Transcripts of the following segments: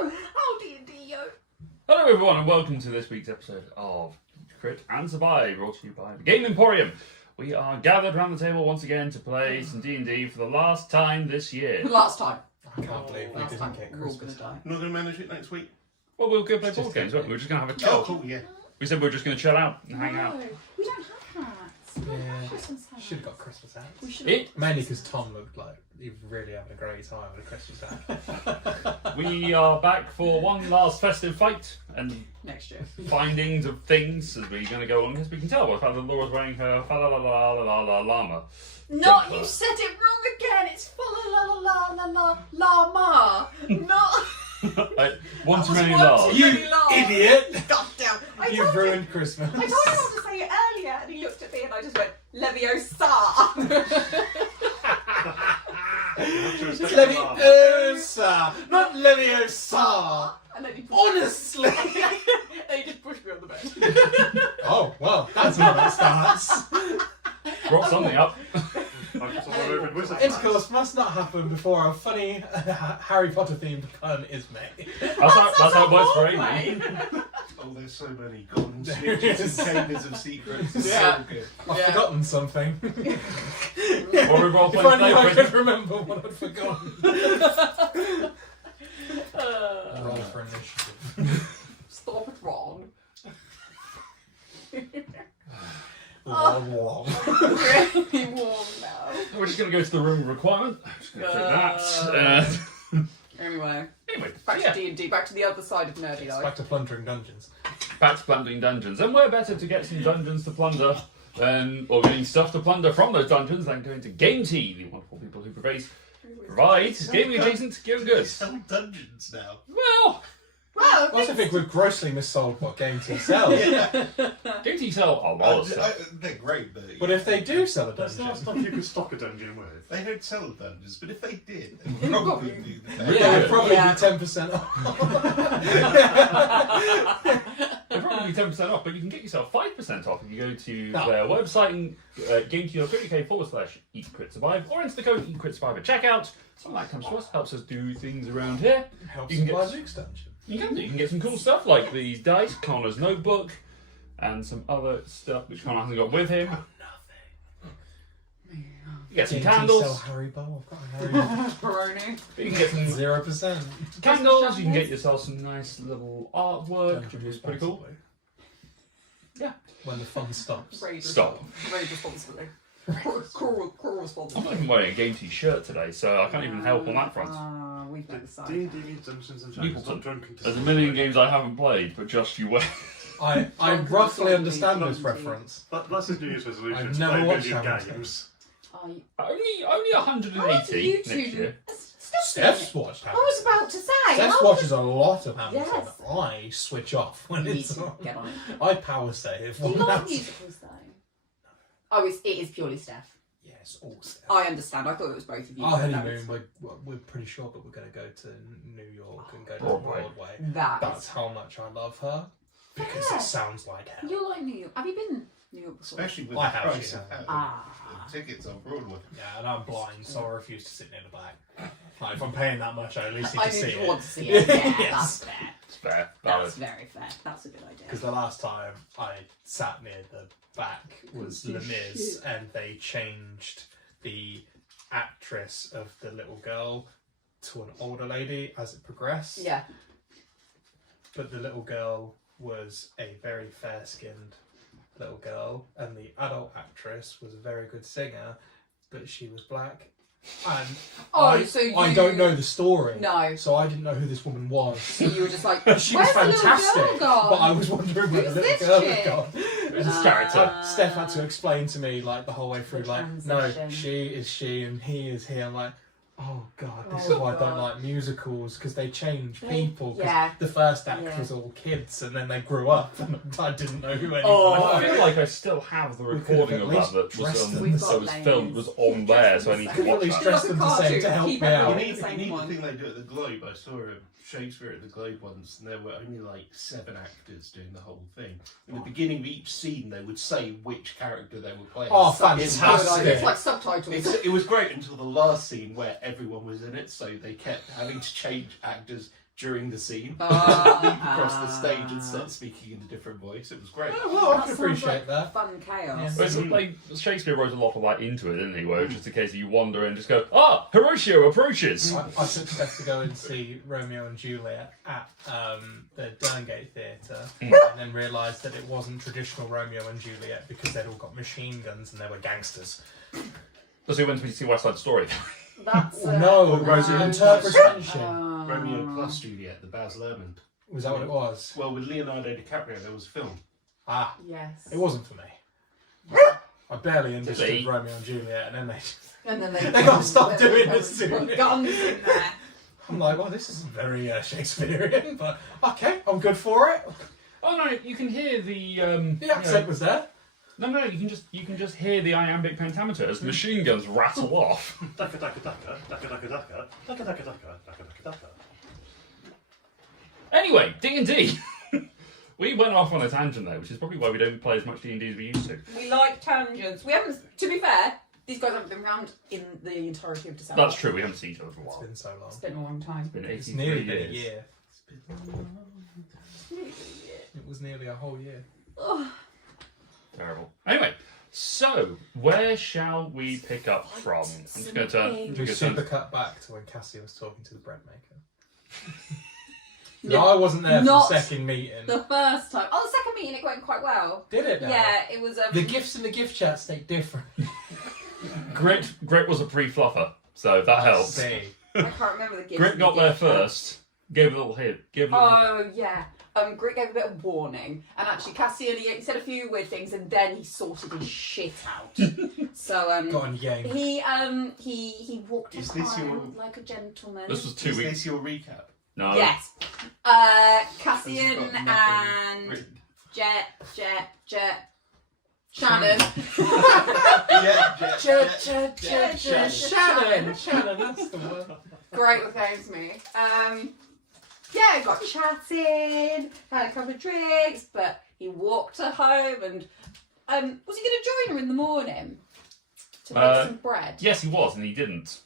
Oh, D&D, yo. Hello everyone and welcome to this week's episode of Crit and Survive, brought to you by the Game Emporium. We are gathered around the table once again to play some D&D for the last time this year. Last time. I can't believe we Last didn't time. get We're all Christmas. gonna die. Not going to manage it next week? Well, we'll go play board games, weren't we? We're just going to have a Oh, chill. cool, yeah. We said we were just going to chill out and hang out. No, we don't have hats. We don't have Christmas hats. Should have got Christmas hats. We should It, Mainly because Tom looked like he was really having a great time with a Christmas hat. we are back for one last festive fight and next year. findings of things as we're going to go along. As we can tell by the fact that Laura's wearing her llama. Not, Jumper. you said it wrong again. It's full of la llama. Not. One too was many one laughs. too You many laughs. idiot! God damn. I You've told him. ruined Christmas. I told him not to say it earlier, and he looked at me, and I just went Leviosa. Leviosa! Not Leviosa! And then he Honestly! and he just pushed me on the bed. Oh, well, that's how that starts. Brought something up. Intercourse must not happen before a funny Harry Potter themed pun is made. That's how it works for Amy. Amy. Oh, there's so many golden snitches and chambers of secrets. It's Yeah. so good. I've Yeah. forgotten something. Or we're all If only playing I Snake could remember what I'd forgotten. Roll Uh, for initiative. Stop it, Ron. Really warm now. We're just going to go to the room of requirement. I'm just going to take that. Anyway, Anyway, back yeah, to D&D, back to the other side of nerdy It's life. back to plundering dungeons. back to plundering dungeons. And where better to get some dungeons to plunder or getting stuff to plunder from those dungeons than going to Game Tea, the wonderful people who provide gaming adjacent game goods. Some dungeons now. Well, Well, I also think we've grossly missold what Game Tea sells. Game Tea sell a lot of stuff. They're great, but But if they do sell a That's not dungeon, stuff you could stock a dungeon with. they don't sell dungeons. But if they did, they would probably do the best. Really? they would probably Yeah. be 10% off. They're probably 10% off, but you can get yourself 5% off if you go to No. their website and gametea.co.uk/Eat Crit Survive or enter the code Eat Crit Survive at checkout. Some of that comes to us, helps us do things around here. Helps You can buy get- Luke's dungeon. You can get some cool stuff like these dice, Connor's notebook, and some other stuff which Connor hasn't got with him. You get some Game Tea sell candles. Haribo. I've got a Haribo. Baroni. You can get some 0%. candles. You can get yourself some nice little artwork, which is pretty cool. Responsibly. Yeah. When the fun stops. Stop. Very responsibly. Cool I'm responsibly. not even wearing a Game Tea shirt today, so I can't even help on that front. We've done the same. D&D means Dungeons and Dragons, not drunken to There's a million games I haven't played, but just you wait. I Drunk roughly and understand salty. this reference. But that's his New Year's resolution. I've to never play a watched million Hamilton. games. I Only 180 next year. Steph's watched I Hamilton. was about to say. Steph how watches a lot of Hamilton. Yes. I switch off when You need it's to on. get on it. I power save. Do you when like that's- musicals though? Oh, it is purely Steph. Yes, all Steph. I understand. I thought it was both of you. Our That honeymoon, we're pretty sure, but we're going to go to New York and go to Broadway. Broadway. That That's is- how much I love her. Because Yeah. it sounds like hell. You like New York? Have you been New York before? Especially with I the have, price yeah. of Ah. the tickets on Broadway. Yeah, and I'm blind, so I refuse to sit near the back. Like, if I'm paying that much, I at least need I to see didn't it. want to see it. Yeah, Yes. that's fair. It's fair. That's Valid. very fair. That's a good idea. Because the last time I sat near the back was Les Mis, and they changed the actress of the little girl to an older lady as it progressed. Yeah. But the little girl was a very fair-skinned little girl, and the adult actress was a very good singer, but she was black. And I don't know the story. No. So I didn't know who this woman was. So you were just like, She was where's the little fantastic, girl gone? but I was wondering where Who's the this little girl chick? had gone. It's his character. Steph had to explain to me like the whole way through, The like, no, transition. she is she and he is he. I'm like, oh god, this Oh, is why I don't God. like musicals, because they change They- people. 'Cause yeah. the first act Yeah. was all kids, and then they grew up, and I didn't know who anyone Oh, I was. feel like I still have the We could have recording at of least that was dressed them We've the got that was names. filmed was on there, so I need to Could at watch least that. dress Like a them the same cartoon, to help keep me it out. all You need, the you need one. the thing they do at the Globe. I saw a Shakespeare at the Globe once, and there were only like 7 actors doing the whole thing. In the beginning of each scene, they would say which character they were playing. Oh, It's fantastic. It's like subtitles. It was great until the last scene where everyone was in it, so they kept having to change actors during the scene. Ah. Leap across the stage and start speaking in a different voice. It was great. Oh, well, I That can sounds appreciate like that. Fun chaos. Yeah. But it's like Shakespeare wrote a lot of that into it, didn't he? Where it's just a case of you wander and just go, Horatio approaches. I took Steph to go and see Romeo and Juliet at the Derngate Theatre, and then realised that it wasn't traditional Romeo and Juliet because they'd all got machine guns and they were gangsters. So we went to see West Side Story. That's No, Romeo interpretation. Romeo plus Juliet, the Baz Luhrmann. Was that what it was? Well, with Leonardo DiCaprio, there was a film. Ah, Yes. it wasn't for me. I barely understood Really? Romeo and Juliet, and then And then they got to stop doing this Put soon. guns in there. I'm like, well, this is very Shakespearean, but okay, I'm good for it. Oh no, you can hear the The accent was there. No, you can just hear the iambic pentameter as the machine guns rattle off. Daka daka daka, daka daka daka, daka daka daka, daka daka daka. Anyway, D&D. We went off on a tangent there, which is probably why we don't play as much D&D as we used to. We like tangents. We haven't, to be fair, these guys haven't been around in the entirety of December. That's true, we haven't seen each other for a It's while. been so long. It's been a long time. It's been It's 83 nearly been a years. year. It was nearly a whole year. Terrible. Anyway, so where shall we pick up from? I'm just going to turn. We to super cut back to when Cassie was talking to the bread maker. No, I wasn't there for the Not second meeting. The first time. Oh, the second meeting, it went quite well. Did it now? Yeah, it was. The gifts in the gift chat stay different. Grit was a pre-fluffer, so that helps. See. I can't remember the gift. Grit got there first, gave a little hint, gave a little. Oh, yeah. Grit gave a bit of warning, and actually Cassian he said a few weird things, and then he sorted his shit out. So Got on yang. he walked Is around this your- like a gentleman. This was 2 Is weeks. this your recap? No. Yes. Has it Cassian got nothing and written? Jet. Shannon. Shannon, that's the one. Great with names, me. Yeah, got chatting, had a couple of drinks, but he walked her home and was he going to join her in the morning to make some bread? Yes, he was, and he didn't.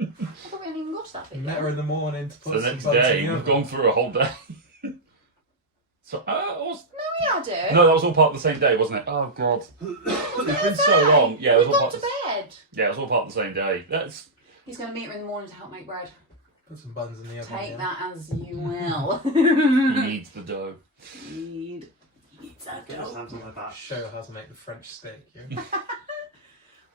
I thought we hadn't even got to that bit Met yet. her in the morning to So put the some next buns day, in the we've oven. gone through a whole day. So, We had it. no, that was all part of the same day, wasn't it? Oh god, it's been so long. Yeah, it was We've all gone part. to bed. Yeah, it was all part of the same day. That's He's going to meet her in the morning to help make bread. Put some buns in the oven. Take yeah. that as you will. he needs the dough. Need that Get his dough. hands on my back. Show her how to make the French steak. Yeah.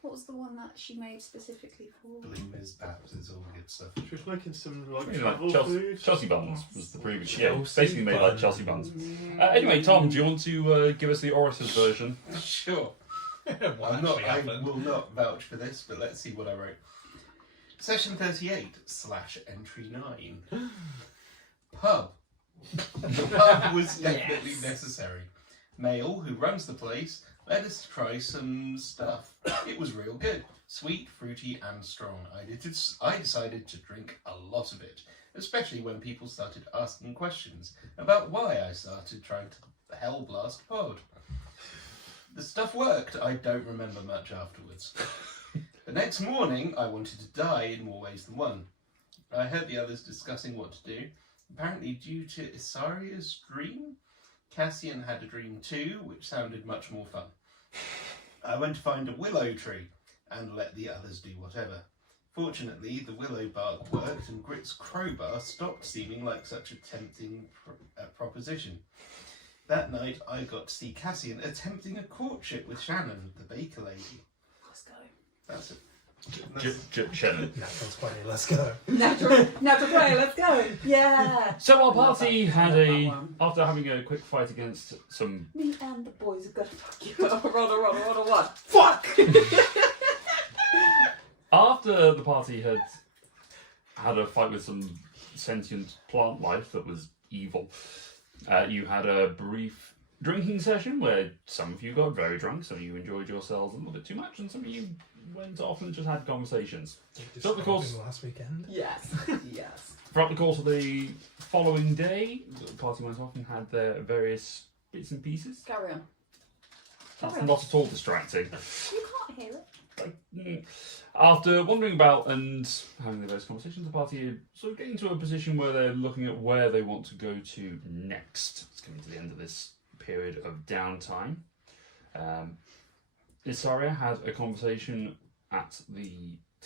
What was the one that she made specifically for? Bloomers, Babs, all good stuff. She was making some like Maybe like travel Chelsea, food. Chelsea buns was the previous. Yeah, Chelsea basically made like buns. Chelsea buns. Anyway, Tom, do you want to give us the Oris's version? Sure. What I actually happened? will not vouch for this, but let's see what I wrote. Session 38/entry 9. Pub. The pub was definitely necessary. Male, who runs the place, let us try some stuff. It was real good. Sweet, fruity, and strong. I decided to drink a lot of it, especially when people started asking questions about why I started trying to hell blast pod. The stuff worked. I don't remember much afterwards. The next morning, I wanted to die in more ways than one. I heard the others discussing what to do. Apparently, due to Isaria's dream, Cassian had a dream too, which sounded much more fun. I went to find a willow tree and let the others do whatever. Fortunately, the willow bark worked and Grit's crowbar stopped seeming like such a tempting proposition. That night, I got to see Cassian attempting a courtship with Shannon, the baker lady. Let's go. That's it. Shannon. That was funny. Let's go. Now to play, let's go. Yeah. So our party had Love that a, one. after having a quick fight against some. Me and the boys are gonna fuck you up. Run, what? Fuck! After the party had a fight with some sentient plant life that was evil, you had a brief drinking session where some of you got very drunk, some of you enjoyed yourselves a little bit too much, and some of you went off and just had conversations. So of course, last weekend. Yes. Yes. throughout the course of the following day, the party went off and had their various bits and pieces. Carry on. That's not at all distracting. You can't hear it. After wandering about and having the various conversations, the party are sort of getting to a position where they're looking at where they want to go to next. It's coming to the end of this period of downtime. Isaria had a conversation at the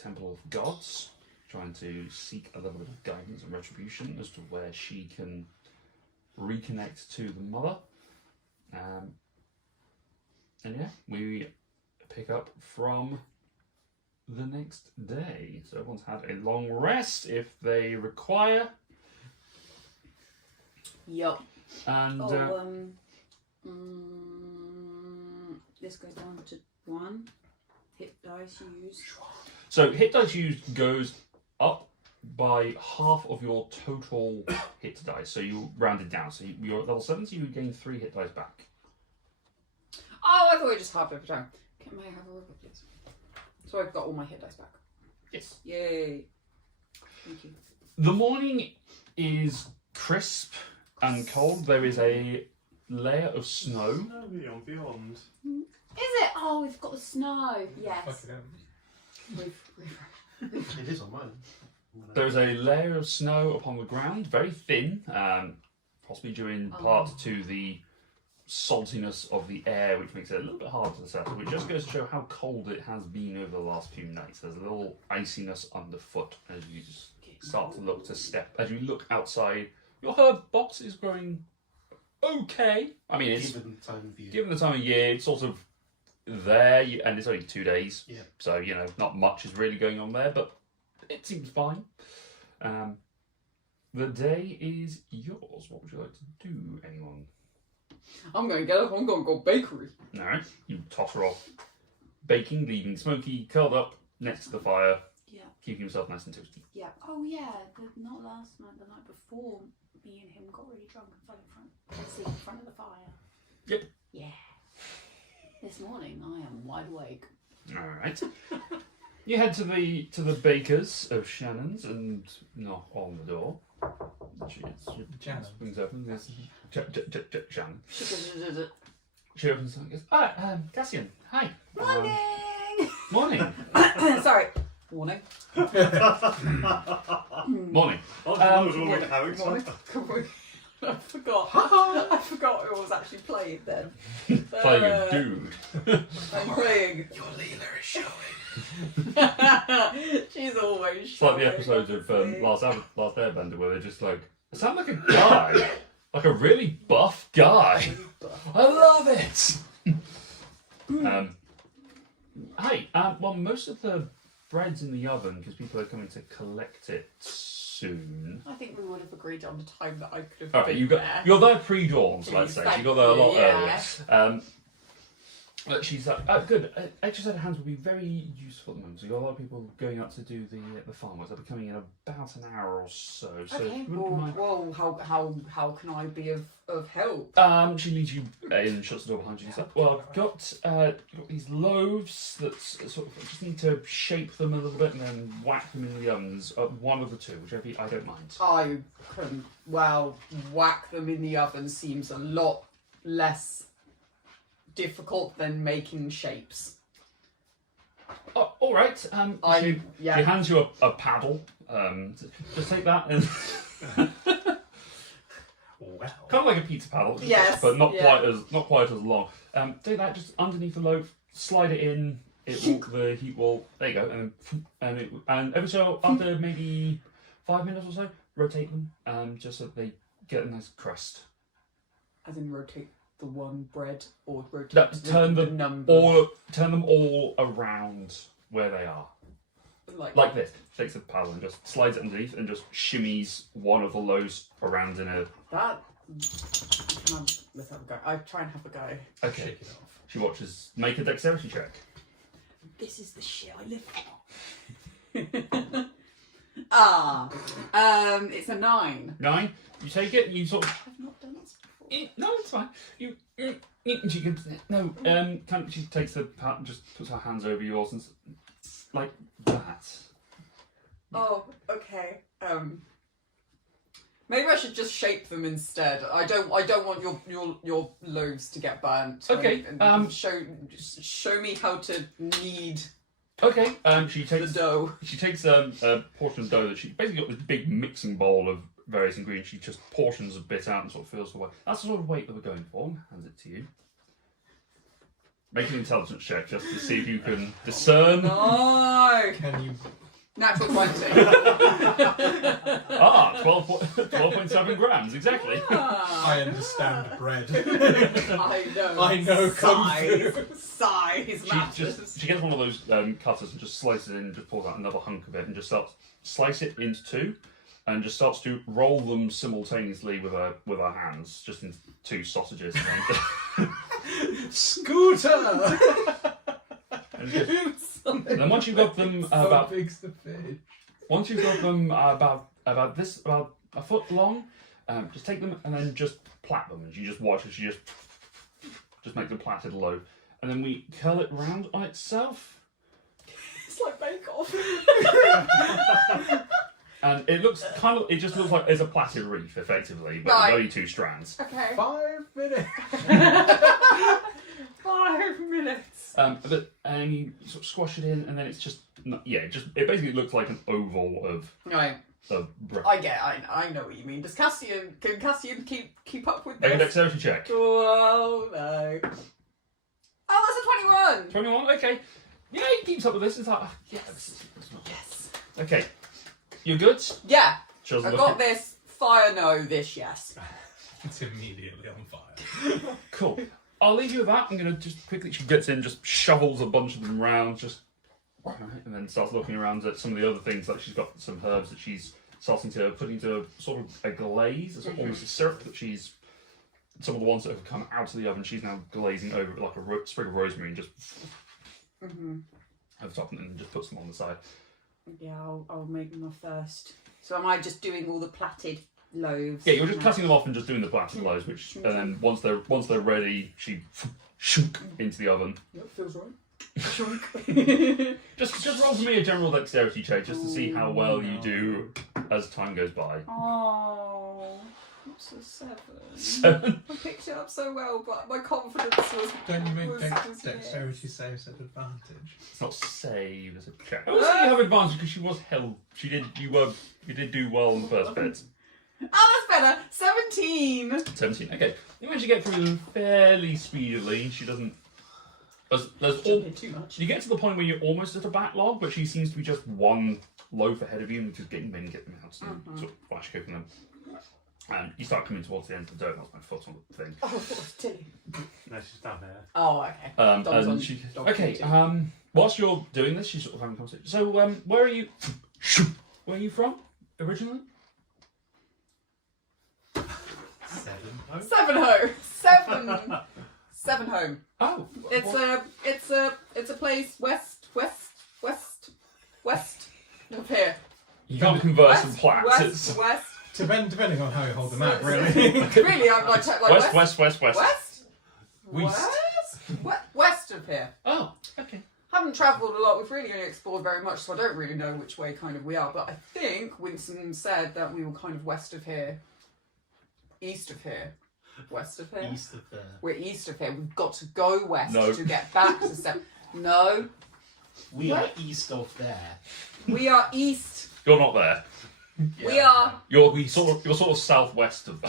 Temple of Gods, trying to seek a little bit of guidance and retribution as to where she can reconnect to the mother. And yeah, we pick up from the next day. So everyone's had a long rest if they require. Yup. And This goes down to 1. Hit dice used. so hit dice used goes up by half of your total hit dice. So you round it down. So you're at level 7, so you gain 3 hit dice back. Oh, I thought we just half every time. May I have a look at this? So I've got all my hit dice back. Yes. Yay. Thank you. The morning is crisp and cold. There is a layer of snow. No, beyond. Is it? Oh, we've got the snow. Yes. Fucking hell. It is on mine. There is a layer of snow upon the ground, very thin, possibly due in part to the saltiness of the air, which makes it a little bit hard to settle, which just goes to show how cold it has been over the last few nights. There's a little iciness underfoot as you just start to look as you look outside. Your herb box is growing okay. I mean, it's Given the time of year. given the time of year, it's sort of there, and it's only 2 days, Yeah. so not much is really going on there, but it seems fine. The day is yours. What would you like to do, anyone? I'm going to get up. I'm going to go bakery. All right, you toss her off, baking, leaving Smokey curled up next to the fire, Yeah. keeping himself nice and toasty. Yeah. Oh, yeah. Not last night. The night before, me and him got really drunk and fell in front of the fire. Yep. Yeah. This morning, I am wide awake. All right. You head to the bakers of Shannon's and knock on the door. She Shannon. swings open. There's Shannon. She opens and goes, Cassian, hi. Morning! Morning. Sorry. Morning. Morning. I was all with Harry. Morning. I forgot. I forgot who was actually playing then. Playing a dude. I'm playing. Your Leela is showing. She's always It's like the showing, episodes of obviously. Last Airbender where they're just like, I sound like a guy. Like a really buff guy. I love it. Hi. Well, most of the bread's in the oven because people are coming to collect it soon. I think we would have agreed on the time that I could have Okay, been there. you're there pre-dawn, so let's Please, say. So you thank got there a lot you, earlier. yeah. But she's like, good. Extra set of hands would be very useful at the moment. So you've got a lot of people going up to do the farm work. They'll be coming in about an hour or so. So Okay, you wouldn't mind- well, how can I be of help? She leads you in, shuts the door behind you. She's like, well, I've got these loaves that sort of just need to shape them a little bit and then whack them in the ovens. One of the two, whichever I don't mind. I can, whack them in the oven seems a lot less difficult than making shapes. Oh, all right. She hands you a paddle. Just take that and Wow. kind of like a pizza paddle, Yes, but not yeah. quite as long. Take that just underneath the loaf, slide it in. The heat will. There you go, and every so after maybe 5 minutes or so, rotate them, just so that they get a nice crust. As in rotate the one bread or rotate No, the, turn the them number. Turn them all around where they are, like this. Takes the paddle and just slides it underneath and just shimmies one of the loaves around in a. That. Let's have a go. I try and have a go. Okay. Shake it off. She watches. Make a dexterity check. This is the shit I live for. It's a 9. 9. You take it. You sort of. I've not done this before. No, it's fine. She goes, no. She takes the pat and just puts her hands over yours and like that. Oh, okay. Maybe I should just shape them instead. I don't want your loaves to get burnt. Okay, Show me how to knead Okay. She The takes dough. a portion of dough that she basically got this big mixing bowl of various ingredients. She just portions a bit out and sort of feels the way. That's the sort of weight that we're going for. Hands it to you. Make an intelligence check just to see if you can discern. No! Can you? Natural 20. 12.7 grams, exactly. I understand bread. I know. I know kung size. fu. Size matters. She gets one of those cutters and just slices it in and just pulls out another hunk of it and just starts slice it into two and just starts to roll them simultaneously with her hands, just into two sausages. And Scooter. and then once you've got them about big's the fish. once you've got them about a foot long, just take them and then just plait them. And you just watch as she just make them plaited low, and then we curl it round on itself. It's like Bake Off. And it just looks like it's a plaited wreath, effectively, but Right. with only two strands. Okay. 5 minutes. 5 minutes. And you sort of squash it in, and then it's just it basically looks like an oval of Right. bread. I know what you mean. Can Cassian keep up with Make a this? dexterity check. Oh no. Oh, that's a 21. 21. Okay. Yeah, he keeps up with this. It's like, this is not... Yes. Okay. You're good. Yeah. She'll I look got at- this. Fire no. This yes. It's immediately on fire. Cool. I'll leave you with that. I'm gonna just quickly. She gets in, just shovels a bunch of them around, and then starts looking around at some of the other things. Like she's got some herbs that she's starting to put into sort of a glaze, almost a syrup that she's. Some of the ones that have come out of the oven, she's now glazing over it like a sprig of rosemary, and just over the top, and then just puts them on the side. Yeah, I'll make them off first. So am I just doing all the plaited loaves? Yeah, you're just cutting them off and just doing the plaited loaves, and then once they're ready, she shunk into the oven. Yep, feels right. Just roll for me a general dexterity check just to see how well you do as time goes by. Oh, it's a 7. 7. I picked it up so well, but my confidence was. Don't you make was dexterity saves at advantage? It's not save, it's a check. Also, you have advantage because she was held. You did do well in the first bit. Oh, that's better. 17. 17. Okay, you manage to get through them fairly speedily. She doesn't. Too much. You get to the point where you're almost at a backlog, but she seems to be just one loaf ahead of you, and just get them out and sort of flash cooking them. And you start coming towards the end of the dough. That's my foot on the thing. Oh, I thought it was Tilly. No, she's down there. Oh, okay. Dog's And on she, dog okay. duty. Whilst you're doing this, she's sort of having a conversation. So, where are you? Where are you from originally? 7. 7 home. 7 home. Oh, It's a place west of here. you can't converse in plats. West. Depending on how you hold the map, really. Really, I'm like West. West of here. Oh, okay. Haven't travelled a lot. We've really only explored very much, so I don't really know which way kind of we are. But I think Winston said that we were kind of west of here, east of here, west of here. East of there. We're east of here. We've got to go west No. to get back to No, We are east of there. we are east. You're not there. We are. You're sort of southwest of.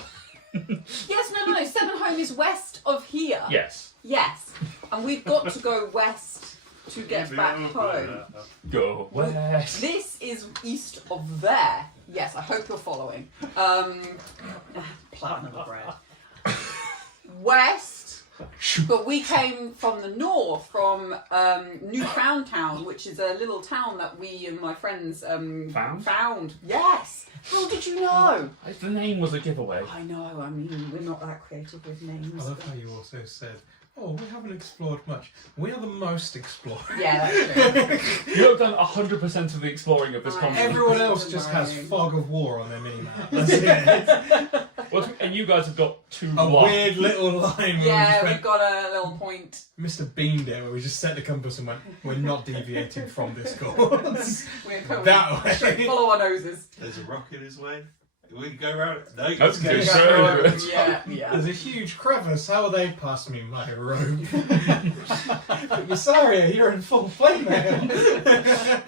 Yes, no. 7 home is west of here. Yes. Yes, and we've got to go west to get back home. Go west. This is east of there. Yes, I hope you're following. Platinum bread. West, but we came from the north, from Newfound Town, which is a little town that we and my friends found. Yes. How did you know? The name was a giveaway. I know. I mean, we're not that creative with names. I love how you also said, "Oh, we haven't explored much. We are the most explored." Yeah, that's true. You have done 100% of the exploring of this Right. continent. Everyone else just has fog of war on their minimap. That's it. Well, and you guys have got two A lines. weird little line where we Yeah, just we've went, got a little point. Mr. Bean there, where we just set the compass and went, "We're not deviating from this course." We're going That way. straight, follow our noses. There's a rock in his way. We go round. No, Let's let's go go straight over it. Yeah. There's a huge crevice. How will they pass me my robe? Sorry, you're in full play now.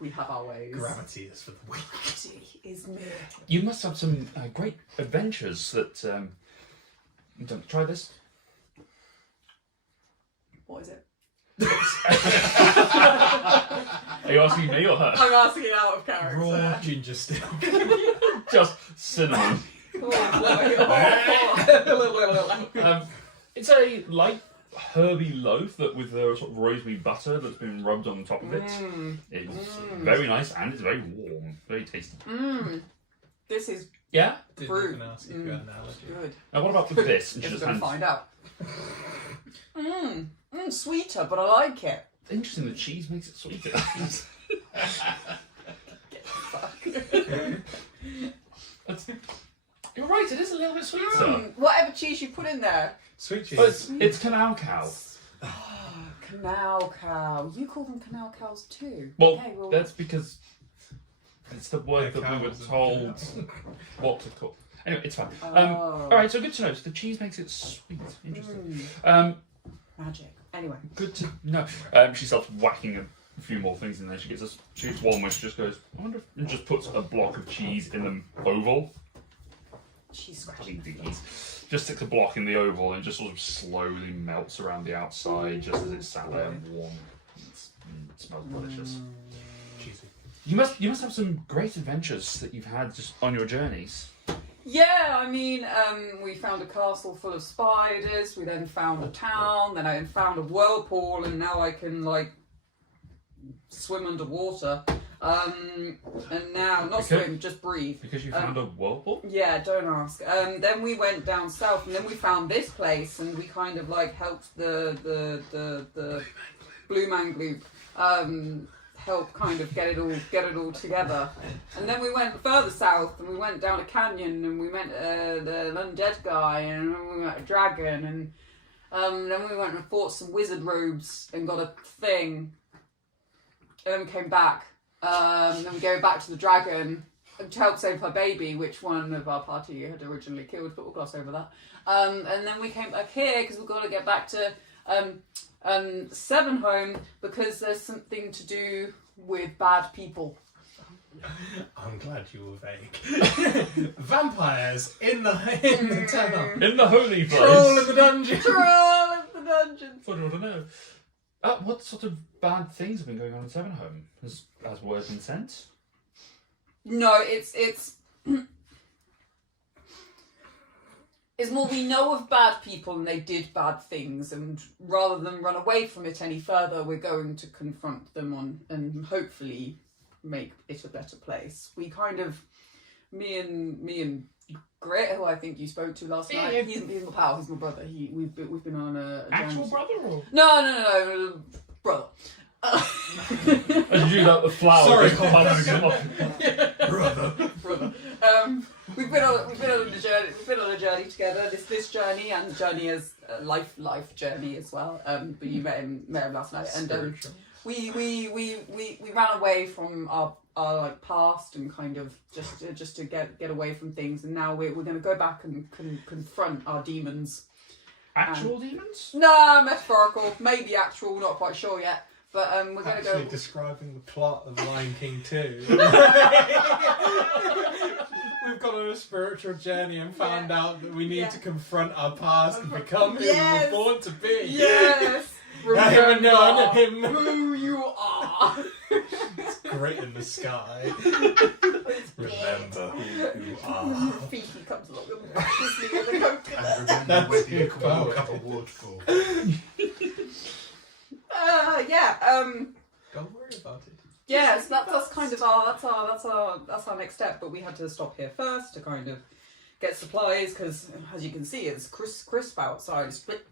We have our ways. Gravity is for the weak. Gravity is me. You must have some great adventures that. Don't try this. What is it? Are you asking me or her? I'm asking it out of character. Raw ginger still. Just cinnamon. It's a light herby loaf that with a sort of rosemary butter that's been rubbed on top of it. It's very nice and it's very warm, very tasty. This is Yeah. Didn't Fruit. even ask if you had an allergy. good. Now what about with this? And she If we're just going to hands. find out. Sweeter, but I like it. Interesting. The cheese makes it sweeter. You're right. It is a little bit sweeter. Whatever cheese you put in there. Sweet cheese. But it's canal cow. Canal cow. You call them canal cows too. Well, Okay, well, that's because it's the word They're that we were cows and told cows. what to call. Anyway, it's fine. Oh. All right, so good to know. So the cheese makes it sweet. Interesting. Magic. Anyway. Good to know. She starts whacking a few more things in there. She gets one where she just goes, I wonder, and just puts a block of cheese in the oval. She's scratching. Just sticks a block in the oval and just sort of slowly melts around the outside, just as it's sat there warm. It smells delicious. Cheesy. You must have some great adventures that you've had just on your journeys. Yeah, I mean, we found a castle full of spiders. We then found a town. Then I found a whirlpool, and now I can like swim underwater. And now not swim, just breathe. Because you found a whirlpool? Yeah, don't ask. Then we went down south, and then we found this place, and we kind of like helped the Blue Man Gloop help kind of get it all together. And then we went further south, and we went down a canyon, and we met the undead guy, and then we met a dragon, and then we went and fought some wizard robes and got a thing, and then we came back. Then we go back to the dragon to help save her baby, which one of our party had originally killed, but we'll gloss over that. And then we came back here because we've got to get back to Sevenhome because there's something to do with bad people. I'm glad you were vague. Vampires in the town. In the holy place. Troll in the dungeon. Troll in the dungeon. What do you want to know? What sort of bad things have been going on in Sevenhome? Has word been sent? No, it's more we know of bad people and they did bad things, and rather than run away from it any further, we're going to confront them and hopefully make it a better place. We kind of, me and Grit, who I think you spoke to last night. Yeah. He's my pal. He's my brother. We've been on a Actual journey. brother or? No, brother. As you do that, the flower. Sorry, goes puffing off. Brother. Brother. We've been on a journey. We've been on a journey together. This journey and journey as a life journey as well. But you met him last night, and we ran away from our like past and kind of just to get away from things, and now we're going to go back and confront our demons. Actual demons? No, metaphorical, maybe actual, not quite sure yet. But we're going to go. Actually describing the plot of Lion King 2. We've gone on a spiritual journey and found out that we need to confront our past and become who we were born to be. Yes. Remember him. who you are. Great in the sky. Remember who you are. Fifi comes along and brushes me with a coconut. And remember That's whether you good call your power. cup of wood for. Don't worry about it. Yeah, so that's kind of our next step. But we had to stop here first to kind of get supplies because, as you can see, it's crisp outside. It's a bit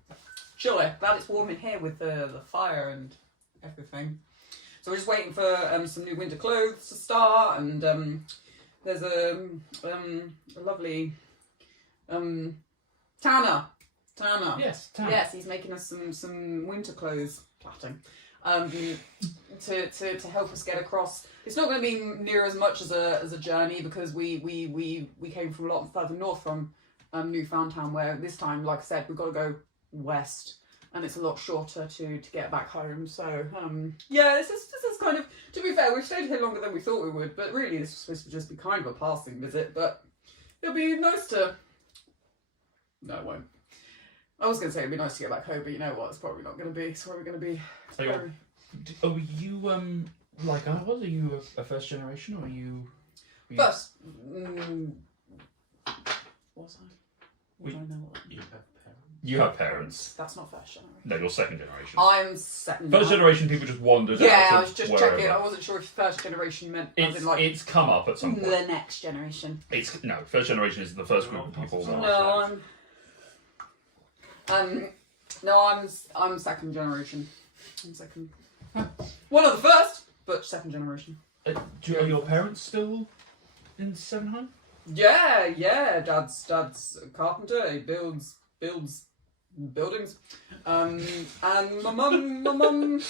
chilly. Glad it's warm in here with the fire and everything. So we're just waiting for some new winter clothes to start, and there's a lovely Tanner. Yes, Tam. Yes, he's making us some winter clothes plaiting. to help us get across. It's not going to be near as much as a journey because we came from a lot further north from Newfoundland, where this time, like I said, we've got to go west, and it's a lot shorter to get back home. So yeah, this is kind of, to be fair, we've stayed here longer than we thought we would, but really this was supposed to just be kind of a passing visit. But it'll be nice to. No, it won't. I was going to say it'd be nice to get back home, but you know what? It's probably not going to be. It's probably going to be. Are you like I was? Are you a first generation, or are you? First. Was I? Would I know what? You have parents. You have parents. That's not first generation. No, you're second generation. I'm second. First generation people just wandered out. Yeah, I of was just wherever. checking. I wasn't sure if first generation meant as in like It's come up at some point. the next generation. It's no, first generation is the first group of people. No, I'm second generation. I'm second. One of the first, but second generation. Are your parents still in Sevenheim? Yeah. Dad's a carpenter. He builds buildings. And my mum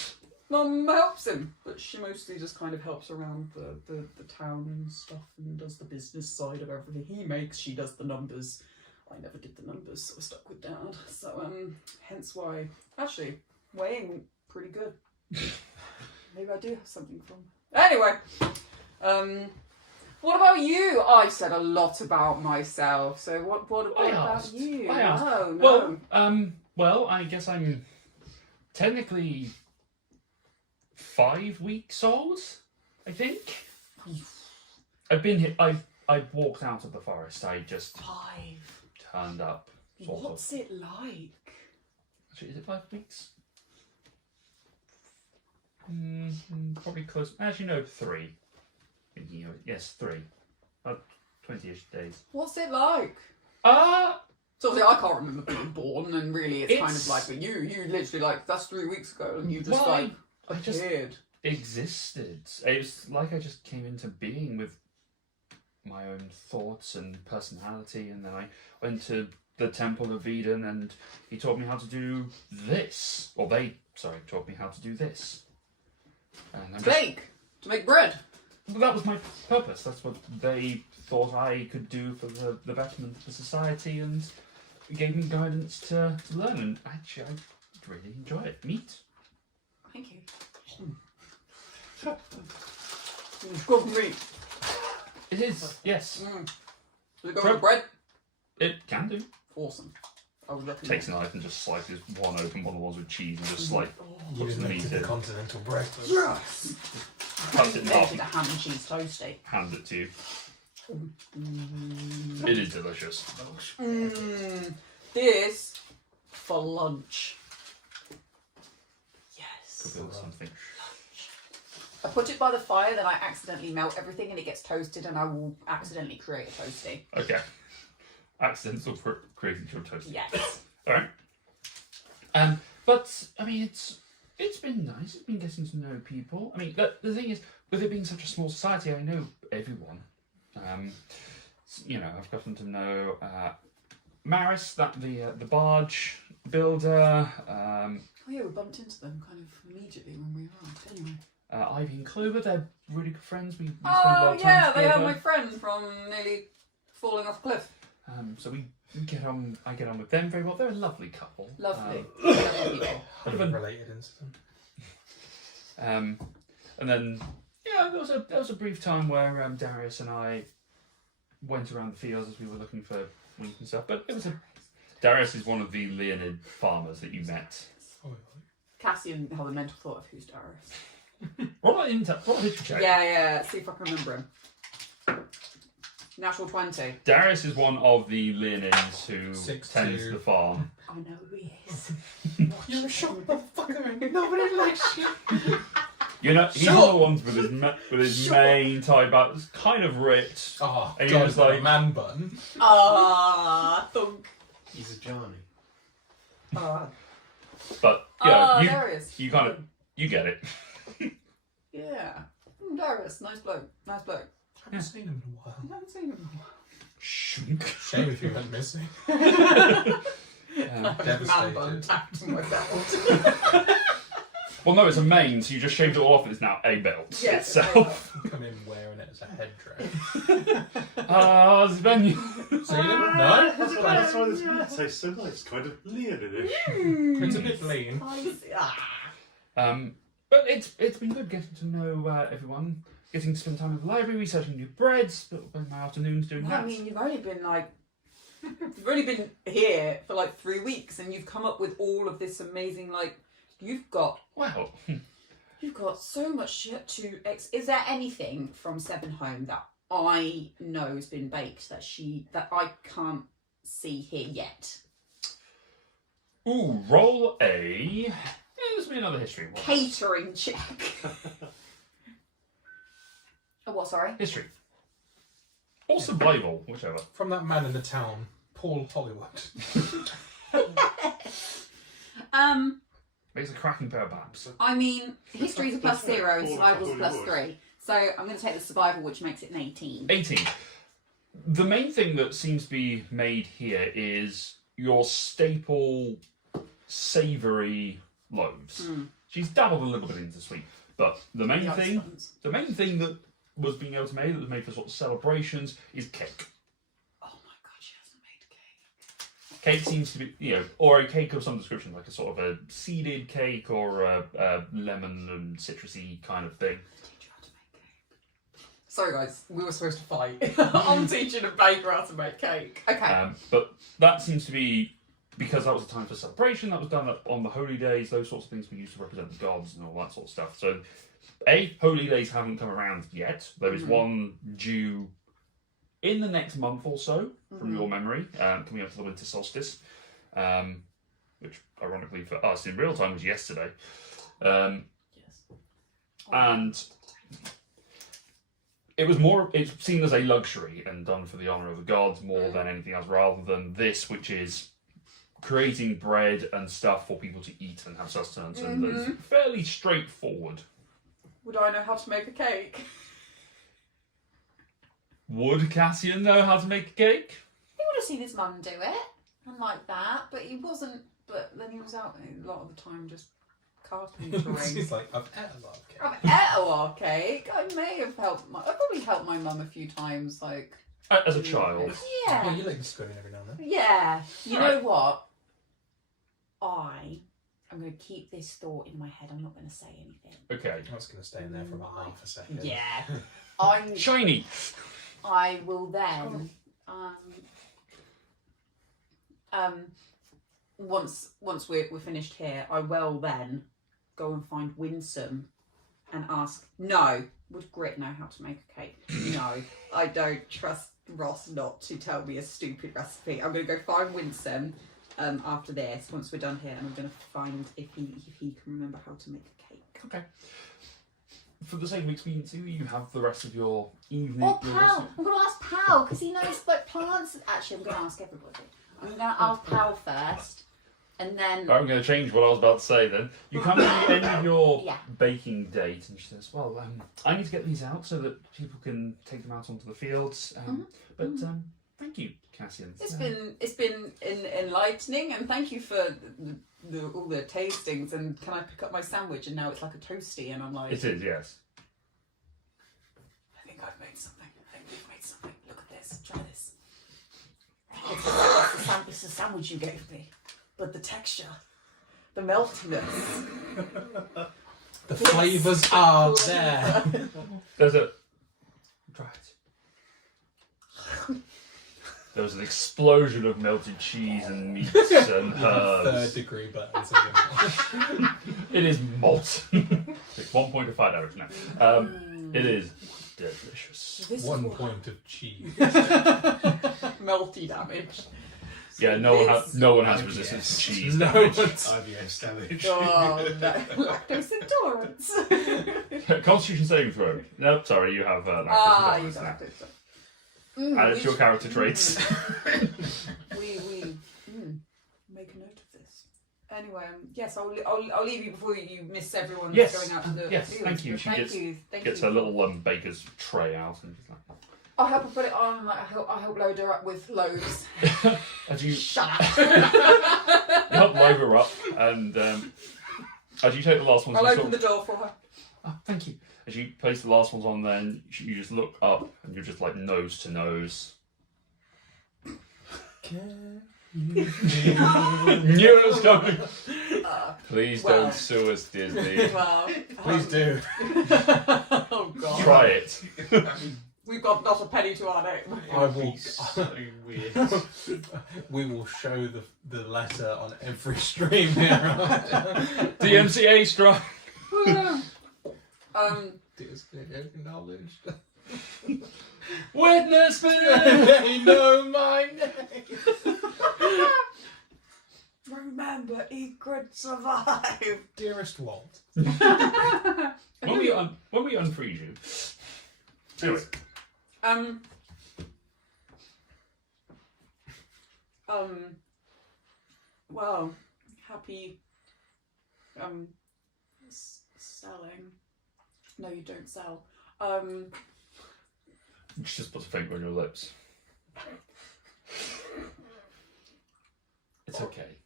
helps him, but she mostly just kind of helps around the town and stuff and does the business side of everything he makes. She does the numbers. I never did the numbers, so I stuck with Dad. So hence why actually weighing pretty good. Maybe I do have something from. Anyway, what about you? I said a lot about myself. So what about you? I asked. No. Well, I guess I'm technically 5 weeks old. I think. I've been here. I walked out of the forest. I just 5. turned up. Sort What's of. it like? Actually, is it 5 weeks? Probably close. Actually, no, 3. Thinking of it. Yes, 3. 20-ish days. What's it like? So obviously I can't remember being born, and really it's kind of like, but you literally like that's 3 weeks ago, and you just I just appeared. existed. It was like I just came into being with my own thoughts and personality, and then I went to the Temple of Eden, and he taught me how to do this, or they, taught me how to do this. And I'm To make bread. that was my purpose. That's what they thought I could do for the betterment of the society, and gave me guidance to learn. And actually, I really enjoy it. Meat. Thank you. Good meat. It is. Yes. Does it go with bread? It can do. Awesome. I would recommend. Takes a knife and just slices one open, one of the ones with cheese, and just like You puts the meat invented in, the continental breakfast. Yes. cuts it in half, Invented a ham and cheese toasty. hands it to you. It is delicious. This for lunch. Yes. Could build something. I put it by the fire, then I accidentally melt everything and it gets toasted, and I will accidentally create a toasty. Okay. Accidental creating your toast. Yes. All right. But I mean, it's been nice. It's been getting to know people. I mean, the thing is, with it being such a small society, I know everyone. I've gotten to know Maris, the barge builder. Oh yeah, we bumped into them kind of immediately when we arrived. Anyway. Ivy and Clover, they're really good friends. We spend a lot Oh of time yeah, they are together. my friends from nearly falling off a cliff. So we get on. I get on with them very well. They're a lovely couple. Lovely. Lovely people. Unrelated incident. And then there was a brief time where Darius and I went around the fields as we were looking for wheat and stuff. But Darius is one of the Leonid farmers that you met. Oh, Cassian held a mental thought of who's Darius. Roll a history check. Yeah, see if I can remember him. Natural 20. Darius is one of the Leonids who 6'2". tends the farm. I know who he is. you're a short motherfucker and nobody likes you. You know, he's one of the ones with his mane tied back. It's kind of ripped. Oh, And God, you're just like- a man bun. Thunk. He's a Johnny. But yeah, Darius. you get it. Yeah. Darius, nice bloke. Nice bloke. I haven't seen him in a while. I haven't seen him in a while. Shunk. Shame if you went missing. Man bun Devastated. tapped on my belt. Well, no, it's a mane, so you just shaved it all off and it's now a belt Yes. itself. Come in wearing it as a headdress. Ah, Sven. So you didn't know? That's why this meat tastes so nice, kind of Leonidish. It's a bit lean. But it's been good getting to know everyone, getting to spend time at the library, researching new breads, spend my afternoons doing I that. mean, you've only been here for like 3 weeks, and you've come up with all of this amazing, like, you've got Wow. so much to. Is there anything from Seven Home that I know has been baked that I can't see here yet? Ooh, roll a. This will be another history. What? Catering check. Oh, what? Sorry. History. Or survival, whichever. From that man in the town, Paul Hollywood. Makes a cracking pair of babs. I mean, history's a +0 and Paul survival's Hollywood. +3. So I'm going to take the survival, which makes it an 18. 18. The main thing that seems to be made here is your staple savoury loaves. She's dabbled a little bit into sweet, but the main The thing Icelands. that was being able to make, that was made for sort of celebrations, is cake. Oh my god, she hasn't made cake. Cake seems to be, or a cake of some description, like a sort of a seeded cake or a lemon and citrusy kind of thing. Teach you how to make cake. Sorry guys, we were supposed to fight. I'm teaching a baker how to make cake. Okay. But that seems to be, because that was a time for celebration, that was done on the holy days, those sorts of things were used to represent the gods and all that sort of stuff. So, holy days haven't come around yet. There is one due in the next month or so, from your memory, coming up to the winter solstice, which ironically for us in real time was yesterday. Yes. And it's seen as a luxury and done for the honour of the gods more than anything else, rather than this, which is creating bread and stuff for people to eat and have sustenance, and it's fairly straightforward. Would I know how to make a cake? Would Cassian know how to make a cake? He would have seen his mum do it, and like that, but he wasn't. But then he was out a lot of the time just carpentering. He's like, I've ate a lot of cake. I've ate a lot of cake. I may have helped I've probably helped my mum a few times, like. As a child. Yeah, Yeah. you like the spoon every now and then. Yeah. You Right. know what? I'm going to keep this thought in my head. I'm not going to say anything. Okay. I was going to stay in there for about half a second. Yeah. Shiny! I will then once we're finished here, I will then go and find Winsome and ask. No, would Grit know how to make a cake? No, I don't trust Ross not to tell me a stupid recipe. I'm going to go find Winsome after this, once we're done here, and I'm going to find if he can remember how to make a cake. Okay. For the sake of expediency, you have the rest of your evening. Or Pal. I'm going to ask Pal because he knows like plants. Actually, I'm going to ask everybody. I'm going to ask Pal first, and then. I'm going to change what I was about to say then. You come to the end of your Yeah. baking date, and she says, well, I need to get these out so that people can take them out onto the fields. But thank you, Cassian. It's been enlightening, and thank you for all the tastings. And can I pick up my sandwich? And now it's like a toasty, and I'm like, It is, yes. I think I've made something. I think we've made something. Look at this. Try this. It's the sandwich you gave me, but the texture, the meltiness. The flavours are there. There's a... Try it. There was an explosion of melted cheese and meats and Third herbs. degree buttons again. It is molten. It's 1 point of fire damage now. It is delicious. This 1 is what point of cheese. melty damage. Yeah, no one has resistance to cheese No damage. one's... IBS damage. Oh no, lactose intolerance. Constitution saving throw. Nope, sorry, you have lactose You intolerance got now. lactose. Add it to your character traits. We make a note of this. Anyway, yes, I'll leave you before you miss everyone Yes, going out to the yes, fields. thank you. But She thank Gets you. her little baker's tray out and she's like, I'll help her put it on. Like, I'll help load her up with loaves. as you Shut up. help load her up and As you take the last ones, I'll you open the door for her. Oh, thank you. As you place the last ones on, then you just look up and you're just like nose to nose. Can Knew it was coming. Please well. don't sue us, Disney. Well, Please do. Oh god. Try it. We've got not a penny to our name. I will. So weird. We will show the letter on every stream here. DMCA strike. Disney acknowledged. Witness me. They know my name. Remember, he could survive. Dearest Walt. When we unfreeze you. Anyway, Well, happy, selling. No, you don't sell. she just puts a finger on your lips. It's okay.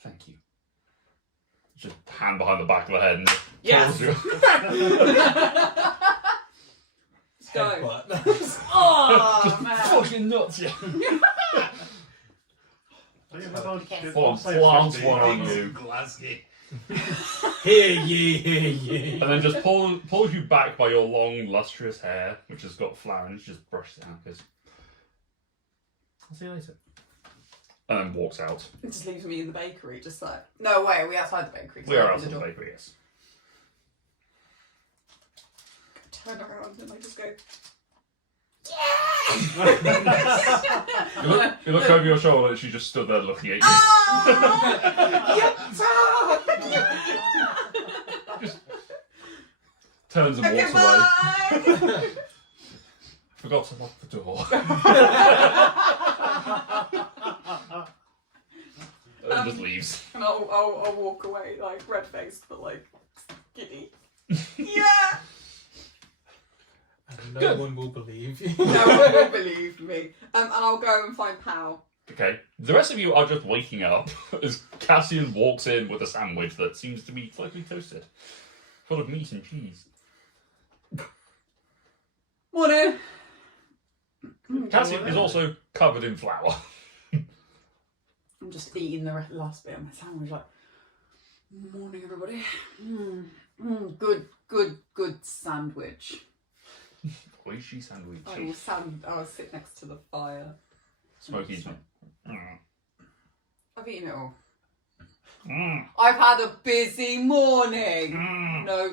Thank you. Just hand behind the back of the head and Yes. pulls you. Go. Headbutt. Oh, man. Fucking nuts, yeah. Full on plants one on you. Glasgow. Hear ye, hear ye. And then just pulls you back by your long, lustrous hair, which has got flour, and just brushes it out, goes, I'll see you later. And then walks out. It just leaves me in the bakery, just like, no way, are we outside the bakery? We are Open outside the door. bakery, yes. Turn around and I just go, You look over your shoulder and she just stood there looking at you. Just turns and okay, walks away. bye! Forgot to lock the door. And just leaves. And I'll walk away, like, red-faced, but, like, giddy. Yeah! And no Good. one will believe you. No one will believe me. And I'll go and find Pal. Okay. The rest of you are just waking up as Cassian walks in with a sandwich that seems to be slightly toasted. Full of meat and cheese. Morning! Cassian is also covered in flour. I'm just eating the last bit of my sandwich, like, morning, everybody. Good sandwich. Oishi sandwich. I'll sit next to the fire. Smoky. I've eaten it all. I've had a busy morning. No.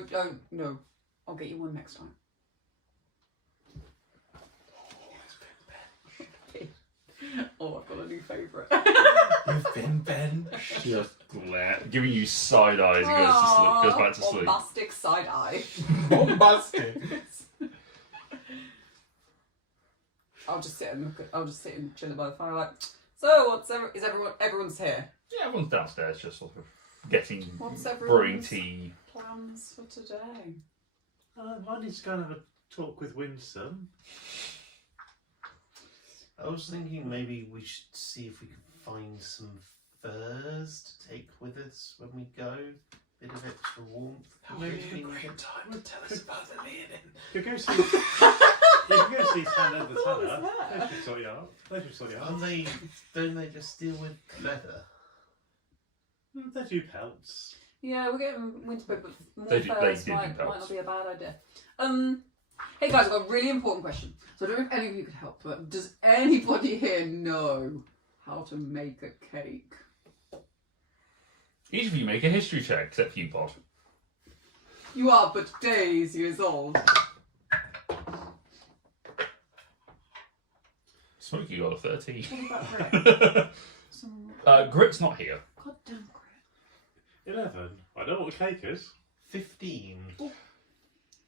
I'll get you one next time. Oh, I've got a new favourite. You've been benched. Just giving you side eyes. He goes to sleep. Goes back to sleep. Bombastic side eye. Bombastic. I'll just sit and chill by the fire. Like, so is everyone's here? Yeah, everyone's downstairs, just sort of getting What's brewing everyone's tea. plans for today? I need to go and have a talk with Winston. I was thinking maybe we should see if we can find some furs to take with us when we go. Bit of extra warmth. Maybe a great time to tell us about the leading. You can go see. You can go see Tanner the Tanner. They should sort you out. Aren't they? Don't they just deal with leather? They do pelts. Yeah, we're getting winter bed, but more They do furs do might pelts. not be a bad idea. Hey guys, I've got a really important question. So I don't know if any of you could help, but does anybody here know how to make a cake? Each of you make a history check, except for you, Pod. You are but years old. Smokey got a 13. What about Grit? Grit's not here. Goddamn Grit. 11. I know what a cake is. 15.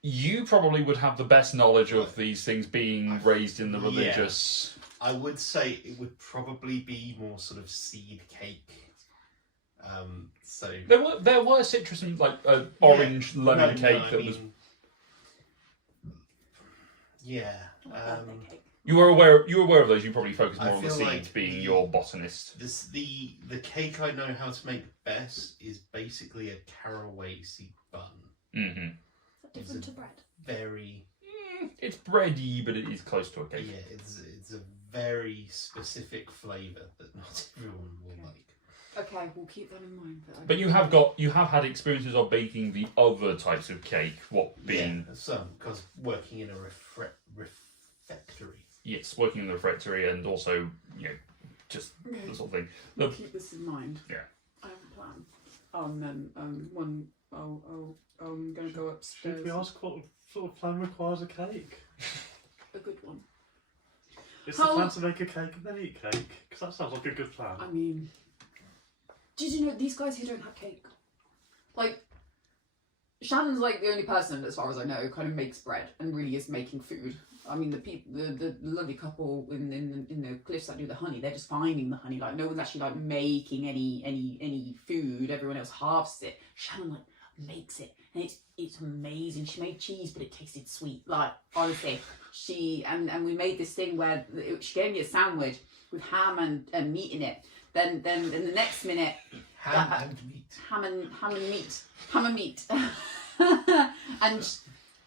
You probably would have the best knowledge of these things being raised in the religious. I would say it would probably be more sort of seed cake. So There were citrus and like orange lemon cake that was. Yeah. What birthday cake? You were aware of those. You probably focused I more on the feel seeds like being the- your botanist. The cake I know how to make best is basically a caraway seed bun. Mm-hmm. Is that different to bread? Very It's bready, but it is close to a cake. yeah, it's a very specific flavour that not everyone will like. Okay, we'll keep that in mind. But you have had experiences of baking the other types of cake. What being Yeah, some because working in a refectory. yes, working in the refectory and also just the sort of thing. We'll The- keep this in mind. Yeah. I have a plan. I'm going to go upstairs. Should we ask what sort of plan requires a cake? A good one. It's How- the plan to make a cake and then eat cake? Because that sounds like a good plan. I mean, did you know these guys here don't have cake? Like, Shannon's like the only person, as far as I know, who kind of makes bread and really is making food. I mean, the lovely couple in the cliffs that do the honey, they're just finding the honey. Like, no one's actually like making any food. Everyone else halves it. Shannon like makes it, and it's amazing. She made cheese, but it tasted sweet. Like, honestly, and we made this thing where she gave me a sandwich with ham and meat in it. Then in the next minute, Ham and meat. ham and meat,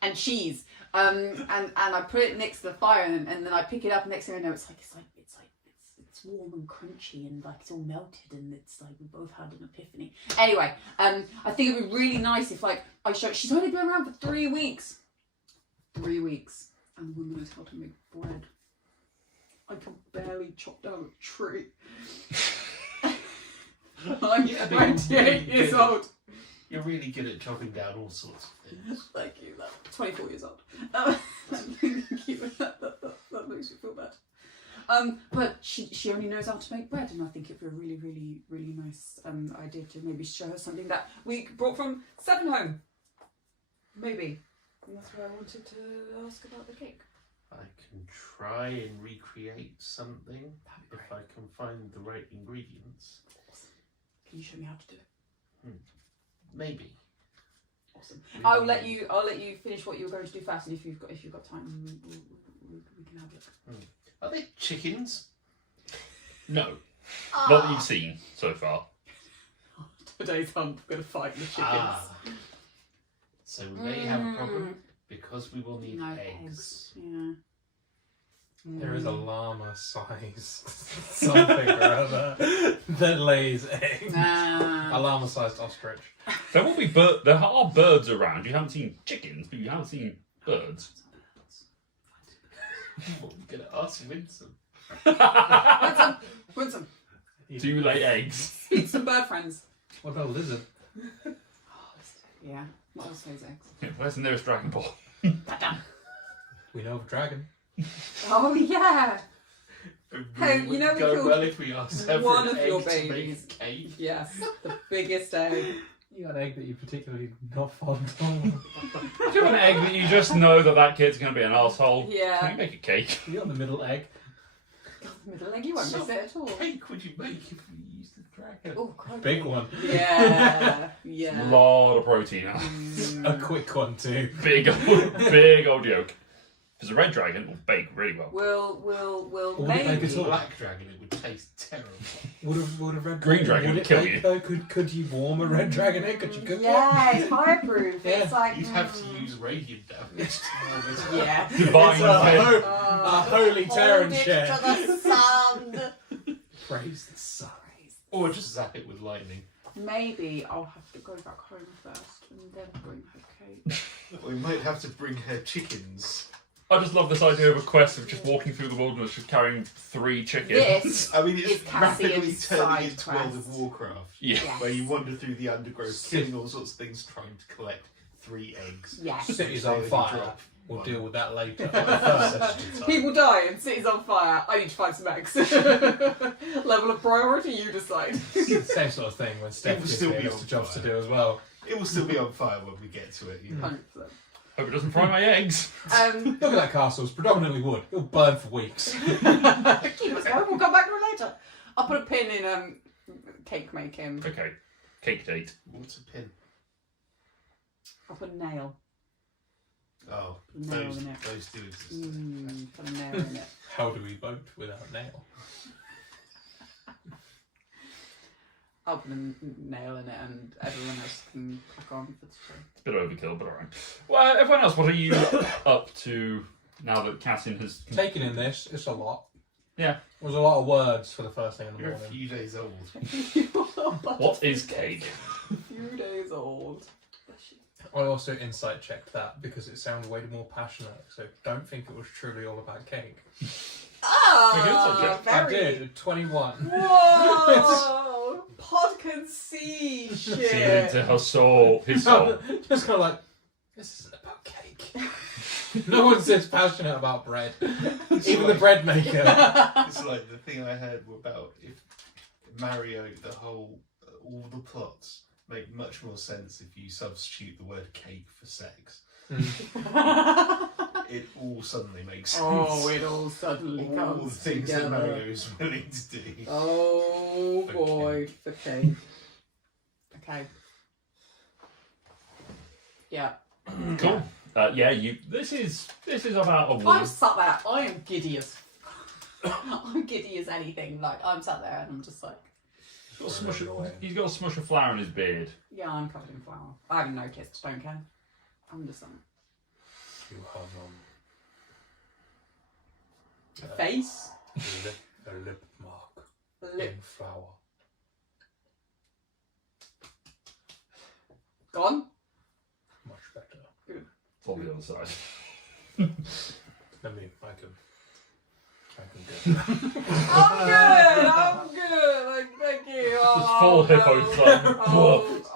and cheese. And I put it next to the fire, and then I pick it up. And next thing I know, it's warm and crunchy, and like it's all melted, and it's like we both had an epiphany. Anyway, I think it'd be really nice if like I show. She's only been around for 3 weeks. 3 weeks, and the woman knows how to make bread. I can barely chop down a tree. I'm Yeah, but 28 years good. old. You're really good at chopping down all sorts of things. Thank you. 24 years old. Thank you. That makes me feel bad. But she only knows how to make bread, and I think it'd be a really, really, really nice idea to maybe show her something that we brought from Seven Home. Maybe. And that's why I wanted to ask about the cake. I can try and recreate something if I can find the right ingredients. Can you show me how to do it? Maybe. Awesome. I'll let you finish what you were going to do first, and if you've got time, we can have it. Are they chickens? No, not that you've seen so far. Today's hunt, we're going to fight the chickens. Ah. So we may have a problem because we will need No eggs. Yeah. There is a llama-sized something or other that lays eggs. A Nah. llama-sized ostrich. There will be there are birds around. You haven't seen chickens, but you have seen birds. What are we going to ask Winsome? Winsome. Do you lay eggs? Eat some bird friends. What about a lizard? Yeah. What else lays eggs? Where's the nearest Dragon Ball? We know of a dragon. Oh yeah. Hey, It you know would we go killed well if we asked her one for an of your egg to make babies. a cake. Yes. The biggest egg. You got an egg that you're particularly not fond of. Do you have an egg that you just know that kid's going to be an asshole? Yeah. Can you make a cake? You got the middle egg. God, the middle egg, you won't miss it at all. What cake would you make if we used the dragon? Oh, crikey. Big one. Yeah. A Yeah. lot of protein. A quick one too. Big old yolk. If it's a red dragon, it'll bake really well. We'll Or maybe. maybe If it's a all. black dragon, it would taste terrible. Would a red Green dragon would would it kill bake, you. though? Could you warm a red dragon egg? Could you cook Yeah, it's fireproof. Yeah. It's like. You'd have to use radium damage to warm it. Yeah. it? Divine It's a, pit. a holy Terran share. the sun. Praise the sun. Or just zap it with lightning. Maybe I'll have to go back home first and then bring her cake. We might have to bring her chickens. I just love this idea of a quest of just walking through the wilderness, just carrying 3 chickens. This I mean, is it's rapidly Cassian's turning side into World of quest. Warcraft, Yeah. Yes. where you wander through the undergrowth, killing all sorts of things, trying to collect 3 eggs. Yes. City's They on only fire. drop We'll one. deal with that later. First. People die and city's on fire. I need to find some eggs. Level of priority, you decide. Same sort of thing when It Steph will gets still here, be lots on of jobs to fire. do as well. It will still be on fire when we get to it. You know? 100%. Hope it doesn't fry my eggs. Look at that castle. It's predominantly wood. It'll burn for weeks. Keep us going. We'll come back to it later. I'll put a pin in cake making. Okay. Cake date. What's a pin? I'll put a nail. Oh, Nail those in it. do exist. Put a nail in it. How do we vote without nail? I'll put a nail in it and everyone else can crack on for the show. It's a bit overkill, but alright. Well, everyone else, what are you up to now that Cassin has... Taking in this, it's a lot. Yeah. It was a lot of words for the first thing in the You're a morning. few days old. What is cake? A few days old. I also insight checked that because it sounded way more passionate. So don't think it was truly all about cake. Ah, Very I did at 21. Whoa! Pod can see See shit. into her soul, his soul. Just kind of like, this isn't about cake. No one's this passionate about bread. Even the bread maker. It's like the thing I heard about if Mario, all the plots make much more sense if you substitute the word cake for sex. It all suddenly makes sense. Oh, it all suddenly all the comes things together. that Mario is willing to do. Oh For boy, for cake. Okay. Yeah. Cool. Yeah, this is about a I'm woman. sat there. I am giddy as. I'm giddy as anything. Like I'm sat there and I'm just like, He's got a smush of flour in his beard. yeah, I'm covered in flour. I haven't noticed. Don't care. I'm just You have a face. a lip mark Lip in flour. gone. Much better. It's on the other side. I can get that. I'm good. I'm good. Like, thank you. Just full hippo club.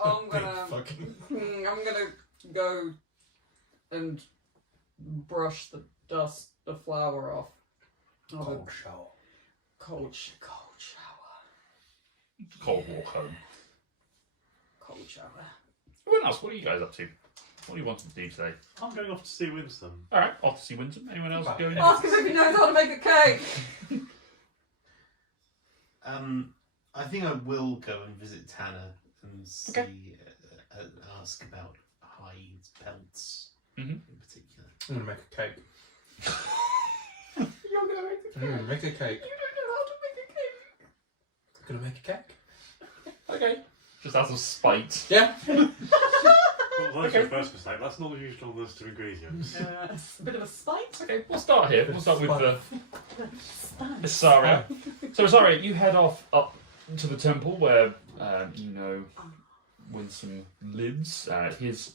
I'm gonna. Fucking I'm gonna go and brush the dust, the flour off. Of a cold shower. cold shower. Cold walk home. Cold shower. Everyone else, what are you guys up to? What do you want to do today? I'm going off to see Winston. Alright, off to see Winston. Anyone else going? Ask him if he knows how to make a cake. I think I will go and visit Tanner and see, ask about hides, pelts in particular. I'm gonna make a cake. You're gonna make a cake. I'm gonna make a cake. You don't know how to make a cake. I'm gonna make a cake. Okay. Just out of spite. Yeah. Well, that's your first mistake. That's not the usual list of ingredients. It's a bit of a spite. Okay, we'll start here. We'll start with Spite. Isaria. So Isaria, you head off up to the temple where you know Winston lives. His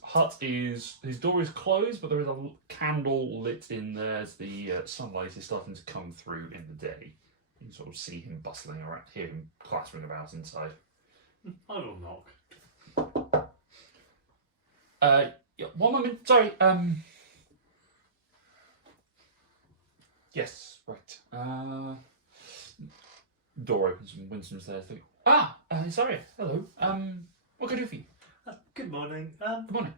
door is closed, but there is a candle lit in there as the sunlight is starting to come through in the day. You can sort of see him bustling around, hear him clattering about inside. I will knock. Yeah, one moment. Sorry. Yes. Right. Door opens and Winston's there. Sorry. Hello. What can I do for you? Good morning. Good morning.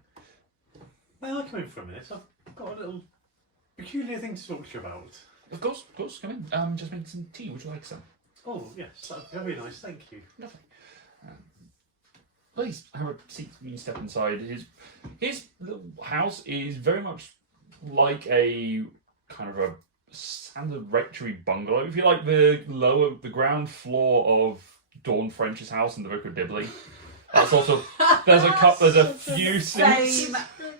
May I come in for a minute? I've got a little peculiar thing to talk to you about. Of course. Come in. Just making some tea. Would you like some? Oh, yes, that'd be very nice, thank you. Lovely. Please have a seat when you step inside. His little house is very much like a kind of a standard rectory bungalow. If you like the ground floor of Dawn French's house in the Vicar of Dibley. That's also there's a few seats.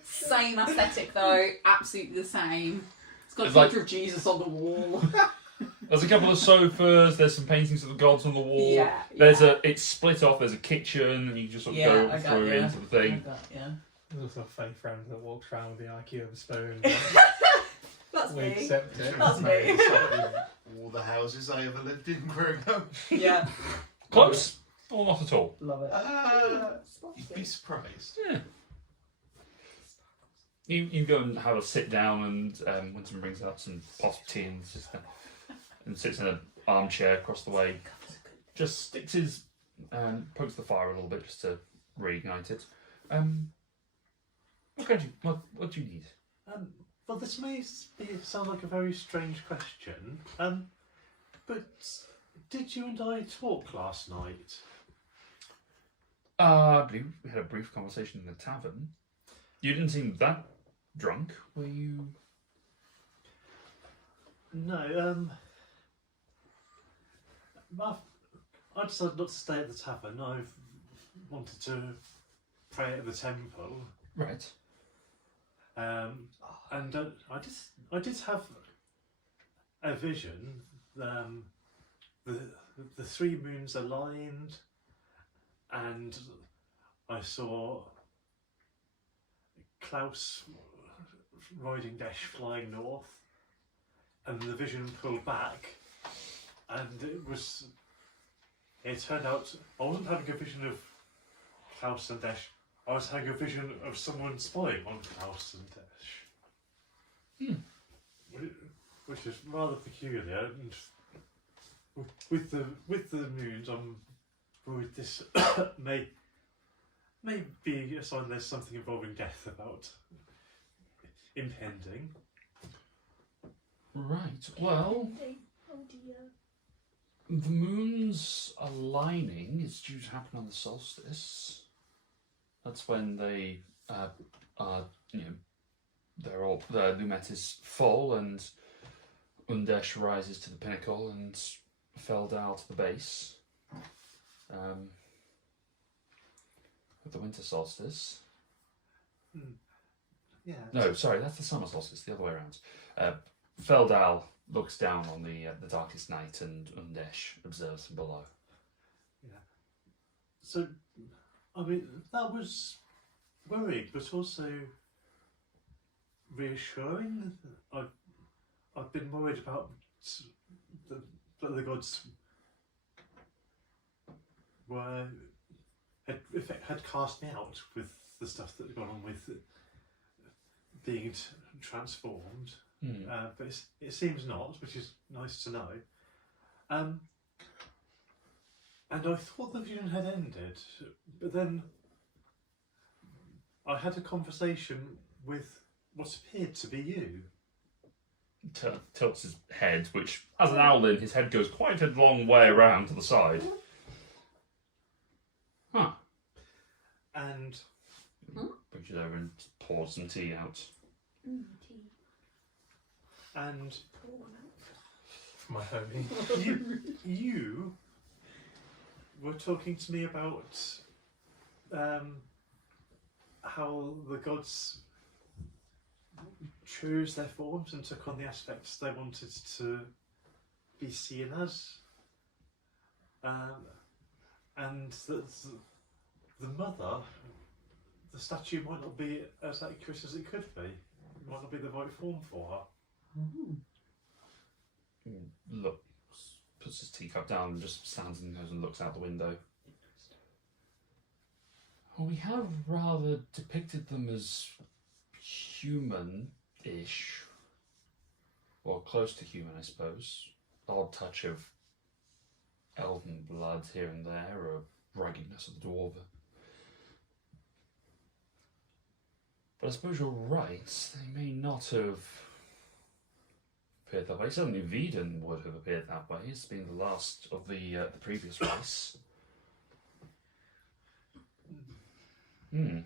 Same aesthetic though. Absolutely the same. It's got a It's like- picture of Jesus on the wall. There's a couple of sofas. There's some paintings of the gods on the wall. Yeah, It's split off. There's a kitchen, and you can just sort of Yeah, go I got through you. into the thing. Yeah. There's also a fake friend that walks around with the IQ of a spoon. That's We me. accept it. That's me. All the houses I ever lived in growing up. Yeah. Close or not at all? Love it. You'd be surprised. Yeah. You go and have a sit down, and Winston brings out some pots of tea and sits in an armchair across the way. Just sticks his pokes the fire a little bit just to reignite it. What do you need? Well, this may sound like a very strange question, but did you and I talk last night? I believe we had a brief conversation in the tavern. You didn't seem that drunk, were you? No, I decided not to stay at the tavern. I wanted to pray at the temple. Right. And I did have a vision. The three moons aligned, and I saw Klaus riding Dash flying north, and the vision pulled back, and it turned out I wasn't having a vision of Klaus and Dash. I was having a vision of someone spying on Klaus and Dash. Which is rather peculiar, and with the moons, I'm worried this may be a sign there's something involving death about impending. Right. Well, Oh dear. the moon's aligning is due to happen on the solstice. That's when they the Lumet is full and Undesh rises to the pinnacle and Feldal to the base. At the winter solstice. Yeah. No, sorry, that's the summer solstice, the other way around. Feldal looks down on the darkest night and Undesh observes from below. Yeah. So, I mean, that was worrying, but also reassuring. I've been worried about the gods had cast me out with the stuff that had gone on with being transformed. But it seems not, which is nice to know. And I thought the vision had ended, but then I had a conversation with what appeared to be you. Tilts his head, which, as an owlin, his head goes quite a long way around to the side. Huh. And Brings it over and pours some tea out. Tea. and Pour one out. For my homie. you were talking to me about how the gods chose their forms and took on the aspects they wanted to be seen as, and that the mother, the statue might not be as accurate as it could be. It might not be the right form for her. Look, puts his teacup down and just stands and goes and looks out the window. Well, we have rather depicted them as human-ish, or close to human, I suppose. Odd touch of elven blood here and there, or ruggedness of the dwarven. But I suppose you're right. They may not have appeared that way. Certainly Veden would have appeared that way. It's been the last of the previous race. I mean,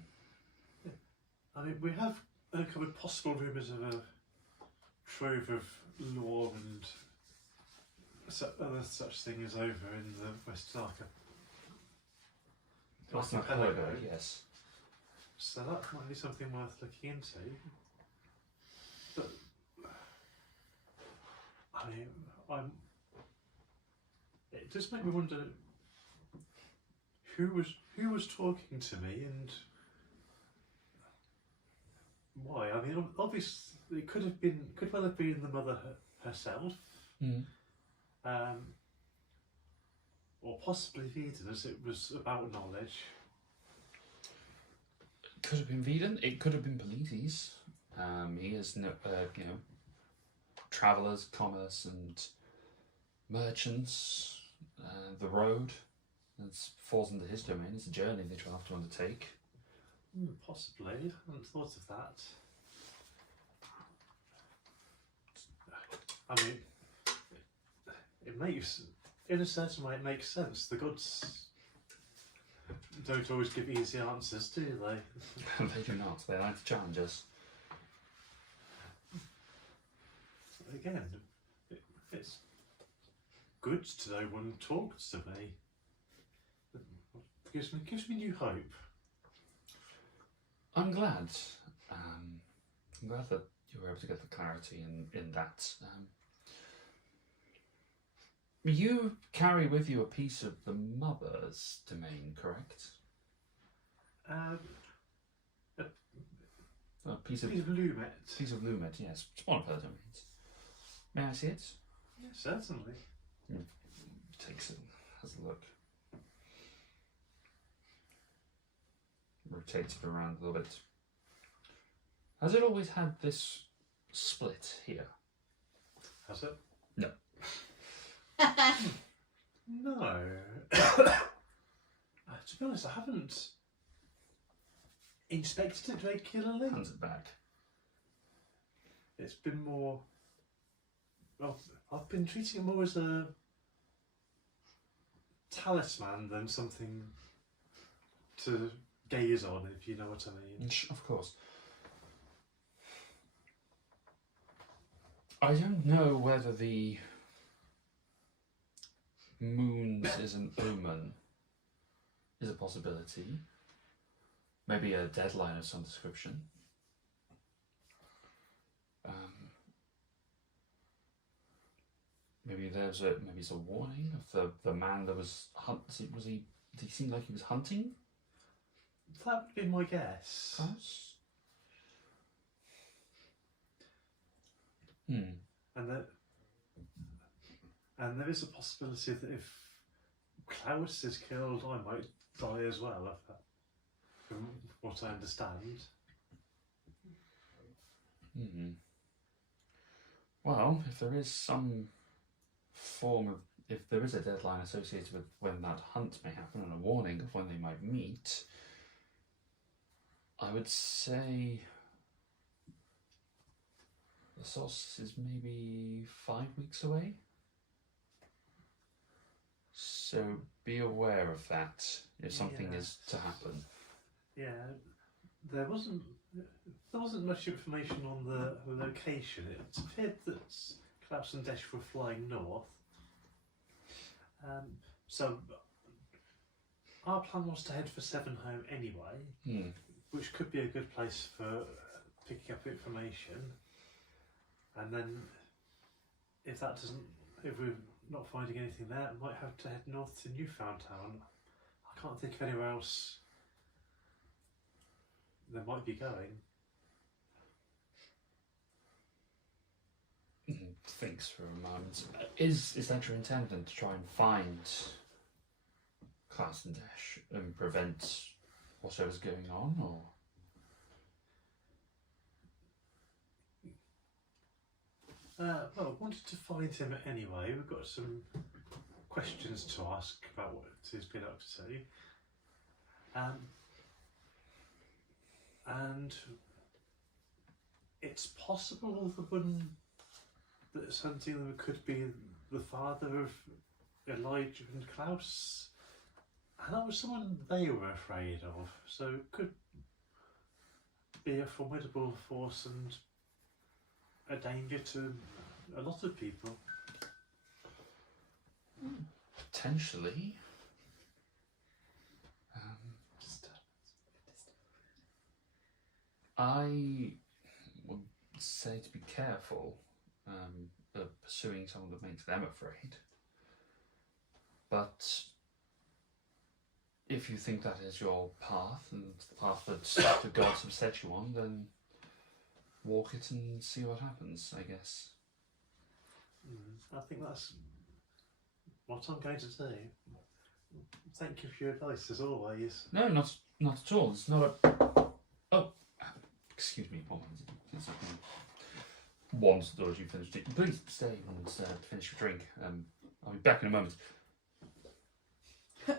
we have uncovered possible rumours of a trove of lore and other such things over in the West Darker. Archipelago. Yes. So that might be something worth looking into. But I mean, it does make me wonder who was talking to me and why. I mean, obviously it could well have been the mother herself, or possibly Veden, as it was about knowledge. Could have been Veden. It could have been Polites. He is, travellers, commerce, and merchants. The road. It falls into his domain. It's a journey that you'll have to undertake. Possibly. I hadn't thought of that. I mean, it makes, in a certain way, it makes sense. The gods don't always give easy answers, do they? They do not. They like to challenge us. again, it's good to know one talks to me. It gives me new hope. I'm glad. I'm glad that you were able to get the clarity in that. You carry with you a piece of the mother's domain, correct? A piece of Lumet. piece of Lumet, yes. It's one of her domains. May I see it? Yeah, certainly. Takes it, has a look. Rotates it around a little bit. Has it always had this split here? Has it? No. No. To be honest, I haven't inspected it regularly. Hands it back. It's been more. Well, I've been treating it more as a talisman than something to gaze on, if you know what I mean. Of course. I don't know whether the moons is an omen is a possibility. Maybe a deadline of some description. Maybe it's a warning of the man that was did he seem like he was hunting? That would be my guess. Us? And there is a possibility that if Klaus is killed, I might die as well, from what I understand. Well, if there is some form of, if there is a deadline associated with when that hunt may happen and a warning of when they might meet, I would say the solstice is maybe 5 weeks away. So be aware of that if something is to happen. Yeah, there wasn't much information on the location. It appeared that Klaus and Desh were flying north. So our plan was to head for Sevenholm anyway, which could be a good place for picking up information. And then if we're not finding anything there, we might have to head north to Newfoundtown. I can't think of anywhere else they might be going. Thinks for a moment. Is that your intent then, to try and find Klaus and Dash and prevent whatever's going on, or? Well, I wanted to find him anyway. We've got some questions to ask about what he's been up to. And it's possible the one that's hunting them could be the father of Elijah and Klaus. And that was someone they were afraid of, so it could be a formidable force and a danger to a lot of people. Potentially. I would say to be careful of pursuing someone that makes them afraid. But if you think that is your path and the path that the gods have set you on, then walk it and see what happens, I guess. I think that's what I'm going to do. Thank you for your advice, as always. No, not at all. It's not a... Oh, excuse me. Once the door as you finished it. Please stay and finish your drink. I'll be back in a moment.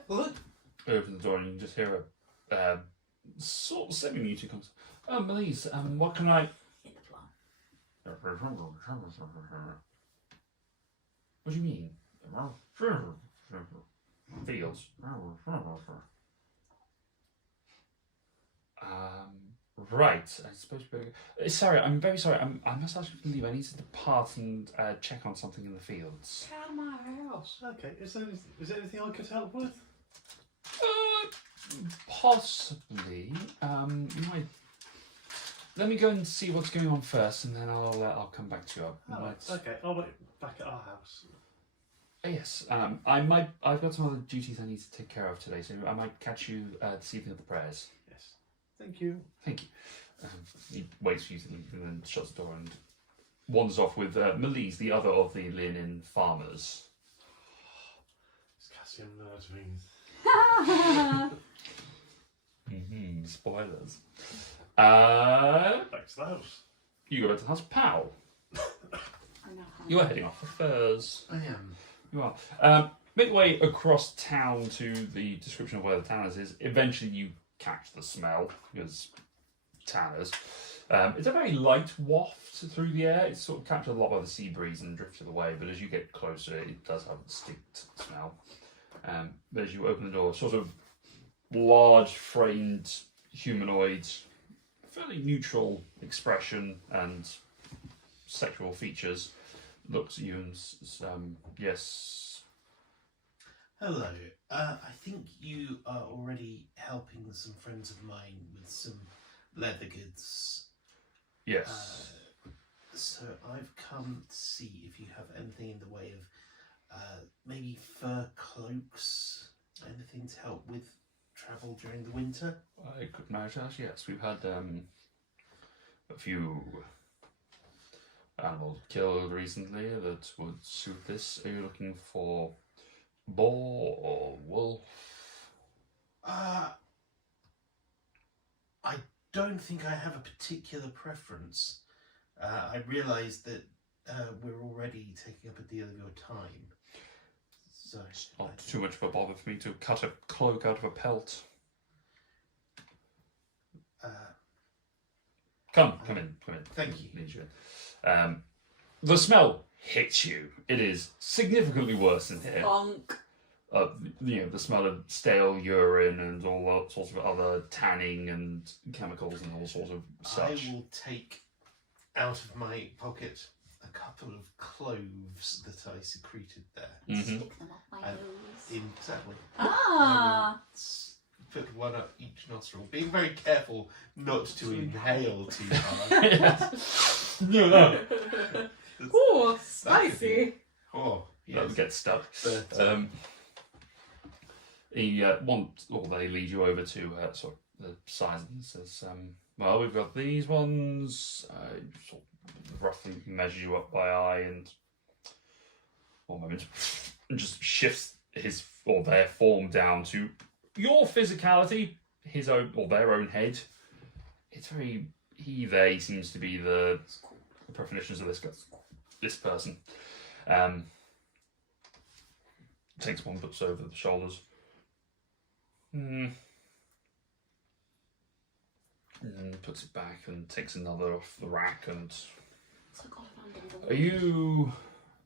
What? Open the door and you can just hear a sort of semi-muted comes. Oh, Melise, what can I... In the plan. What do you mean? Fields. Right, I suppose we better go. Sorry, I'm very sorry. I must actually leave. I need to depart and check on something in the fields. Out of my house. Okay, is there anything I could help with? Possibly. You might. Let me go and see what's going on first, and then I'll come back to you. I Oh, might- okay, I'll wait back at our house. Yes. I've got some other duties I need to take care of today, so I might catch you this evening at the prayers. Yes. Thank you. Thank you. He waits for you to leave and then shuts the door and wanders off with Melise, the other of the Linen farmers. This Cassian nerves me. Spoilers. Back to the house. You go back to the house, Pow. I know. You are heading off for Furs. I am. You are. Midway across town to the description of where the Tanners is, eventually you catch the smell, because Tanners. It's a very light waft through the air. It's sort of captured a lot by the sea breeze and drifted away, but as you get closer, it does have a distinct smell. But as you open the door, sort of large framed humanoid, fairly neutral expression and sexual features, looks at you and yes. Hello. I think you are already helping some friends of mine with some leather goods. Yes. So I've come to see if you have anything in the way of maybe fur cloaks, anything to help with travel during the winter. I could manage that, yes. We've had a few animals killed recently that would suit this. Are you looking for boar or wolf? I don't think I have a particular preference. I realise that we're already taking up a deal of your time. So Not too much of a bother for me to cut a cloak out of a pelt. Come in. Thank you. Lead you in. The smell hits you. It is significantly worse in here. Bonk. The smell of stale urine and all sorts of other tanning and chemicals and all sorts of such. I will take out of my pocket a couple of cloves that I secreted there. Mhm. Stick them up my Uh, nose. Exactly. Ah. Put one up each nostril, being very careful not to inhale too hard. Ooh, spicy. Oh, That yes. would get stuck. But, They lead you over to sort of the size and says, well, we've got these ones. Sort of roughly measure you up by eye and 1 moment, and just shifts his or their form down to your physicality, his own or their own head. It's very they seems to be the premonitions of this person. Takes one, puts over the shoulders. And puts it back and takes another off the rack. And So got it under the are you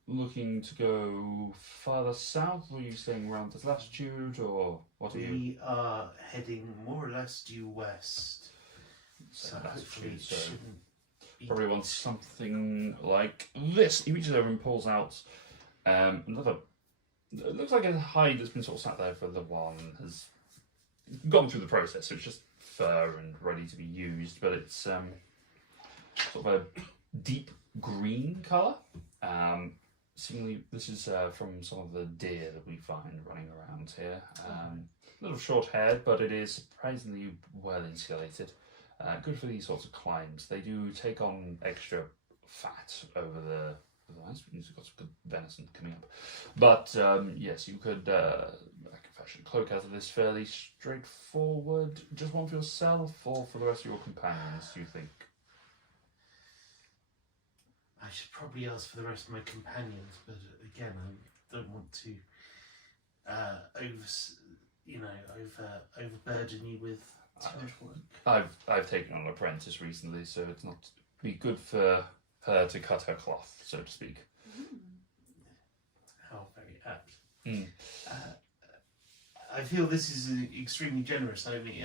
looking to go further south, or are you staying around this latitude, or what are you? we are heading more or less due west. So hopefully it so shouldn't be... probably wants something like this. He reaches over and pulls out another. It looks like a hide that's been sort of sat there for a little while and has gone through the process. So it's just fur and ready to be used, but it's sort of a deep green colour. Seemingly, this is from some of the deer that we find running around here. A little short-haired, but it is surprisingly well insulated. Good for these sorts of climbs. They do take on extra fat over the ice. You've got some good venison coming up. But yes, you could I can fashion a cloak out of this fairly straightforward. Just one for yourself or for the rest of your companions, do you think? I should probably ask for the rest of my companions, but again, I don't want to overburden you with too much work. I've taken on an apprentice recently, so it's not be good for her to cut her cloth, so to speak. How very apt. Mm. I feel this is extremely generous. I mean,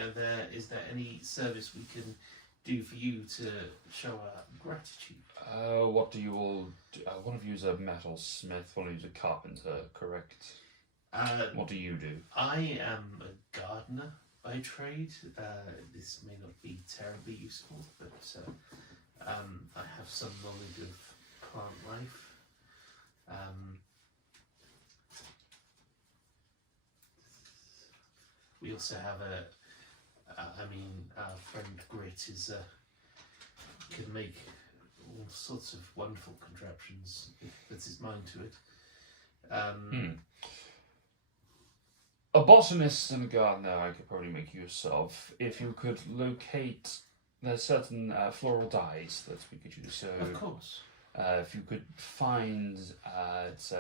is there any service we can do for you to show our gratitude? What do you all do? One of you is a metalsmith, one of you is a carpenter, correct? What do you do? I am a gardener by trade. This may not be terribly useful, but I have some knowledge of plant life. We also have our friend Grit can make all sorts of wonderful contraptions if he puts his mind to it. A botanist and a gardener I could probably make use of. If you could locate, there's certain floral dyes that we could use. So, Of course. if you could find, it's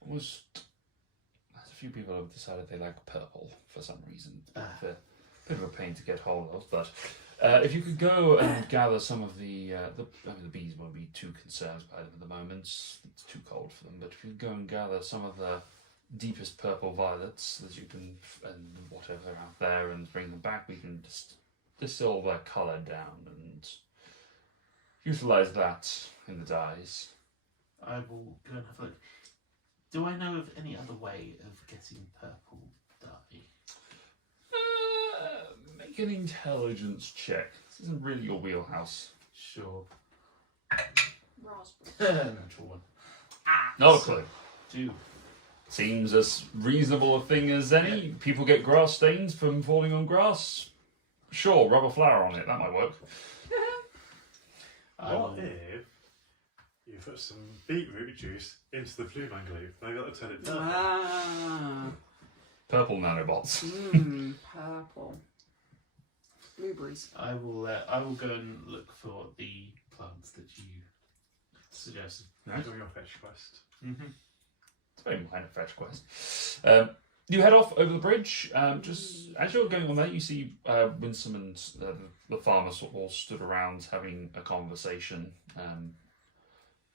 almost. A few people have decided they like purple for some reason. It's a bit of a pain to get hold of, but if you could go and gather some of the bees won't be too concerned by them at the moment. It's too cold for them. But if you could go and gather some of the deepest purple violets that you can and whatever out there and bring them back, we can just distill their colour down and utilise that in the dyes. I will go and have a look. Do I know of any other way of getting purple dye? Make an intelligence check. This isn't really your wheelhouse. Sure. Raspberry. Natural one. Not a clue. 2. Seems as reasonable a thing as any. People get grass stains from falling on grass. Sure, rub a flower on it. That might work. What if you put some beetroot juice into the blue man glue? Maybe that'll turn it purple. Ah. Purple nanobots. Purple. Blueberries. I will go and look for the plants that you suggested. Nice. Do your fetch quest. Mm-hmm. It's a very minor fetch quest. You head off over the bridge. Just as you're going on there, you see Winsome and the farmer sort of all stood around having a conversation.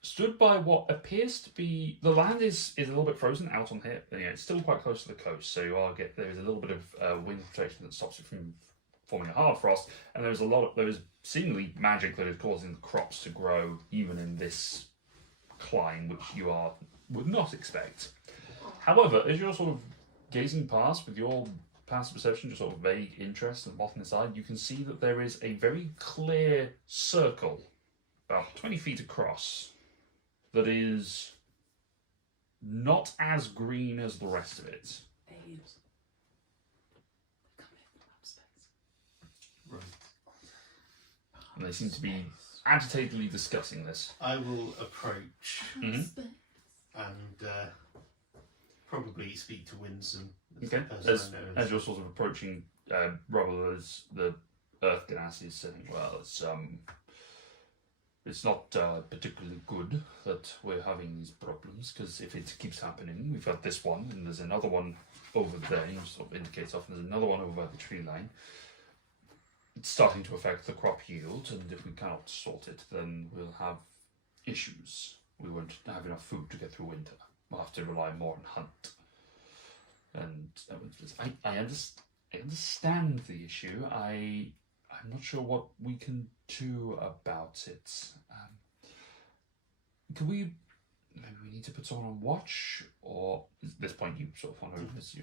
Stood by what appears to be the land is a little bit frozen out on here. Yeah, it's still quite close to the coast, so there is a little bit of wind protection that stops it from forming a hard frost, and there is seemingly magic that is causing the crops to grow even in this climb, which you would not expect. However, as you're sort of gazing past with your passive perception, just sort of vague interest in the botanist side, you can see that there is a very clear circle, about 20 feet across, that is not as green as the rest of it. Aliens. They come in from outer space. Right. And they seem to be agitatedly discussing this. I will approach Mm-hmm. and probably speak to Winsome. Okay. The person I know As you're sort of approaching Rubble, as the earth gas is saying, well, it's not particularly good that we're having these problems, because if it keeps happening, we've got this one, and there's another one over there, and sort of indicates off, and there's another one over the tree line. It's starting to affect the crop yield, and if we cannot sort it, then we'll have issues. We won't have enough food to get through winter. We'll have to rely more on hunt. And I understand the issue. I'm not sure what we can do about it. Can we? Maybe we need to put someone on watch, or at this point you sort of want to pursue.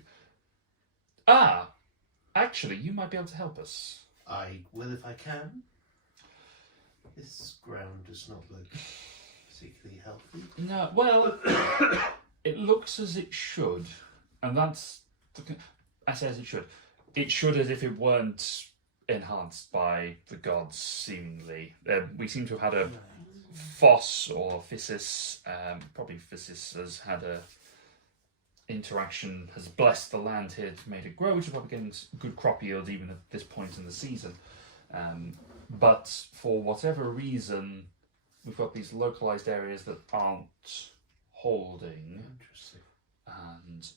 Actually, you might be able to help us. I will if I can. This ground does not look particularly healthy. No, well, it looks as it should, and that's. I say as it should. It should as if it weren't enhanced by the gods, seemingly. We seem to have had a Phos or Physis, probably Physis has had a interaction, has blessed the land here to made it grow, which is probably getting good crop yield even at this point in the season. But for whatever reason, we've got these localized areas that aren't holding, Interesting. and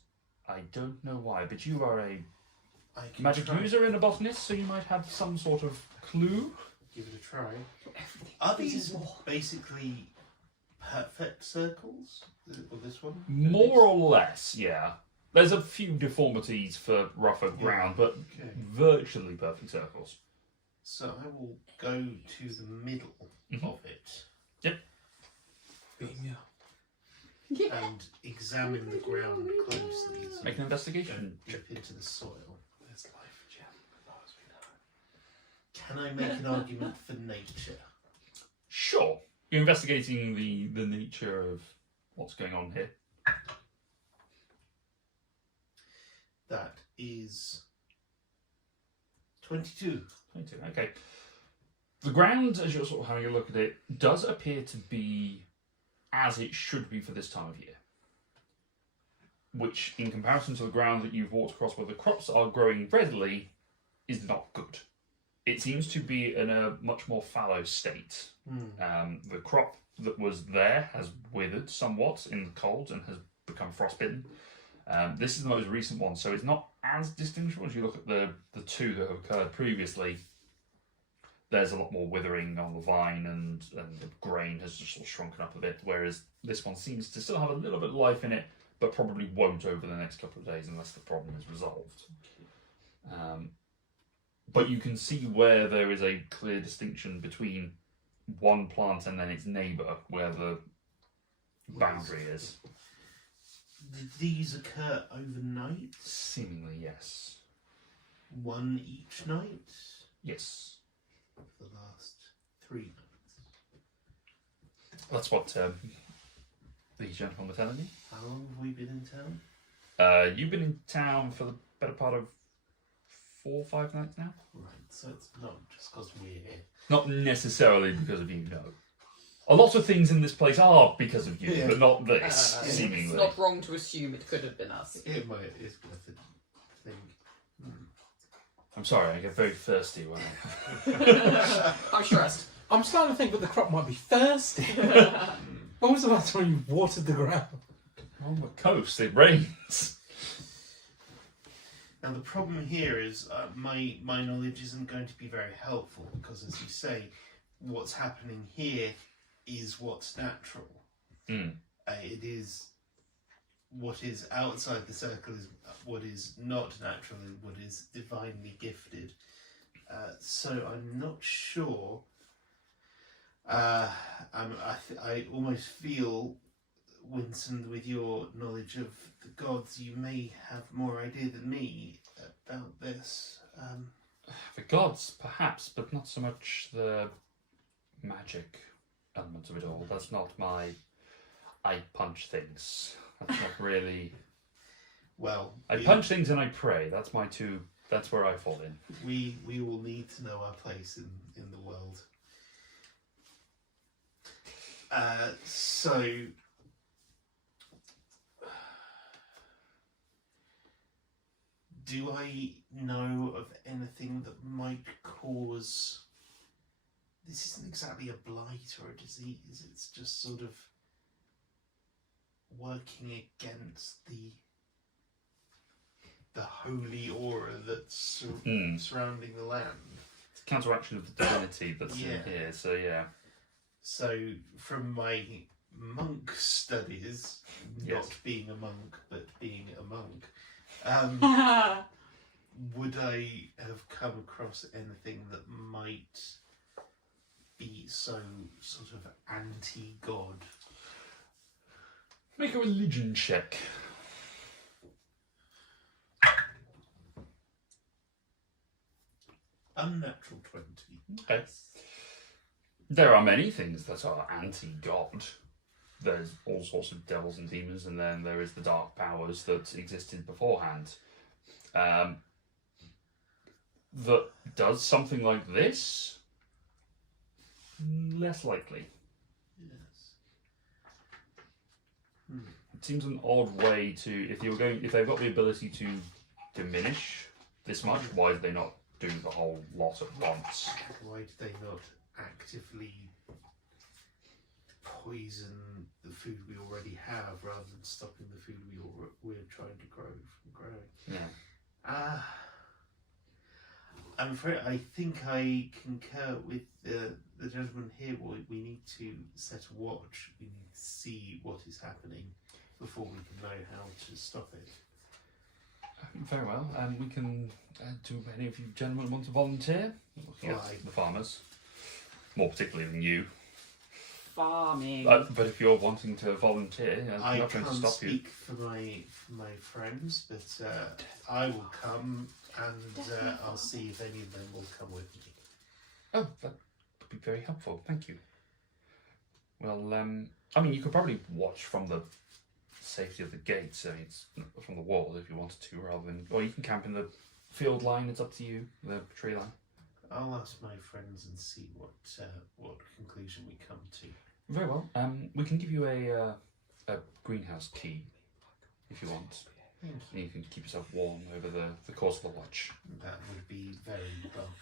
I don't know why, but you are a I can magic try. user and a botanist, so you might have some sort of clue. Give it a try. Everything. Are This is these more. basically perfect circles? Or this one? More or less, yeah. There's a few deformities for rougher ground, but Okay. virtually perfect circles. So I will go to the middle of it Yeah. and examine the ground closely. So Make an investigation go check. deep into the soil. There's life, Jim, as far as we know. Can I make an argument for nature? Sure. You're investigating the nature of what's going on here. That is 22. 22, okay. The ground, as you're sort of having a look at it, does appear to be as it should be for this time of year. Which, in comparison to the ground that you've walked across where the crops are growing readily, is not good. It seems to be in a much more fallow state. The crop that was there has withered somewhat in the cold and has become frostbitten. This is the most recent one, so it's not as distinguishable as you look at the two that have occurred previously. There's a lot more withering on the vine, and the grain has just sort of shrunken up a bit, whereas this one seems to still have a little bit of life in it, but probably won't over the next couple of days unless the problem is resolved. But you can see where there is a clear distinction between one plant and then its neighbour, where the boundary is. Did these occur overnight? Seemingly, yes. One each night? Yes. For the last 3 nights. That's what these gentlemen were telling me. How long have we been in town? You've been in town for the better part of 4 or 5 nights now? Right, so it's not just because we're here. Not necessarily because of you, no. A lot of things in this place are because of you, Yeah. but not this, It's seemingly. not wrong to assume it could have been us. It might, it's worth a thing. I'm sorry, I get very thirsty when I... I'm stressed. I'm starting to think that the crop might be thirsty. When was the last time you watered the ground? On the coast, it rains. Now the problem here is my knowledge isn't going to be very helpful because, as you say, what's happening here is what's natural. It is what is outside the circle is what is not natural and what is divinely gifted. So I'm not sure. I almost feel, Winston, with your knowledge of the gods, you may have more idea than me about this. The gods, perhaps, but not so much the magic element of it all. That's not my... I punch things. That's not really... Well, I punch things and I pray. That's my two... That's where I fall in. we will need to know our place in the world. So... Do I know of anything that might cause... This isn't exactly a blight or a disease, it's just sort of working against the holy aura that's surrounding the land. It's counteraction of the divinity that's Yeah. in here, so yeah. So, from my monk studies, Yes. not being a monk, but being a monk, would I have come across anything that might be so sort of anti-god? Make a religion check. Unnatural 20. Okay. There are many things that are anti-god. There's all sorts of devils and demons, and then there is the dark powers that existed beforehand. That does something like this? Less likely. Yes. It seems an odd way to, if they've got the ability to diminish this much, why did they not do the whole lot at once? Why did they not actively poison the food we already have rather than stopping the food we're trying to grow from growing? Yeah. I'm afraid I think I concur with the gentleman here. We need to set a watch. We need to see what is happening before we can know how to stop it. Very well. We can. Do any of you gentlemen want to volunteer? Looking at Why? the farmers, more particularly than you. Farming. But if you're wanting to volunteer, I'm I not going to can't stop you. speak for my friends, but I will come and I'll see if any of them will come with me. Oh, that would be very helpful. Thank you. Well, I mean, you could probably watch from the safety of the gates. I mean, it's from the walls if you wanted to, rather than, or you can camp in the field line. It's up to you. The tree line. I'll ask my friends and see what conclusion we come to. Very well. We can give you a greenhouse key if you want. Thank And you can keep yourself warm over the course of the watch. That would be very welcome.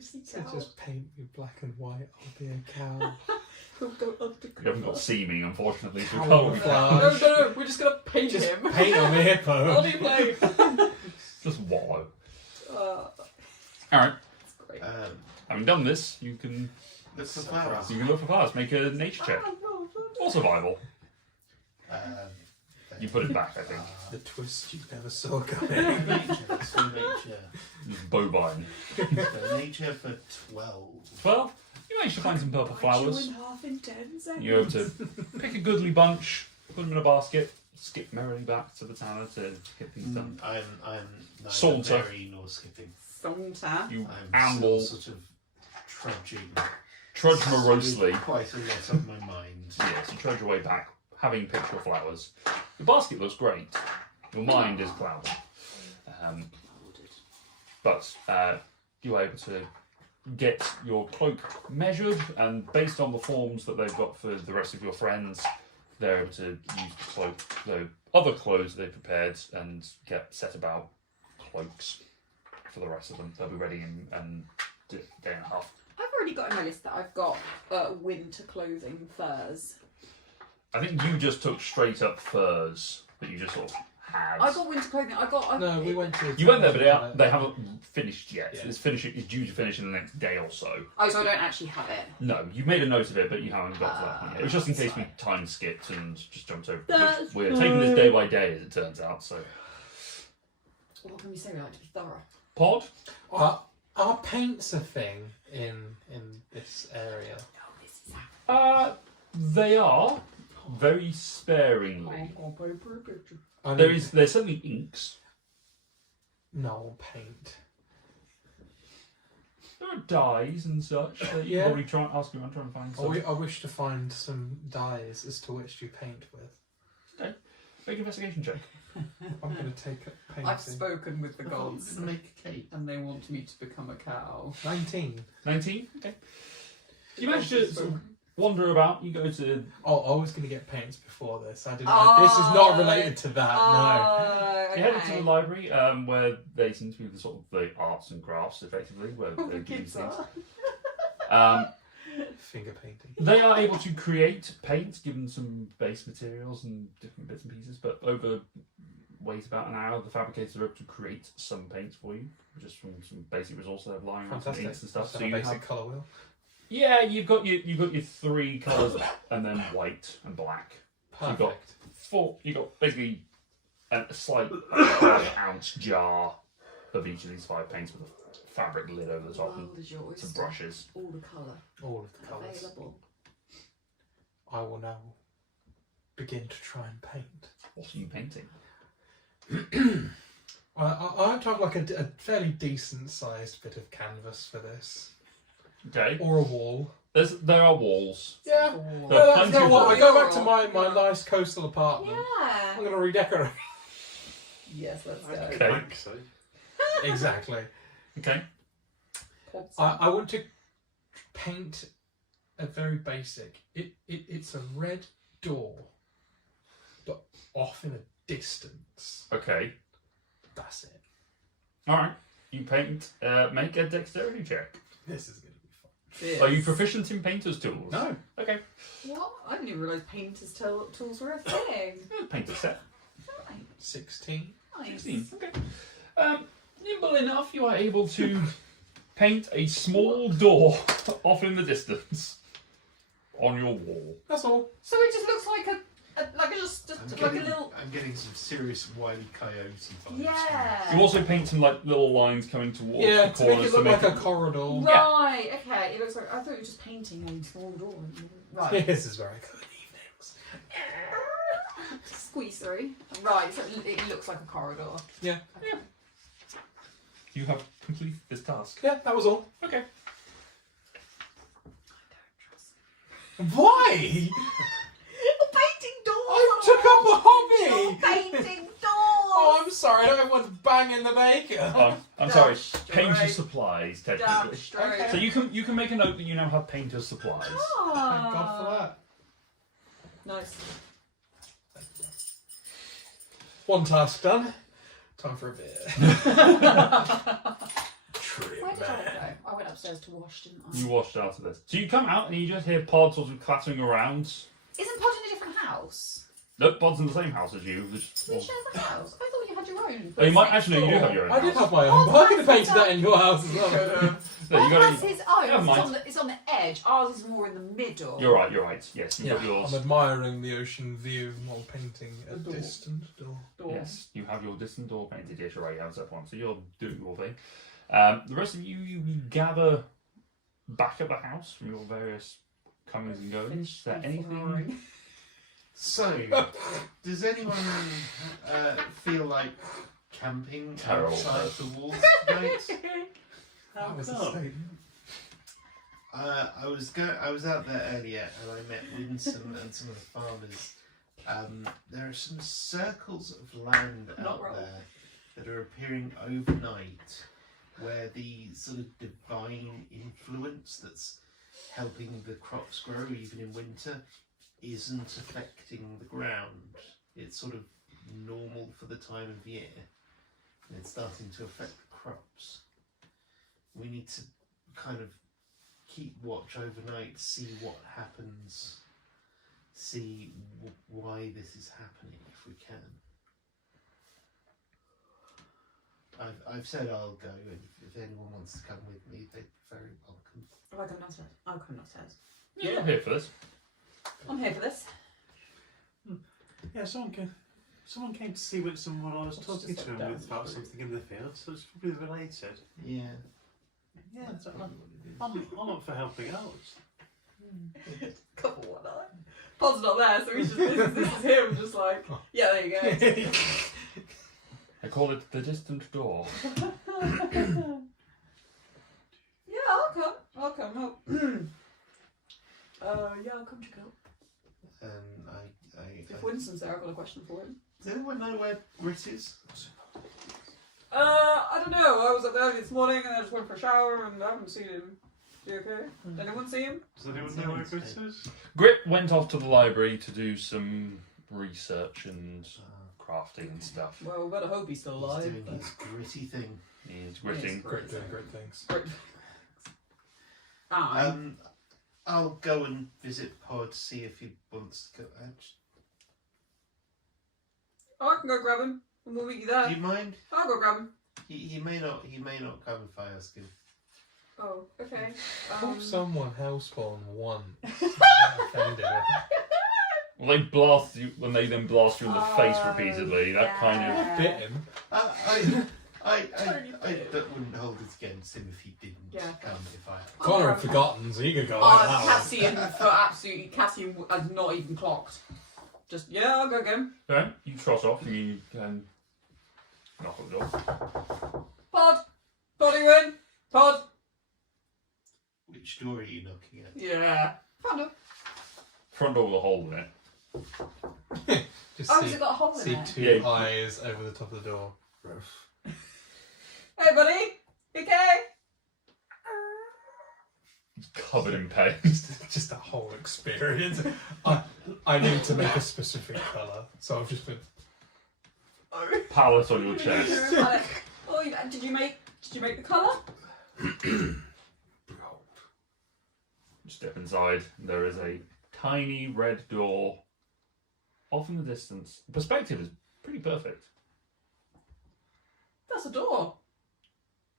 So just paint me black and white. I'll be a cow. You haven't got seaming, unfortunately. So Camouflage. No, we're just gonna paint Just him. paint on the hippo. What do you play? just wallow. That's All right. great. Having done this, you can Look for flowers. look for flowers. Make a nature check or survival. You put it back, I think. The twist you never saw coming. Nature. Let's do nature. Bovine. So nature for 12. 12. You managed to find some purple flowers. half in 10 seconds. You're able to pick a goodly bunch, put them in a basket, skip merrily back to the tower to get things done. I'm neither Saunter. merry nor skipping. Saunter. You I'm amble, still sort of trudging. trudge morosely. With quite a lot on my mind. Yes, you trudge your way back, having picked your flowers. The basket looks great. Your mind is clouded. But you are able to get your cloak measured, and based on the forms that they've got for the rest of your friends, they're able to use the cloak, the other clothes they've prepared, and get set about cloaks for the rest of them. They'll be ready in a day and a half. I've already got in my list that I've got winter clothing, furs. I think you just took straight up furs that you just sort of had. I got winter clothing. No, we went to. You went there, but they haven't finished yet. Yeah. It's due to finish in the next day or so. Oh, so I don't actually have it. No, you've made a note of it, but you haven't got to that point yet. It was just in case we Sorry. time skipped and just jumped over. That's We're taking this day by day, as it turns out. So, What can we say? We like to be thorough. pod. Are paints a thing in this area? Oh, this is happening. They are very sparingly. I There mean, is there's certainly inks. no paint. There are dyes and such that you Yeah. probably ask around, try and find some. I wish to find some dyes as to which to paint with. Make an investigation check. I'm going to take up painting. I've spoken with the I'm gods, gonna make a cake. and they want me to become a cow. 19. 19. Okay. You manage to sort of wander about. You go to Oh, I was going to get paints before this. I didn't. Oh. This is not related to that. No. You head to the library, where they seem to be the sort of the arts and crafts, effectively, where All they the do kids things. are. Finger painting. They are able to create paint, given some base materials and different bits and pieces. But over wait about an hour, the fabricators are able to create some paints for you, just from some basic resources they have lying around, some Fantastic. inks and stuff. So So a you basic have, colour wheel. yeah, you've got your three colours, and then white and black. So you've got Perfect. four. You got basically a slight ounce jar of each of these 5 paints with a fabric lid over the top and World is your oyster. some brushes. All the colour All of the colours. available. I will now begin to try and paint. What are you painting? I have to have like a fairly decent sized bit of canvas for this, Okay. or a wall. There are walls. Yeah. Oh. There are Well, plenty you know of what? I walls. go back to my nice coastal apartment. Yeah. I'm going to redecorate. Yes, let's go. Okay. Thanks, so. Exactly. Okay. Pots. I want to paint a very basic. It's a red door, but off in a distance. Okay. That's it. All right. You paint. Make a dexterity check. This is going to be This. Are you proficient in painter's tools? fun. No. Okay. What? I didn't even realise painters' tools were a thing. Painter set. Nice. 16. 16. Okay. Nimble enough, you are able to paint a small door off in the distance on your wall. That's all. So it just looks like like just I'm like getting, a little. I'm getting some serious Wile E. Coyote vibes. Yeah. You also paint some like little lines coming towards Yeah, the to make corners it look like a corridor. Right. Okay. It looks like I thought you were just painting a small door. Right. This is very good evenings. Squeeze through. Right. So it looks like a corridor. Yeah. You have completed this task. Yeah, that was all. Okay. Why? Painting doors. I took up a hobby. Painting doors. Oh, I'm sorry. Not everyone's banging the baker. I'm sorry. That's Painter straight. supplies, Damn technically. straight. So you can make a note that you now have painter supplies. Thank God for that. Nice. One task done. Time for a beer. Trim. Where did I go? I went upstairs to wash, didn't I? You washed out of this. So you come out and you just hear Pod sort of clattering around. Isn't Pod in a different house? Nope, Pod's in the same house as you. Just, Do you share the house? I thought you had your own. oh, you might actually. You do have your own. I did house. have my own, Oh, but I could have that's painted that in your house as well. No, you Pod gotta- has his own. Never mind. It's on the edge. Ours is more in the middle. You're right. You're right. Yes, you've got I'm yours. admiring the ocean view while painting a The door. distant door. Door. Yes, you have your distant door painted. Yes, you're right. You have that one. So you're doing your thing. The rest of you gather back at the house from your various comings and goings. Is there anything? So, does anyone feel like camping Terrible outside person. the walls tonight? How That was a come? statement. I was out there earlier and I met Winsome and some of the farmers. There are some circles of land Not out wrong. there that are appearing overnight, where the sort of divine influence that's helping the crops grow even in winter isn't affecting the ground. It's sort of normal for the time of year, and it's starting to affect the crops. We need to kind of keep watch overnight, see what happens, see why this is happening if we can. I've said I'll go, and if anyone wants to come with me, they're very welcome. Oh, I come downstairs. I'll come downstairs. Yeah, you're here for this. I'm here for this. Yeah, someone came to see Winston while I was It's talking just to like him down about the street. something in the field, so it's probably related. Yeah. Yeah, That's so probably what it is. I'm up for helping out. Couple one eye. Pod's not there, so he's just this is him, just like yeah, there you go. I call it the distant door. Yeah, I'll come. I'll come. Yeah, I'll come check it out. If Winston's there, I've got a question for him. Does anyone know where Grit is? I don't know. I was up there this morning and I just went for a shower and I haven't seen him. You okay? Did anyone see him? Does anyone know where Grit is? Grit went off to the library to do some research and crafting and stuff. Well, we better hope he's still alive. He's doing but- his gritty thing. He's gritting. Great. Doing great things. Great. Ah, I'll go and visit Pod, see if he wants to go out. I can go grab him and we'll meet you there. Do you mind? I'll go grab him. He may not come if I ask him. Oh, okay. Call someone houseborn once. Offended. Well, they blast you when they then blast you in the face Oh, repeatedly. That kind of. yeah. Bit him. I Totally bit. wouldn't hold it against him if he didn't Yeah. come if I. Connor had forgotten, so you could go like that. Cassian, for absolutely, Cassian has not even clocked. Just, yeah, I'll go get him. Okay, you trot off and you can knock on the door. Pod! Pod, are you in? Pod! Which door are you knocking at? Yeah. Found him. Front door with a hole in it. Just Oh, see, has it got a hole in see it? two Yeah. eyes over the top of the door. Roof. Hey, buddy! You okay? It's covered in paint. Just a whole experience. I need to make a specific colour, so I've just been. Palette on your chest. Oh, did you make the colour? Step inside. There is a tiny red door off in the distance. The perspective is pretty perfect. That's a door.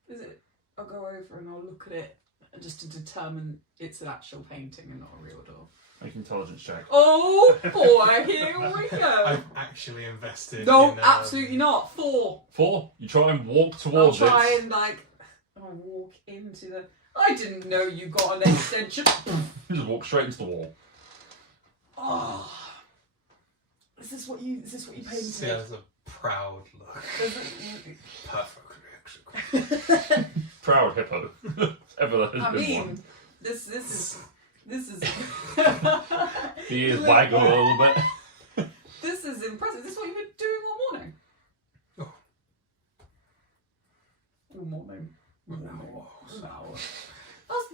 Is it? I'll go over and I'll look at it. just to determine it's an actual painting and not a real door. Make an intelligence check. Oh boy, here we go. I've actually invested. No, in, absolutely not. 4. 4. You try and walk I'll towards try it. and walk into the. I didn't know you got an extension. You just walk straight into the wall. Oh, is this what you painted? See, has a proud look. Is it- Perfectly executed. Proud hippo. Ever there has I been mean, one. this is. The ears waggle a little bit. This is impressive. Is this what you've been doing all morning? Oh. All morning. An An hour.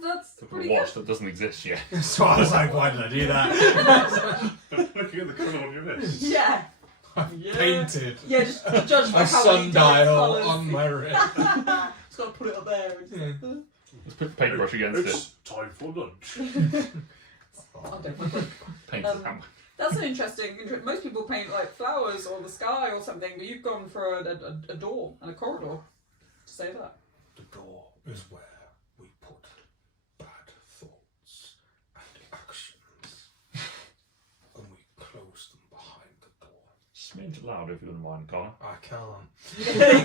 That's Took a pretty watch good. that doesn't exist yet. So I was like, why did I do that? Looking at the colour on your wrist. Yeah. I've Yeah. painted Yeah, just judge by a how many different sundial colours. on my wrist. Just gotta put it up there. And just, Yeah. Let's put the paintbrush against it. It's time for lunch. I don't know. Paint Um, the hammer. That's an interesting. Most people paint like flowers or the sky or something, but you've gone for a door and a corridor to say that. The door is where we put bad thoughts and actions. And we close them behind the door. Just make it louder if you wouldn't mind, Connor. I can't.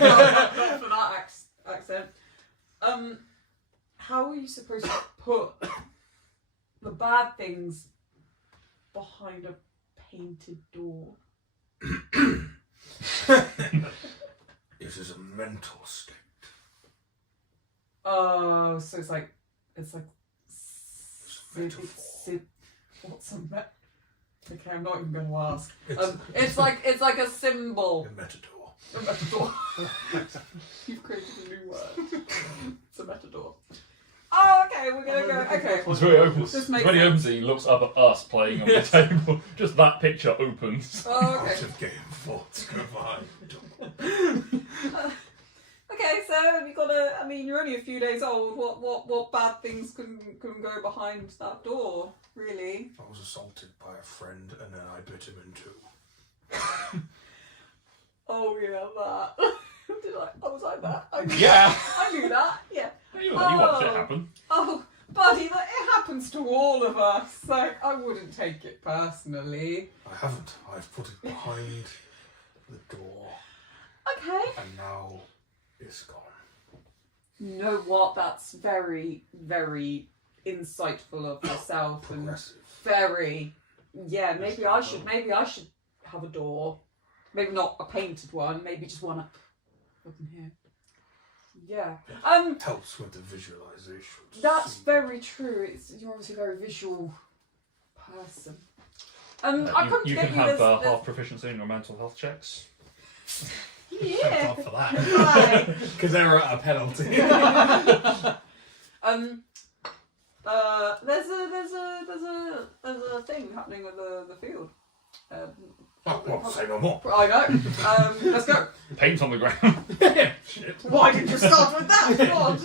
Not for that accent. How are you supposed to put the bad things behind a painted door? It is a mental state. Oh, so it's like It's a metaphor. what's a met? Okay, I'm not even going to ask. It's It's like a symbol. a metador. A metador. You've created a new word. It's a metador. Oh, okay, we're gonna go. Okay. It's when he opens, This makes when he sense. opens it, he looks up at us playing on Yes. the table. Just that picture opens. Oh, okay. Out of game thoughts behind the door. Okay, so you got to. I mean, you're only a few days old. What bad things can go behind that door? Really? I was assaulted by a friend and then I bit him in two. Oh yeah, that. Did I? Oh, was I that? I knew Yeah. that. I knew that. Yeah. You watched it Oh. happen. Oh, buddy, that it happens to all of us. Like, I wouldn't take it personally. I haven't. I've put it behind the door Okay. and now it's gone. You know what? That's very, very insightful of yourself and Progressive. very. Yeah, maybe I should have a door. Maybe not a painted one. Maybe just one up in here. Yeah. Helps with the visualization. That's very true. You're obviously a very visual person. I've come to You get can you have this. half proficiency in your mental health checks. Thank Yeah. God for that. Right. Because they were at a penalty. There's a thing happening with the field. Well, say no more. I know. Let's go. Paint on the ground. Shit. Why did you start with that? God.